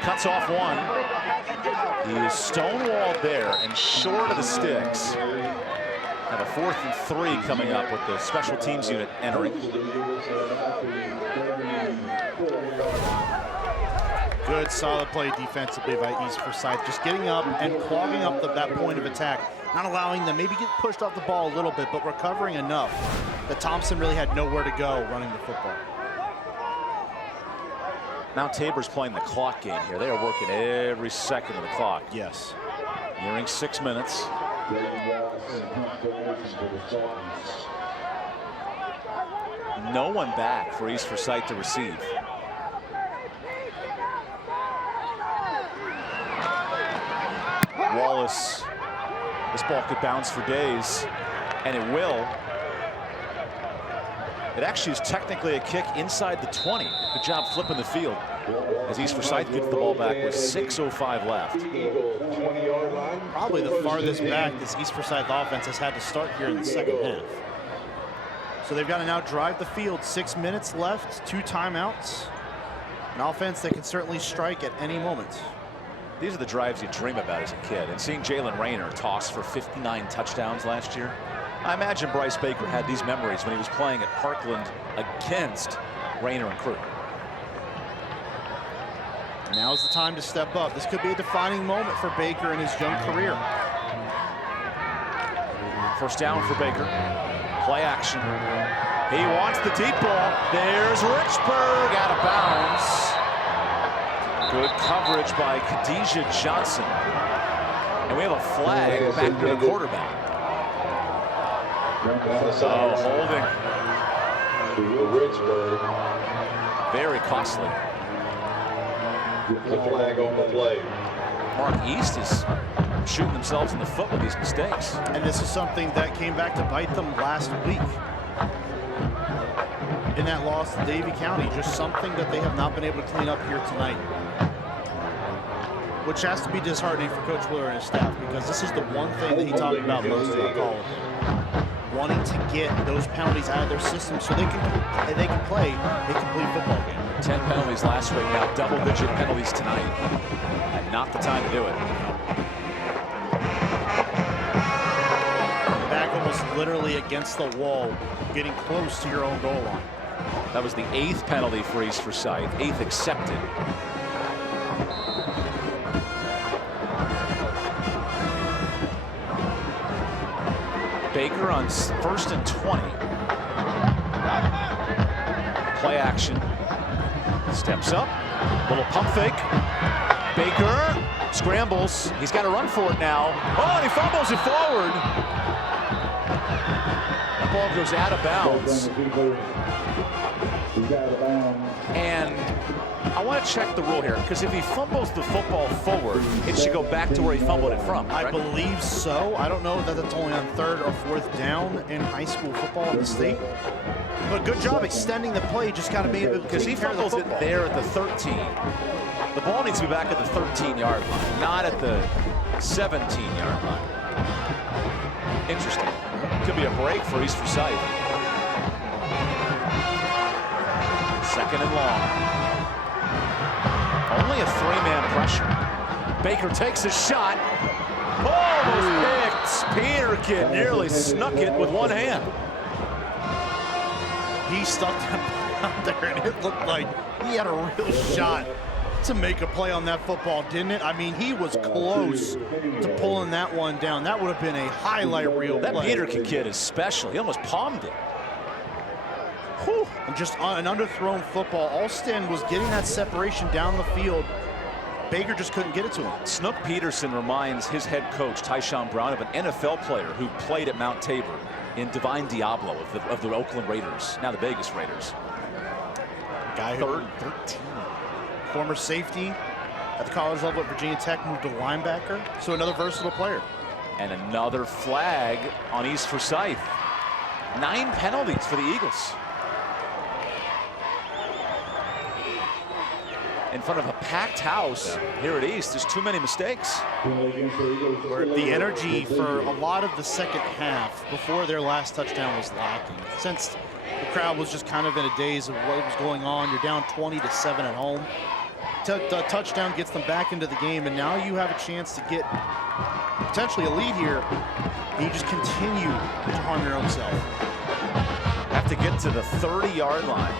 cuts off one. He is stonewalled there and short of the sticks. Have a 4th and 3 coming up with the special teams unit entering. Good, solid play defensively by East Forsyth. Just getting up and clogging up that point of attack. Not allowing them maybe get pushed off the ball a little bit, but recovering enough that Thompson really had nowhere to go running the football. Mount Tabor's playing the clock game here. They are working every second of the clock. Yes. Nearing 6 minutes. No one back for East Forsyth to receive. Wallace, this ball could bounce for days, and it will. It actually is technically a kick inside the 20. Good job flipping the field as East Forsyth gets the ball back with 6:05 left. Probably the farthest back this East Forsyth offense has had to start here in the 2nd half. So they've got to now drive the field. 6 minutes left, 2 timeouts. An offense that can certainly strike at any moment. These are the drives you dream about as a kid. And seeing Jalen Rayner toss for 59 touchdowns last year, I imagine Bryce Baker had these memories when he was playing at Parkland against Rayner and crew. Now's the time to step up. This could be a defining moment for Baker in his young career. 1st down for Baker. Play action. He wants the deep ball. There's Richburg out of bounds. Good coverage by Khadijah Johnson. And we have a flag back to the quarterback. Oh, holding. Very costly. The flag on the play. Mark East is shooting themselves in the foot with these mistakes. And this is something that came back to bite them last week. In that loss to Davie County, just something that they have not been able to clean up here tonight. Which has to be disheartening for Coach Wheeler and his staff, because this is the one thing that he talked about most in the call. Wanting to get those penalties out of their system so they can play a complete football game. 10 penalties last week, now double-digit penalties tonight. And not the time to do it. Back almost literally against the wall, getting close to your own goal line. That was the 8th penalty for East Forsyth, 8th accepted. Baker on 1st and 20. Play action. Steps up. Little pump fake. Baker scrambles. He's got to run for it now. Oh, and he fumbles it forward. That ball goes out of bounds. And I want to check the rule here, because if he fumbles the football forward, it should go back to where he fumbled it from. I believe so. I don't know that that's only on 3rd or 4th down in high school football in the state. But good job extending the play. Just got to be able to because he fumbles it there at the 13. The ball needs to be back at the 13-yard line, not at the 17-yard line. Interesting. Could be a break for East Forsyth. 2nd and long. Only a 3-man pressure. Baker takes a shot. Almost picked. Peterkin nearly snuck it with one hand. He stuck that out there, and it looked like he had a real shot to make a play on that football, didn't it? I mean, he was close to pulling that one down. That would have been a highlight reel play. That Peterkin kid is special. He almost palmed it. Whew. And just an underthrown football. Alston was getting that separation down the field. Baker just couldn't get it to him. Snook Peterson reminds his head coach, Tyshawn Brown, of an NFL player who played at Mount Tabor in Divine Diablo of the Oakland Raiders, now the Vegas Raiders. Guy 3rd and 13. Former safety at the college level at Virginia Tech, moved to linebacker. So another versatile player. And another flag on East Forsyth. 9 penalties for the Eagles. In front of a packed house here at East, there's too many mistakes. The energy for a lot of the second half before their last touchdown was lacking. Since the crowd was just kind of in a daze of what was going on, you're down 20-7 at home. The touchdown gets them back into the game, and now you have a chance to get potentially a lead here. And you just continue to harm your own self. Have to get to the 30-yard line.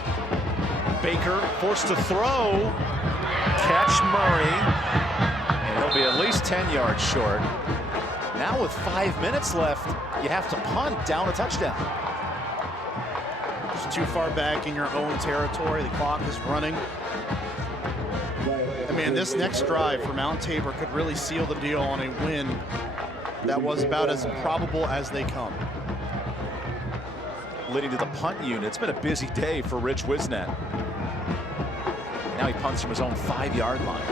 Baker forced to throw. Catch Murray, and he'll be at least 10 yards short. Now with 5 minutes left, you have to punt down a touchdown. Just too far back in your own territory. The clock is running. I mean, this next drive for Mount Tabor could really seal the deal on a win that was about as improbable as they come. Leading to the punt unit. It's been a busy day for Rich Wisnett. Now he punts from his own 5-yard line.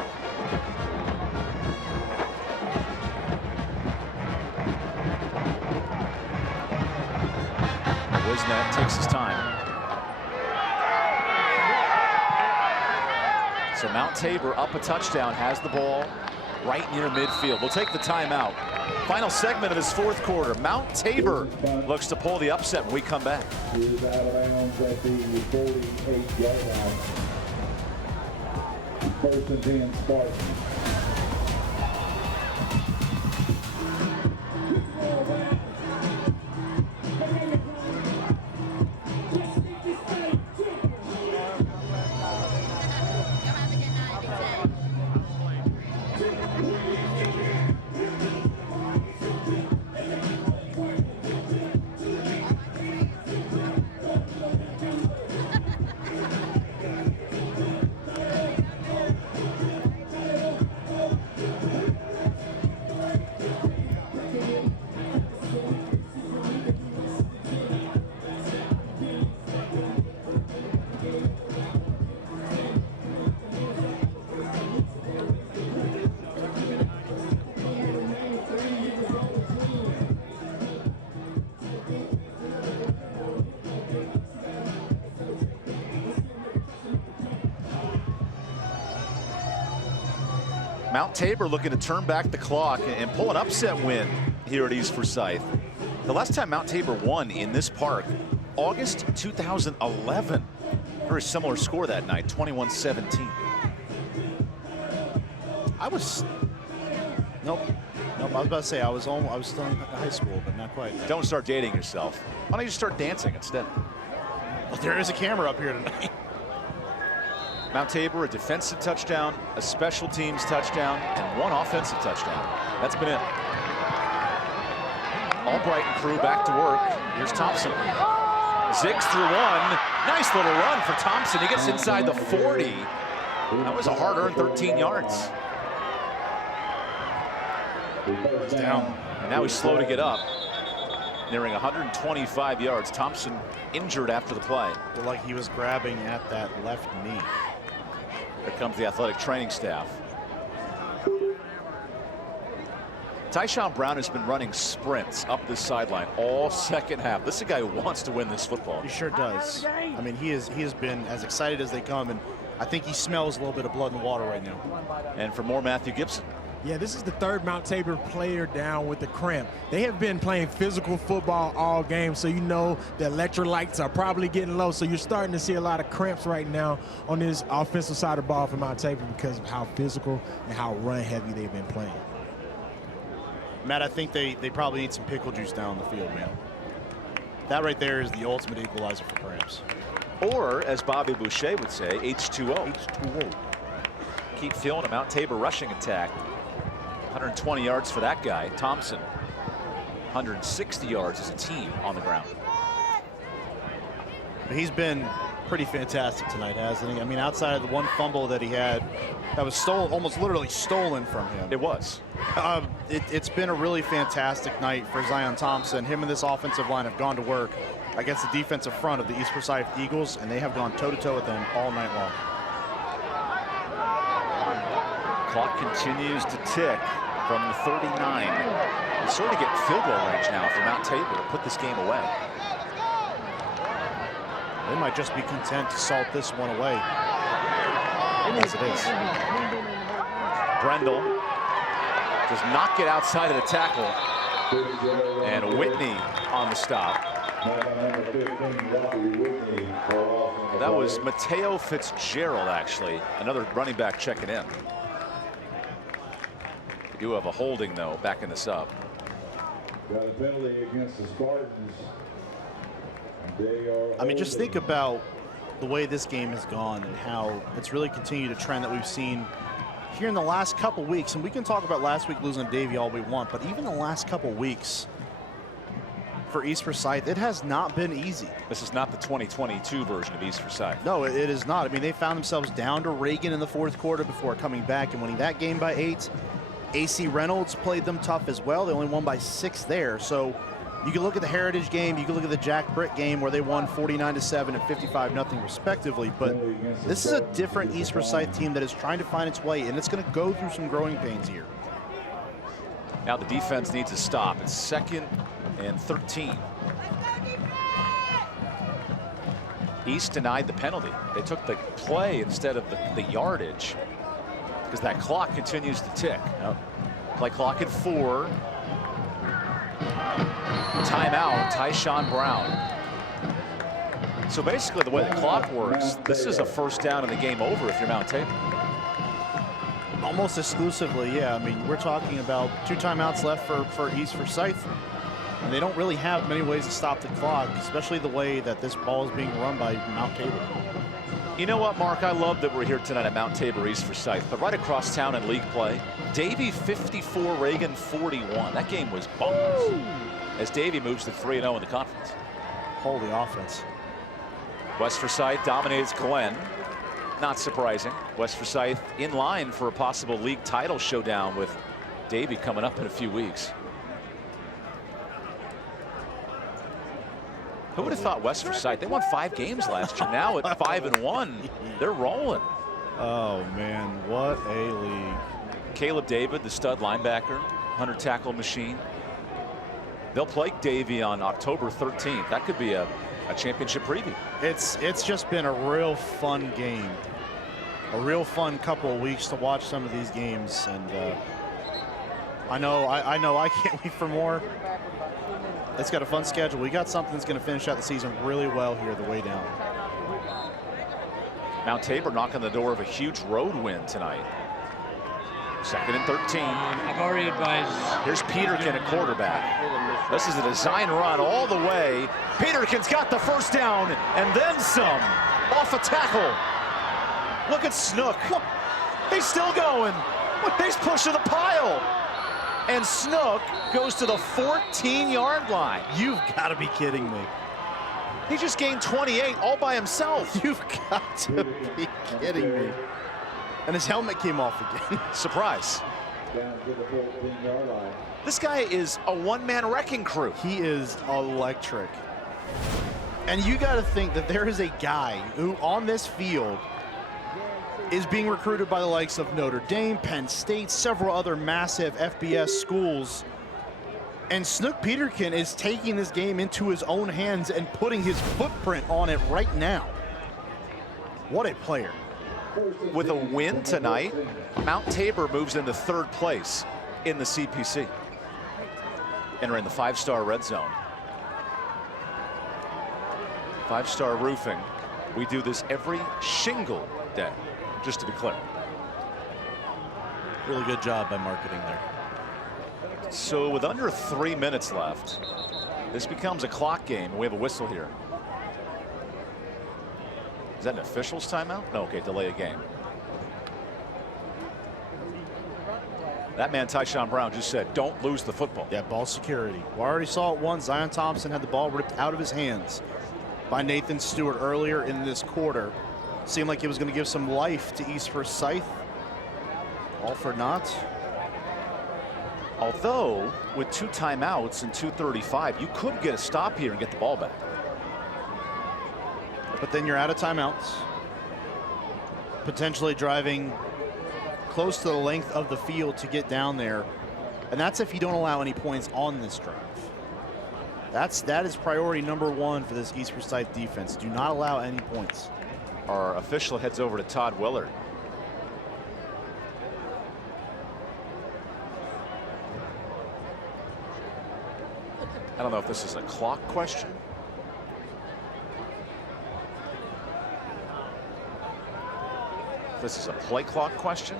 Wisnett takes his time. So Mount Tabor up a touchdown, has the ball right near midfield. We'll take the timeout. Final segment of this 4th quarter. Mount Tabor looks to pull the upset when we come back. He is out of bounds at the 48-yard line. 1st and 10 Spartans. Mount Tabor looking to turn back the clock and pull an upset win here at East Forsyth. The last time Mount Tabor won in this park, August 2011. Very similar score that night, 21-17. Nope, I was about to say I was still in high school, but not quite. Don't start dating yourself. Why don't you start dancing instead? Well, there is a camera up here tonight. Mount Tabor, a defensive touchdown, a special teams touchdown, and 1 offensive touchdown. That's been it. Albright and crew back to work. Here's Thompson. Zigs through one. Nice little run for Thompson. He gets inside the 40. That was a hard-earned 13 yards. He's down. And now he's slow to get up. Nearing 125 yards. Thompson injured after the play. Looked like he was grabbing at that left knee. Here comes the athletic training staff. Tyshawn Brown has been running sprints up this sideline all second half. This is a guy who wants to win this football. He sure does. I mean, he has been as excited as they come, and I think he smells a little bit of blood in the water right now. And for more, Matthew Gibson. Yeah, this is the third Mount Tabor player down with the cramp. They have been playing physical football all game, so you know the electrolytes are probably getting low. So you're starting to see a lot of cramps right now on this offensive side of the ball for Mount Tabor because of how physical and how run-heavy they've been playing. Matt, I think they probably need some pickle juice down the field, man. That right there is the ultimate equalizer for cramps. Or, as Bobby Boucher would say, H2O. H2O. Keep feeling a Mount Tabor rushing attack. 120 yards for that guy. Thompson, 160 yards as a team on the ground. He's been pretty fantastic tonight, hasn't he? I mean, outside of the one fumble that he had that was stolen, almost literally stolen from him. It was. It's been a really fantastic night for Zion Thompson. Him and this offensive line have gone to work against the defensive front of the East Forsyth Eagles, and they have gone toe-to-toe with them all night long. Clock continues to tick from the 39. They sort of get field goal range now for Mount Tabor to put this game away. They might just be content to salt this one away, as it is. Brendel does not get outside of the tackle. And Whitney on the stop. That was Mateo Fitzgerald, actually. Another running back checking in. We do have a holding, though, backing this up. Got a penalty against the Spartans. I mean, just think about the way this game has gone and how it's really continued a trend that we've seen here in the last couple weeks. And we can talk about last week losing to Davie all we want, but even the last couple weeks for East Forsyth, it has not been easy. This is not the 2022 version of East Forsyth. No, it is not. I mean, they found themselves down to Reagan in the fourth quarter before coming back and winning that game by 8. AC Reynolds played them tough as well. They only won by 6 there. So you can look at the Heritage game, you can look at the Jack Britt game where they won 49-7 and 55-0 respectively, but this is a different East Forsyth team that is trying to find its way, and it's going to go through some growing pains here. Now the defense needs a stop. It's 2nd and 13. East denied the penalty. They took the play instead of the yardage because that clock continues to tick. Play clock at 4. Timeout, Tyshawn Brown. So basically the way the clock works, this is a first down and the game over if you're Mount Tabor. Almost exclusively, yeah. I mean, we're talking about 2 timeouts left for East Forsyth. And they don't really have many ways to stop the clock, especially the way that this ball is being run by Mount Tabor. You know what, Mark? I love that we're here tonight at Mount Tabor East Forsyth, but right across town in league play, Davie 54, Reagan 41. That game was bonkers. As Davie moves to 3-0 in the conference. Holy offense. West Forsyth dominates Glenn. Not surprising. West Forsyth in line for a possible league title showdown with Davie coming up in a few weeks. Who would have thought West Forsyth? They won 5 games last year. Now at 5-1, they're rolling. Oh man, what a league. Caleb David, the stud linebacker, 100 tackle machine. They'll play Davie on October 13th. That could be a championship preview. It's just been a real fun game. A real fun couple of weeks to watch some of these games. And I know I can't wait for more. It's got a fun schedule. We got something that's going to finish out the season really well here the way down. Mount Tabor knocking on the door of a huge road win tonight. 2nd and 13. I've already advised. Here's Peterkin at quarterback. This is a design run all the way. Peterkin's got the first down and then some. Off a tackle. Look at Snook. He's still going. He's pushing the pile. And Snook goes to the 14-yard line. You've got to be kidding me. He just gained 28 all by himself. You've got to be kidding me. And his helmet came off again. Surprise. Down to the 14-yard line. This guy is a one-man wrecking crew. He is electric. And you got to think that there is a guy who on this field is being recruited by the likes of Notre Dame, Penn State, several other massive FBS schools. And Snook Peterkin is taking this game into his own hands and putting his footprint on it right now. What a player. With a win tonight, Mount Tabor moves into 3rd place in the CPC. Entering the 5-star red zone. 5-star roofing. We do this every shingle day, just to be clear. Really good job by marketing there. So with under 3 minutes left, this becomes a clock game. We have a whistle here. Is that an official's timeout? No, okay, delay a game. That man, Tyshawn Brown, just said, don't lose the football. Yeah, ball security. We already saw it once. Zion Thompson had the ball ripped out of his hands by Nathan Stewart earlier in this quarter. Seemed like it was going to give some life to East Forsyth. All for naught. Although, with 2 timeouts and 2:35, you could get a stop here and get the ball back. But then you're out of timeouts. Potentially driving close to the length of the field to get down there. And that's if you don't allow any points on this drive. That is priority number 1 for this East Forsyth defense. Do not allow any points. Our official heads over to Todd Willard. I don't know if this is a clock question. If this is a play clock question.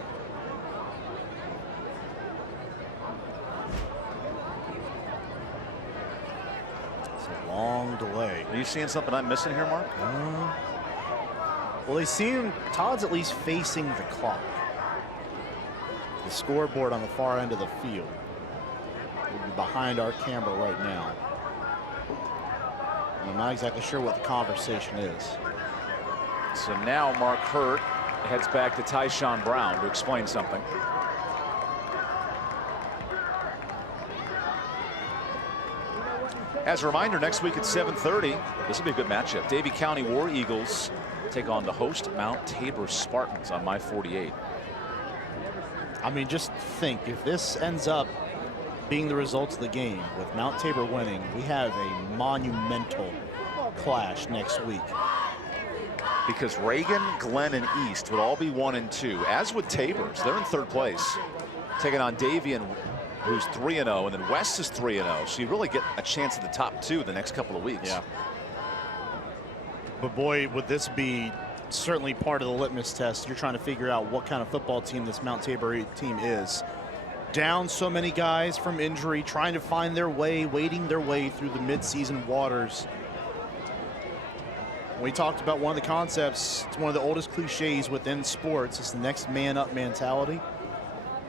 It's a long delay. Are you seeing something I'm missing here, Mark? Well, they seem Todd's at least facing the clock. The scoreboard on the far end of the field. Will be behind our camera right now. And I'm not exactly sure what the conversation is. So now Mark Hurt heads back to Tyshawn Brown to explain something. As a reminder, next week at 7:30, this will be a good matchup. Davie County War Eagles take on the host Mount Tabor Spartans on My 48. I mean, just think, if this ends up being the results of the game, with Mount Tabor winning, we have a monumental clash next week. Because Reagan, Glenn, and East would all be 1 and 2, as would Tabor's. They're in 3rd place, taking on Davian, who's 3-0, and then West is 3-0. So you really get a chance at the top 2 the next couple of weeks. Yeah. But boy, would this be certainly part of the litmus test. You're trying to figure out what kind of football team this Mount Tabor team is. Down so many guys from injury, trying to find their way, wading their way through the midseason waters. We talked about one of the concepts, it's one of the oldest cliches within sports, it's the next man up mentality.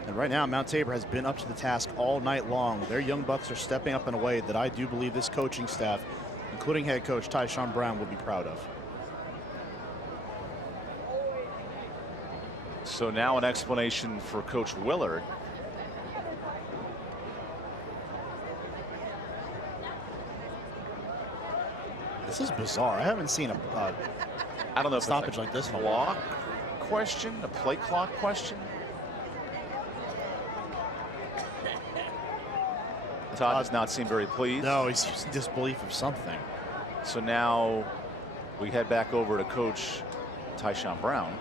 And right now, Mount Tabor has been up to the task all night long. Their young bucks are stepping up in a way that I do believe this coaching staff, including head coach Tyshawn Brown, will be proud of. So now an explanation for Coach Willard. This is bizarre. I haven't seen a I don't know if stoppage like this in a clock question, a play clock question. Todd does not seem very pleased. No, he's in disbelief of something. So now we head back over to Coach Tyshawn Brown.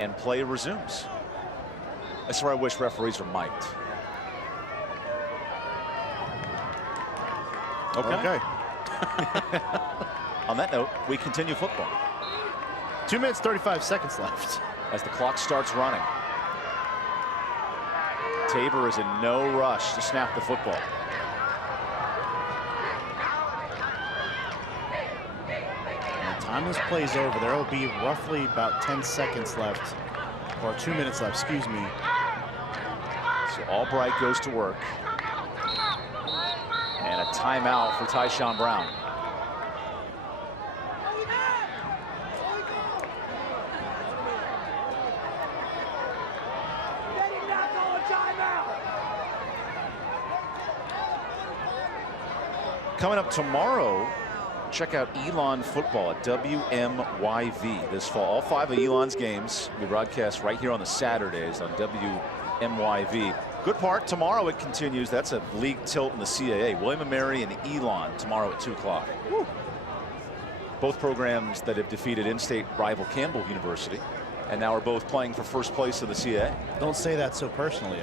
And play resumes. That's where I wish referees were mic'd. Okay. On that note, we continue football. 2 minutes, 35 seconds left. As the clock starts running. Tabor is in no rush to snap the football. By the time this plays over, there will be roughly about 10 seconds left Or 2 minutes left, excuse me. So Albright goes to work. And a timeout for Tyshawn Brown. Coming up tomorrow, check out Elon football at WMYV this fall. All 5 of Elon's games will be broadcast right here on the Saturdays on WMYV. Good part, tomorrow it continues. That's a league tilt in the CAA. William & Mary and Elon tomorrow at 2 o'clock. Both programs that have defeated in-state rival Campbell University and now are both playing for first place in the CAA. Don't say that so personally.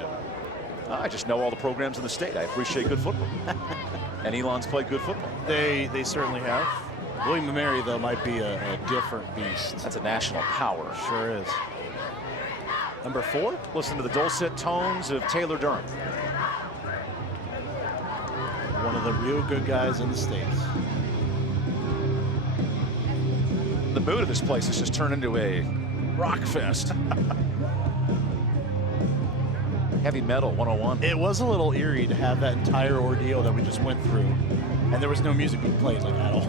I just know all the programs in the state. I appreciate good football. And Elon's played good football. They certainly have. William & Mary, though, might be a different beast. That's a national power. Sure is. Number 4? Listen to the dulcet tones of Taylor Durham. One of the real good guys in the States. The mood of this place has just turned into a rock fest. Heavy metal 101. It was a little eerie to have that entire ordeal that we just went through, and there was no music being played like at all.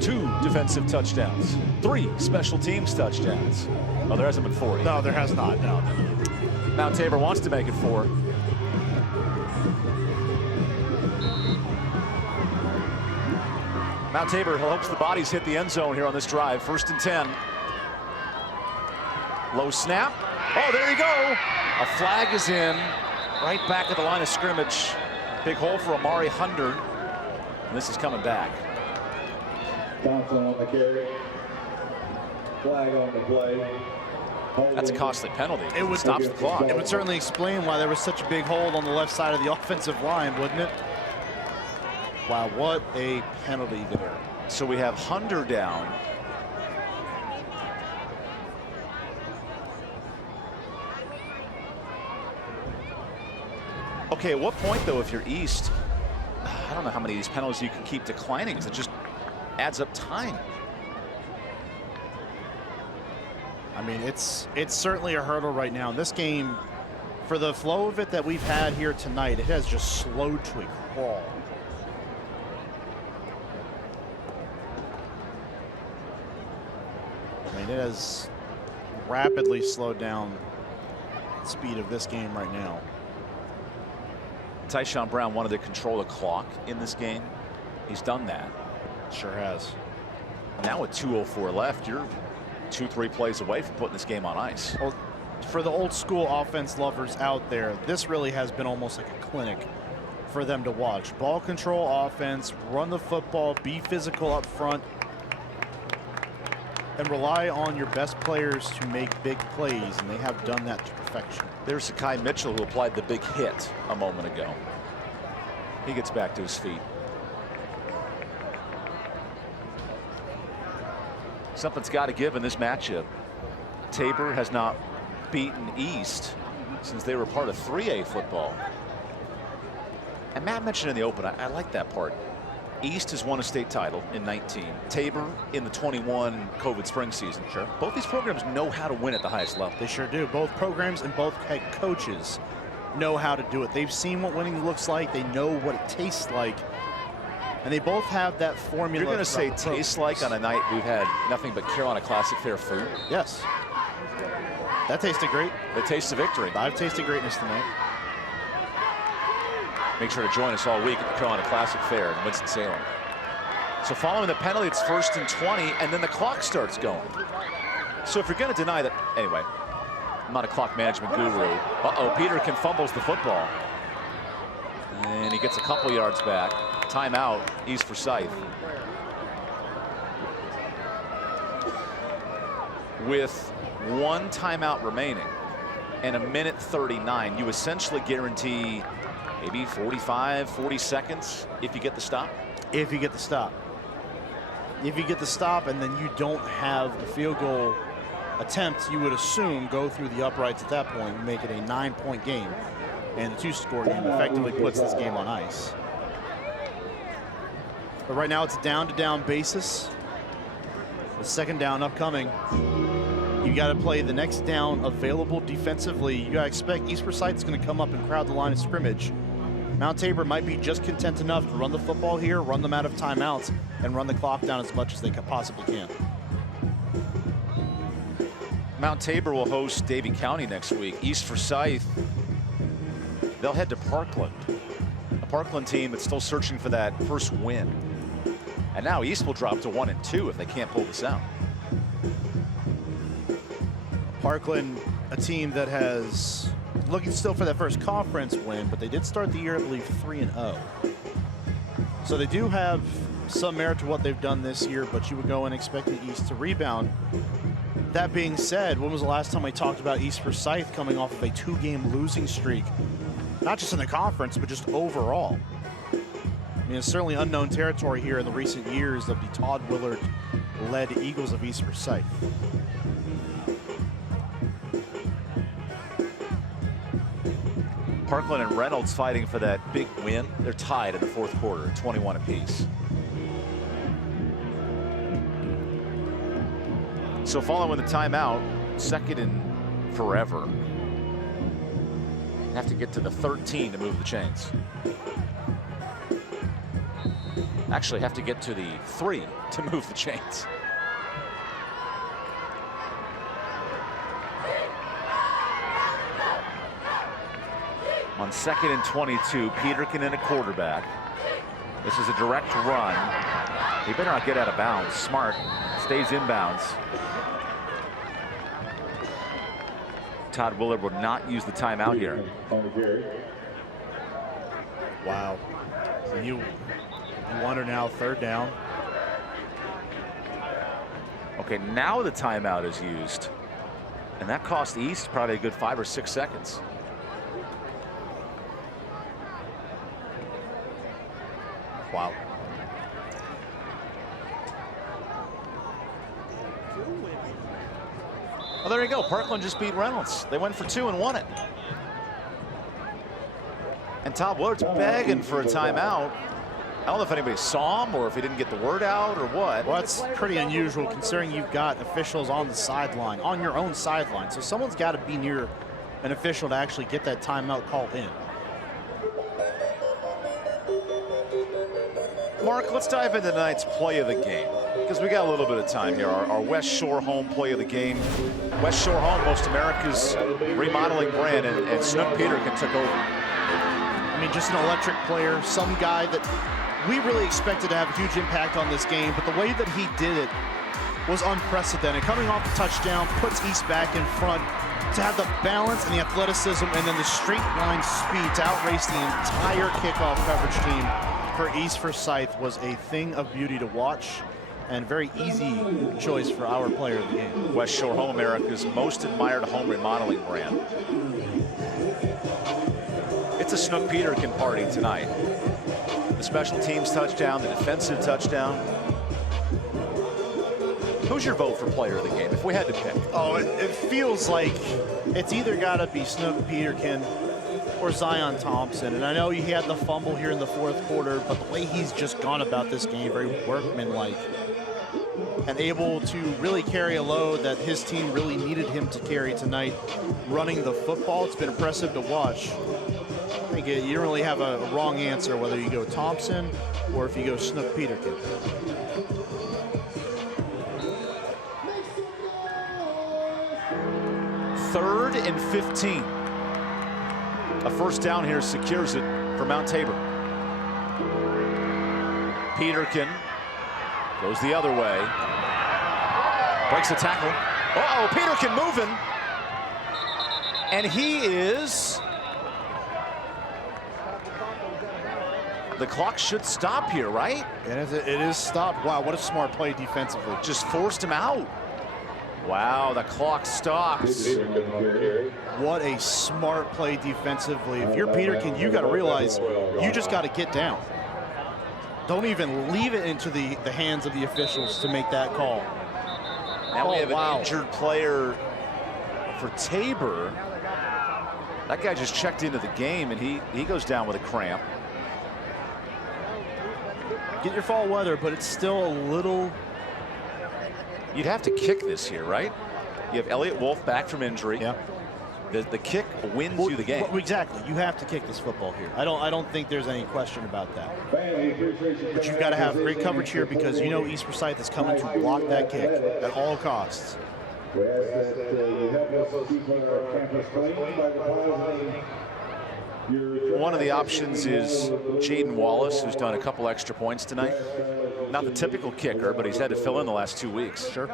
2 defensive touchdowns, 3 special teams touchdowns. Oh, there hasn't been 4 yet. No, there has not. No. Mount Tabor wants to make it 4. Mount Tabor hopes the bodies hit the end zone here on this drive. 1st and 10. Low snap. Oh, there you go. A flag is in right back at the line of scrimmage. Big hole for Amari Hunter. And this is coming back. Johnson on the carry. Flag on the play. That's a costly penalty. It would stop the clock. It would certainly explain why there was such a big hold on the left side of the offensive line, wouldn't it? Wow, what a penalty there. So we have Hunter down. Okay, at what point, though, if you're East, I don't know how many of these penalties you can keep declining, because it just adds up time. I mean, it's certainly a hurdle right now. In this game, for the flow of it that we've had here tonight, it has just slowed to a crawl. I mean, it has rapidly slowed down the speed of this game right now. Tyshawn Brown wanted to control the clock in this game. He's done that. Sure has. Now with 2:04 left, you're 2-3 plays away from putting this game on ice. Well, for the old school offense lovers out there, this really has been almost like a clinic for them to watch. Ball control offense, run the football, be physical up front, and rely on your best players to make big plays, and they have done that to perfection. There's Sakai Mitchell, who applied the big hit a moment ago. He gets back to his feet. Something's got to give in this matchup. Tabor has not beaten East since they were part of 3A football. And Matt mentioned in the open, I like that part. East has won a state title in 19. Tabor in the 21 COVID spring season. Sure. Both these programs know how to win at the highest level. They sure do. Both programs and both head coaches know how to do it. They've seen what winning looks like. They know what it tastes like. And they both have that formula. You're going to say tastes like on a night we've had nothing but Carolina Classic Fair food? Yes. That tasted great. The taste of victory. I've tasted greatness tonight. Make sure to join us all week at the Carolina Classic Fair in Winston-Salem. So following the penalty, it's 1st and 20, and then the clock starts going. So if you're going to deny that, anyway, I'm not a clock management guru. Uh-oh, Peterkin fumbles the football. And he gets a couple yards back. Timeout, East Forsyth. With 1 timeout remaining and 1:39, you essentially guarantee maybe 45, 40 seconds if you get the stop? If you get the stop. If you get the stop and then you don't have the field goal attempt, you would assume go through the uprights at that point and make it a 9-point game. And the 2-score game effectively puts this game on ice. But right now it's down-to-down basis. The second down upcoming. You got to play the next down available defensively. You got to expect East Forsyth is going to come up and crowd the line of scrimmage. Mount Tabor might be just content enough to run the football here, run them out of timeouts, and run the clock down as much as they possibly can. Mount Tabor will host Davie County next week. East Forsyth, they'll head to Parkland. A Parkland team that's still searching for that first win. And now East will drop to 1-2 if they can't pull this out. Parkland, a team that has looking still for that first conference win, but they did start the year, I believe, 3-0. So they do have some merit to what they've done this year, but you would go and expect the East to rebound. That being said, when was the last time we talked about East Forsyth coming off of a 2-game losing streak? Not just in the conference, but just overall. I mean, it's certainly unknown territory here in the recent years of the Todd Willard-led Eagles of East Forsyth. Parkland and Reynolds fighting for that big win. They're tied in the fourth quarter, 21 apiece. So following the timeout, second and forever. Have to get to the 13 to move the chains. Actually have to get to the 3 to move the chains. On 2nd and 22, Peterkin in a quarterback. This is a direct run. He better not get out of bounds. Smart stays inbounds. Todd Willard would not use the timeout here. Wow. So you wonder now, third down. Okay, now the timeout is used. And that cost East probably a good 5 or 6 seconds. Wow. Well, there you go. Parkland just beat Reynolds. They went for 2 and won it. And Todd Willard's begging for a timeout. I don't know if anybody saw him or if he didn't get the word out or what. Well, that's pretty unusual considering you've got officials on the sideline, on your own sideline. So someone's got to be near an official to actually get that timeout called in. Mark, let's dive into tonight's play of the game, because we got a little bit of time here. Our West Shore home play of the game. West Shore home, most America's remodeling brand, and Snook Peterkin took over. I mean, just an electric player, some guy that we really expected to have a huge impact on this game, but the way that he did it was unprecedented. Coming off the touchdown, puts East back in front, to have the balance and the athleticism and then the straight line speed to outrace the entire kickoff coverage team for East Forsyth was a thing of beauty to watch, and very easy choice for our player of the game. West Shore Home, America's most admired home remodeling brand. It's a Snook Peterkin party tonight. The special teams touchdown, the defensive touchdown. Who's your vote for player of the game, if we had to pick? Oh, it feels like it's either got to be Snook Peterkin or Zion Thompson. And I know he had the fumble here in the fourth quarter, but the way he's just gone about this game, very workmanlike, and able to really carry a load that his team really needed him to carry tonight, running the football. It's been impressive to watch. I think you don't really have a wrong answer whether you go Thompson or if you go Snook Peterkin. Third and 15. A first down here secures it for Mount Tabor. Peterkin goes the other way. Breaks the tackle. Uh-oh, Peterkin moving. And he is... The clock should stop here, right? And it is stopped. Wow, what a smart play defensively. Just forced him out. Wow, the clock stops. What a smart play defensively. If you're Peterkin, you got to realize you just got to get down. Don't even leave it into the hands of the officials to make that call. Now we have an injured player for Tabor. That guy just checked into the game, and he goes down with a cramp. Get your fall weather, but it's still a little You'd have to kick this here, right? You have Elliott Wolf back from injury. Yeah. The kick wins you the game. Well, exactly. You have to kick this football here. I don't think there's any question about that. But you've got to have great coverage here because you know East Forsyth is coming to block that kick at all costs. One of the options is Jaden Wallace, who's done a couple extra points tonight. Not the typical kicker, but he's had to fill in the last 2 weeks. Sure.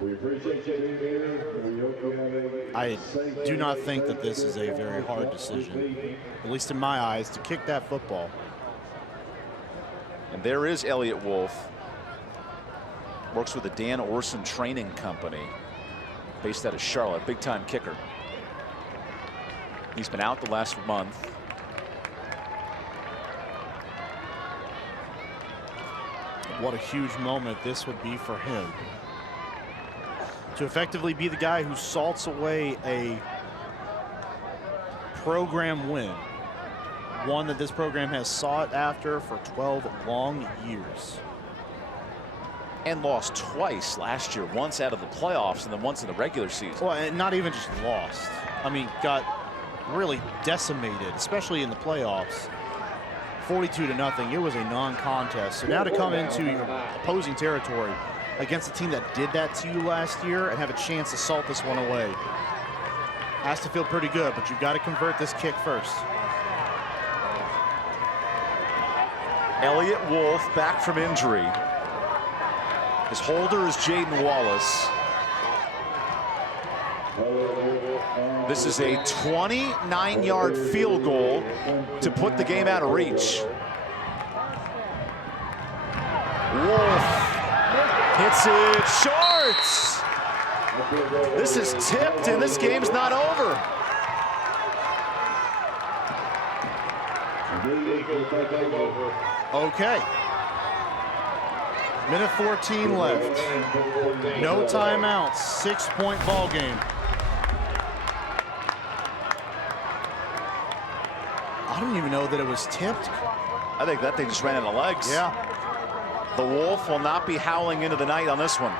We appreciate you being here. I do not think that this is a very hard decision, at least in my eyes, to kick that football. And there is Elliott Wolf. Works with the Dan Orson Training Company, based out of Charlotte. Big time kicker. He's been out the last month. What a huge moment this would be for him. To effectively be the guy who salts away a program win. One that this program has sought after for 12 long years. And lost twice last year, once out of the playoffs and then once in the regular season. Well, and not even just lost. I mean, got really decimated, especially in the playoffs. 42-0. It was a non-contest. So now to come into your opposing territory against a team that did that to you last year and have a chance to salt this one away has to feel pretty good, but you've got to convert this kick first. Elliott Wolf back from injury. His holder is Jaden Wallace. This is a 29-yard field goal to put the game out of reach. Wolf hits it short. This is tipped and this game's not over. Okay. Minute 14 left. No timeouts. 6-point ball game. I don't even know that it was tipped. I think that thing just ran out of legs. Yeah. The Wolf will not be howling into the night on this one.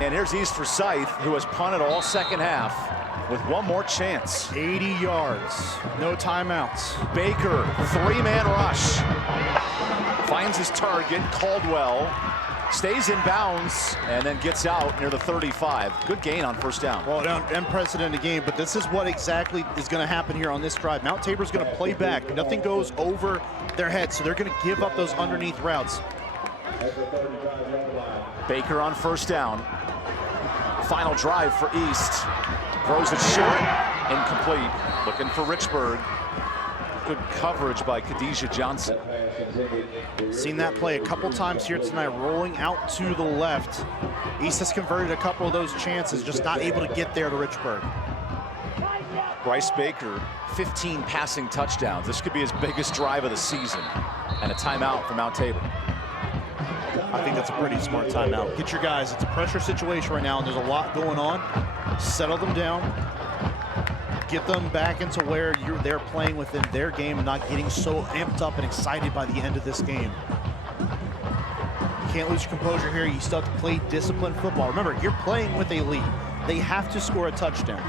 And here's East Forsyth, who has punted all second half with one more chance. 80 yards. No timeouts. Baker, three-man rush. Finds his target, Caldwell. Stays in bounds and then gets out near the 35. Good gain on first down. Well, an unprecedented game, but this is what exactly is going to happen here on this drive. Mount Tabor's going to play back. Nothing goes over their heads, so they're going to give up those underneath routes. Baker on first down. Final drive for East. Throws it short, incomplete. Looking for Richburg. Good coverage by Khadijah Johnson. Seen that play a couple times here tonight, rolling out to the left. East has converted a couple of those chances, just not able to get there to Richburg. Bryce Baker, 15 passing touchdowns. This could be his biggest drive of the season. And a timeout for Mount Tabor. I think that's a pretty smart timeout. Get your guys, it's a pressure situation right now, and there's a lot going on. Settle them down. Get them back into where they're playing within their game and not getting so amped up and excited by the end of this game. You can't lose your composure here. You still have to play disciplined football. Remember, you're playing with a lead. They have to score a touchdown.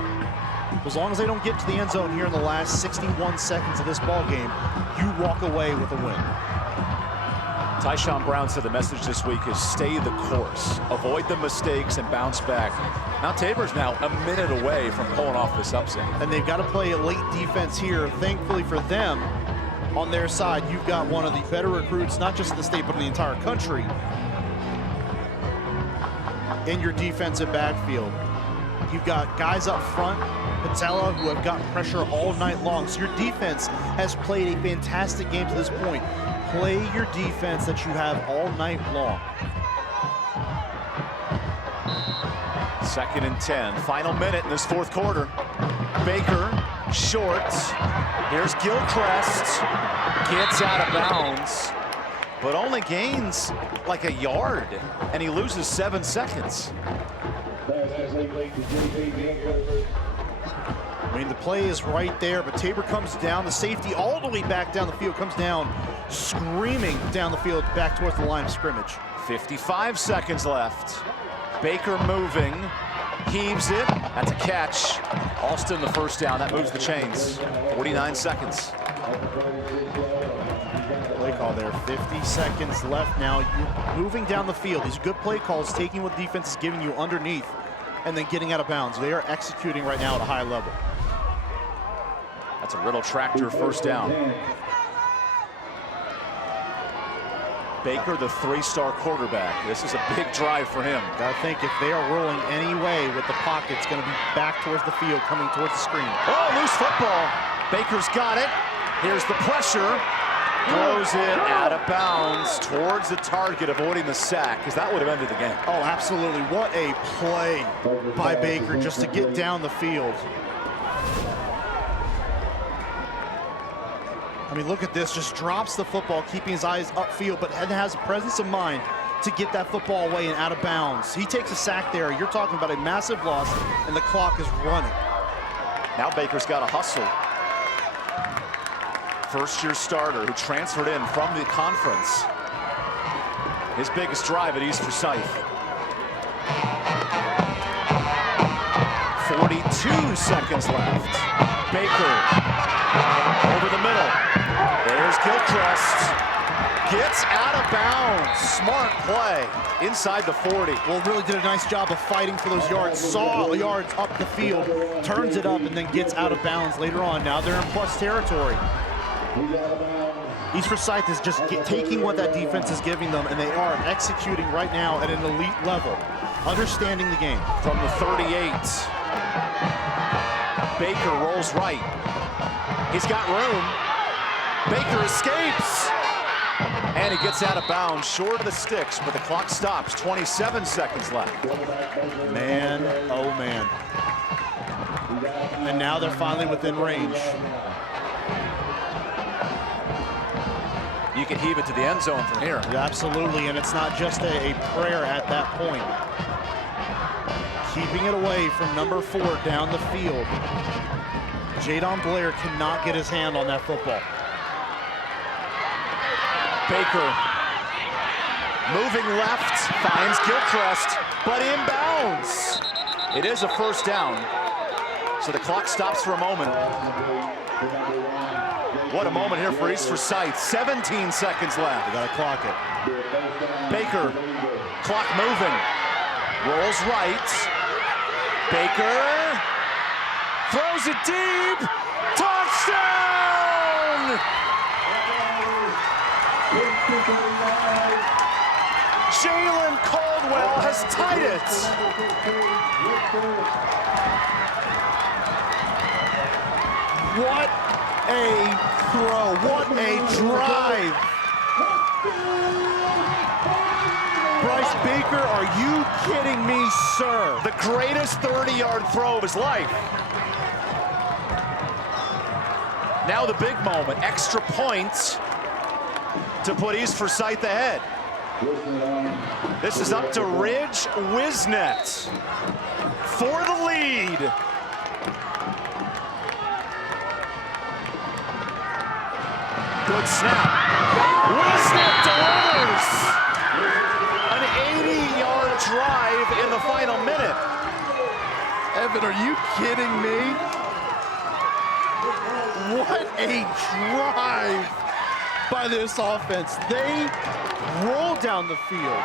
As long as they don't get to the end zone here in the last 61 seconds of this ball game, you walk away with a win. Tyshawn Brown said the message this week is stay the course, avoid the mistakes and bounce back. Mount Tabor's now a minute away from pulling off this upset. And they've got to play a late defense here. Thankfully for them, on their side, you've got one of the better recruits, not just in the state, but in the entire country, in your defensive backfield. You've got guys up front, Patella, who have gotten pressure all night long. So your defense has played a fantastic game to this point. Play your defense that you have all night long. 2nd and 10, final minute in this fourth quarter. Baker, short. Here's Gilchrist, gets out of bounds, but only gains like a yard, and he loses 7 seconds. I mean, the play is right there, but Tabor comes down. The safety all the way back down the field comes down, screaming down the field back towards the line of scrimmage. 55 seconds left. Baker moving, heaves it. That's a catch. Alston the first down. That moves the chains. 49 seconds. Play call there. 50 seconds left now. You're moving down the field. These good play calls, taking what the defense is giving you underneath and then getting out of bounds. They are executing right now at a high level. That's a Riddle tractor first down. Baker, the three-star quarterback. This is a big drive for him. Gotta think if they are rolling any way with the pocket, it's gonna be back towards the field, coming towards the screen. Oh, loose football. Baker's got it. Here's the pressure. Throws it out of bounds towards the target, avoiding the sack, because that would have ended the game. Oh, absolutely. What a play by Baker just to get down the field. I mean, look at this, just drops the football, keeping his eyes upfield, but has a presence of mind to get that football away and out of bounds. He takes a sack there. You're talking about a massive loss, and the clock is running. Now Baker's got to hustle. First-year starter who transferred in from the conference. His biggest drive at East Forsyth. 42 seconds left. Baker over the middle. There's Gilchrist. Gets out of bounds. Smart play inside the 40. Well, really did a nice job of fighting for those yards. Saw yards up the field, turns it up, and then gets out of bounds later on. Now they're in plus territory. East Forsyth is just taking what that defense is giving them, and they are executing right now at an elite level, understanding the game. From the 38, Baker rolls right. He's got room. Baker escapes. And he gets out of bounds, short of the sticks, but the clock stops. 27 seconds left. Man, oh man. And now they're finally within range. You can heave it to the end zone from here. Yeah, absolutely, and it's not just a prayer at that point. Keeping it away from number 4 down the field. Jadon Blair cannot get his hand on that football. Baker moving left, finds Gilchrist, but inbounds. It is a first down, so the clock stops for a moment. What a moment here for East Forsyth. 17 seconds left. They gotta clock it. Baker, clock moving, rolls right. Baker throws it deep. Touchdown! Jalen Caldwell has tied it. What a throw, what a drive. Bryce Baker, are you kidding me, sir? The greatest 30-yard throw of his life. Now the big moment, extra points to put East Forsyth ahead. This is up to Ridge Wisnet for the lead. Good snap. Wisnet delivers. An 80-yard drive in the final minute. Evan, are you kidding me? What a drive by this offense. They roll down the field,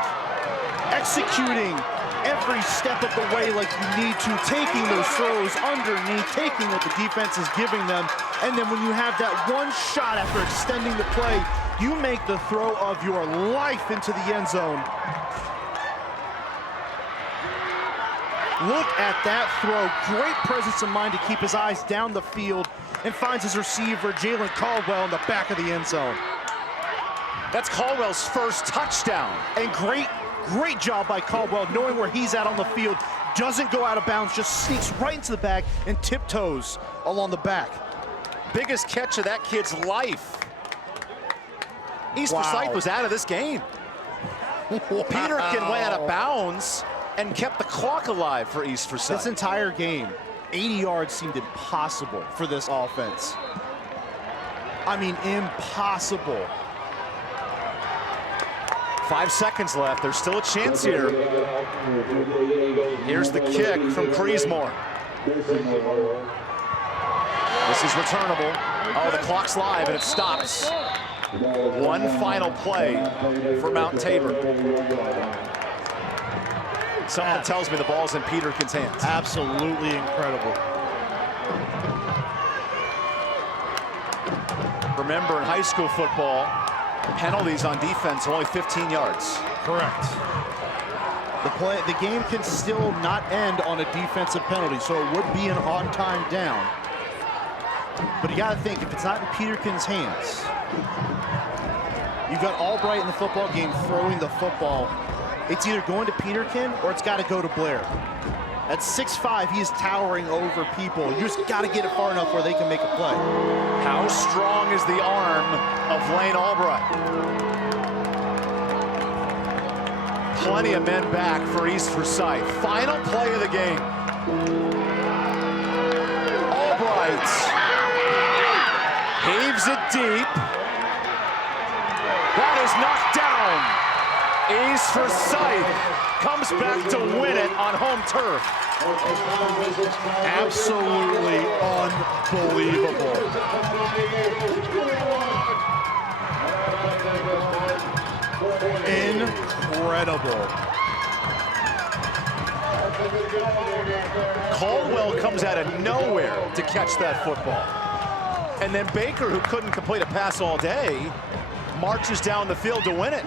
executing every step of the way like you need to, taking those throws underneath, taking what the defense is giving them, and then when you have that one shot after extending the play, you make the throw of your life into the end zone. Look at that throw. Great presence of mind to keep his eyes down the field and finds his receiver, Jalen Caldwell, in the back of the end zone. That's Caldwell's first touchdown. And great job by Caldwell, knowing where he's at on the field. Doesn't go out of bounds, just sneaks right into the bag and tiptoes along the back. Biggest catch of that kid's life. East Forsyth was out of this game. Peterkin went out of bounds and kept the clock alive for East Forsyth. This entire game, 80 yards seemed impossible for this offense. I mean, impossible. 5 seconds left. There's still a chance here. Here's the kick from Creasmore. This is returnable. Oh, the clock's live and it stops. One final play for Mount Tabor. Something tells me the ball's in Peterkin's hands. Absolutely incredible. Remember, in high school football, penalties on defense are only 15 yards. Correct. The game can still not end on a defensive penalty, so it would be an on-time down. But you got to think, if it's not in Peterkin's hands, you've got Albright in the football game throwing the football. It's either going to Peterkin or it's got to go to Blair. At 6'5", he is towering over people. You just got to get it far enough where they can make a play. How strong is the arm of Lane Albright? Plenty of men back for East Forsyth. Final play of the game. Albright heaves it deep. That is knocked down. East Forsyth comes back to win it on home turf. Absolutely unbelievable. Incredible. Caldwell comes out of nowhere to catch that football. And then Baker, who couldn't complete a pass all day, marches down the field to win it.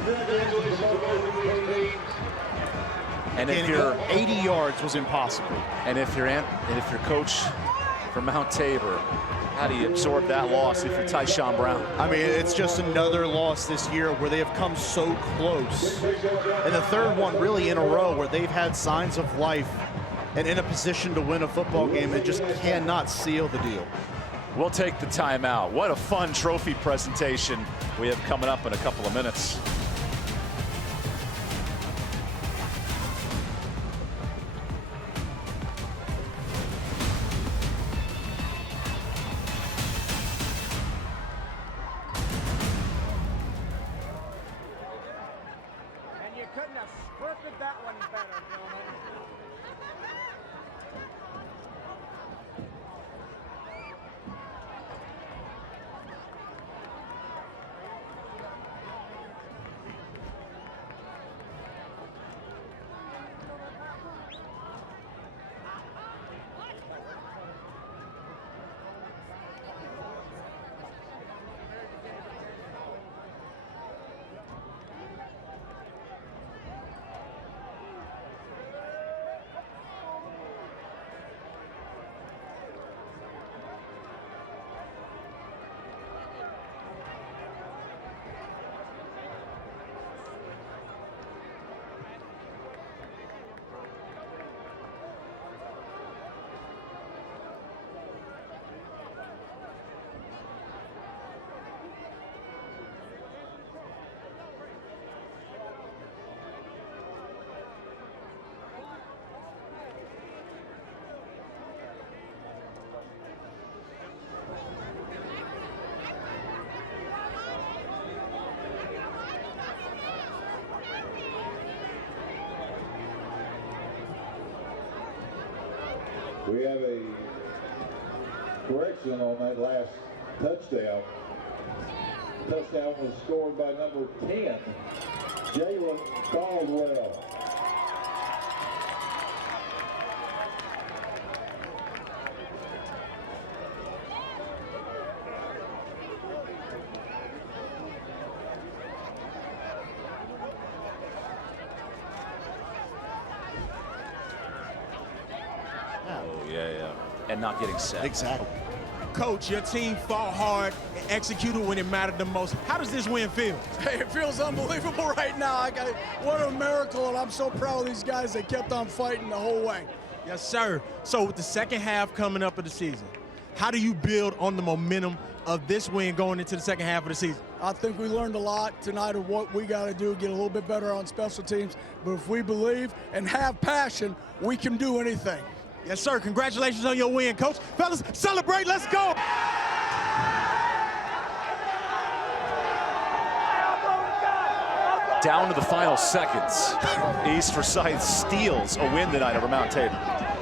And if you're 80 yards was impossible. And if you're coach for Mount Tabor, how do you absorb that loss if you're Tyshawn Brown? I mean, it's just another loss this year where they have come so close. And the third one really in a row where they've had signs of life and in a position to win a football game and just cannot seal the deal. We'll take the timeout. What a fun trophy presentation we have coming up in a couple of minutes. And you couldn't have scripted that one better, gentlemen. We have a correction on that last touchdown. Touchdown was scored by number 10, Jalen Caldwell. And not getting set. Exactly. Coach, your team fought hard and executed when it mattered the most. How does this win feel? Hey, it feels unbelievable right now. What a miracle, and I'm so proud of these guys. They kept on fighting the whole way. Yes, sir. So with the second half coming up of the season, how do you build on the momentum of this win going into the second half of the season? I think we learned a lot tonight of what we got to do, get a little bit better on special teams. But if we believe and have passion, we can do anything. Yes, sir. Congratulations on your win, Coach. Fellas, celebrate. Let's go. Down to the final seconds. East Forsyth steals a win tonight over Mount Tabor.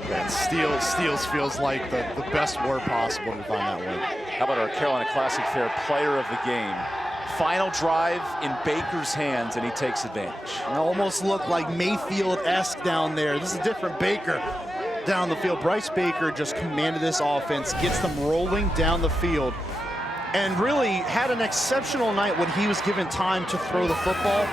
That steals feels like the best word possible to find that win. How about our Carolina Classic Fair player of the game? Final drive in Baker's hands, and he takes advantage. It almost looked like Mayfield-esque down there. This is a different Baker down the field. Bryce Baker just commanded this offense, gets them rolling down the field, and really had an exceptional night when he was given time to throw the football.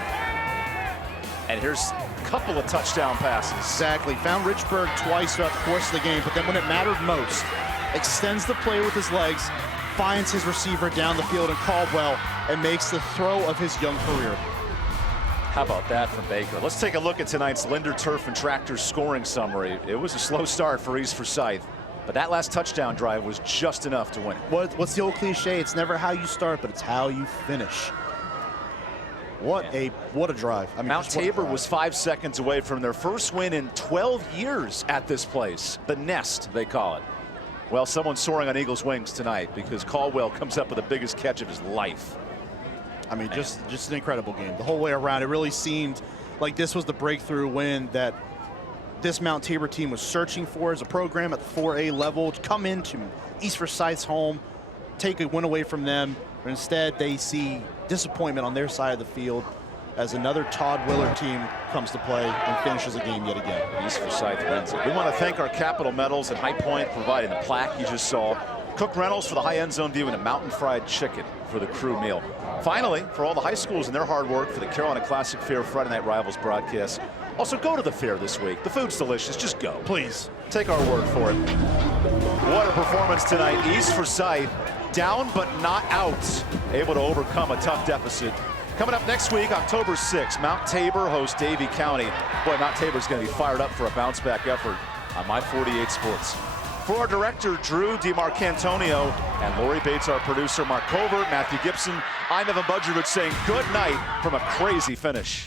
And here's a couple of touchdown passes. Exactly. Found Richburg twice throughout the course of the game, but then when it mattered most, extends the play with his legs, finds his receiver down the field in Caldwell, and makes the throw of his young career. How about that from Baker? Let's take a look at tonight's Linder Turf and Tractor scoring summary. It was a slow start for East Forsyth, but that last touchdown drive was just enough to win it. What's the old cliche? It's never how you start, but it's how you finish. What a drive. I mean, Mount Tabor was 5 seconds away from their first win in 12 years at this place. The Nest, they call it. Well, someone's soaring on Eagles' wings tonight because Caldwell comes up with the biggest catch of his life. I mean, just an incredible game. The whole way around, it really seemed like this was the breakthrough win that this Mount Tabor team was searching for as a program at the 4A level to come into East Forsyth's home, take a win away from them. But instead, they see disappointment on their side of the field as another Todd Willard team comes to play and finishes the game yet again. East Forsyth wins it. We want to thank our Capital Metals and High Point providing the plaque you just saw. Cook Reynolds for the high end zone view and a mountain fried chicken for the crew meal. Finally, for all the high schools and their hard work for the Carolina Classic Fair Friday Night Rivals broadcast. Also, go to the fair this week. The food's delicious. Just go. Please. Take our word for it. What a performance tonight. East Forsyth down but not out. Able to overcome a tough deficit. Coming up next week, October 6th, Mount Tabor hosts Davie County. Boy, Mount Tabor's going to be fired up for a bounce-back effort on My 48 Sports. For our director, Drew DiMarcantonio, and Lori Bates, our producer, Mark Covert, Matthew Gibson, I'm Evan Budrovich saying good night from a crazy finish.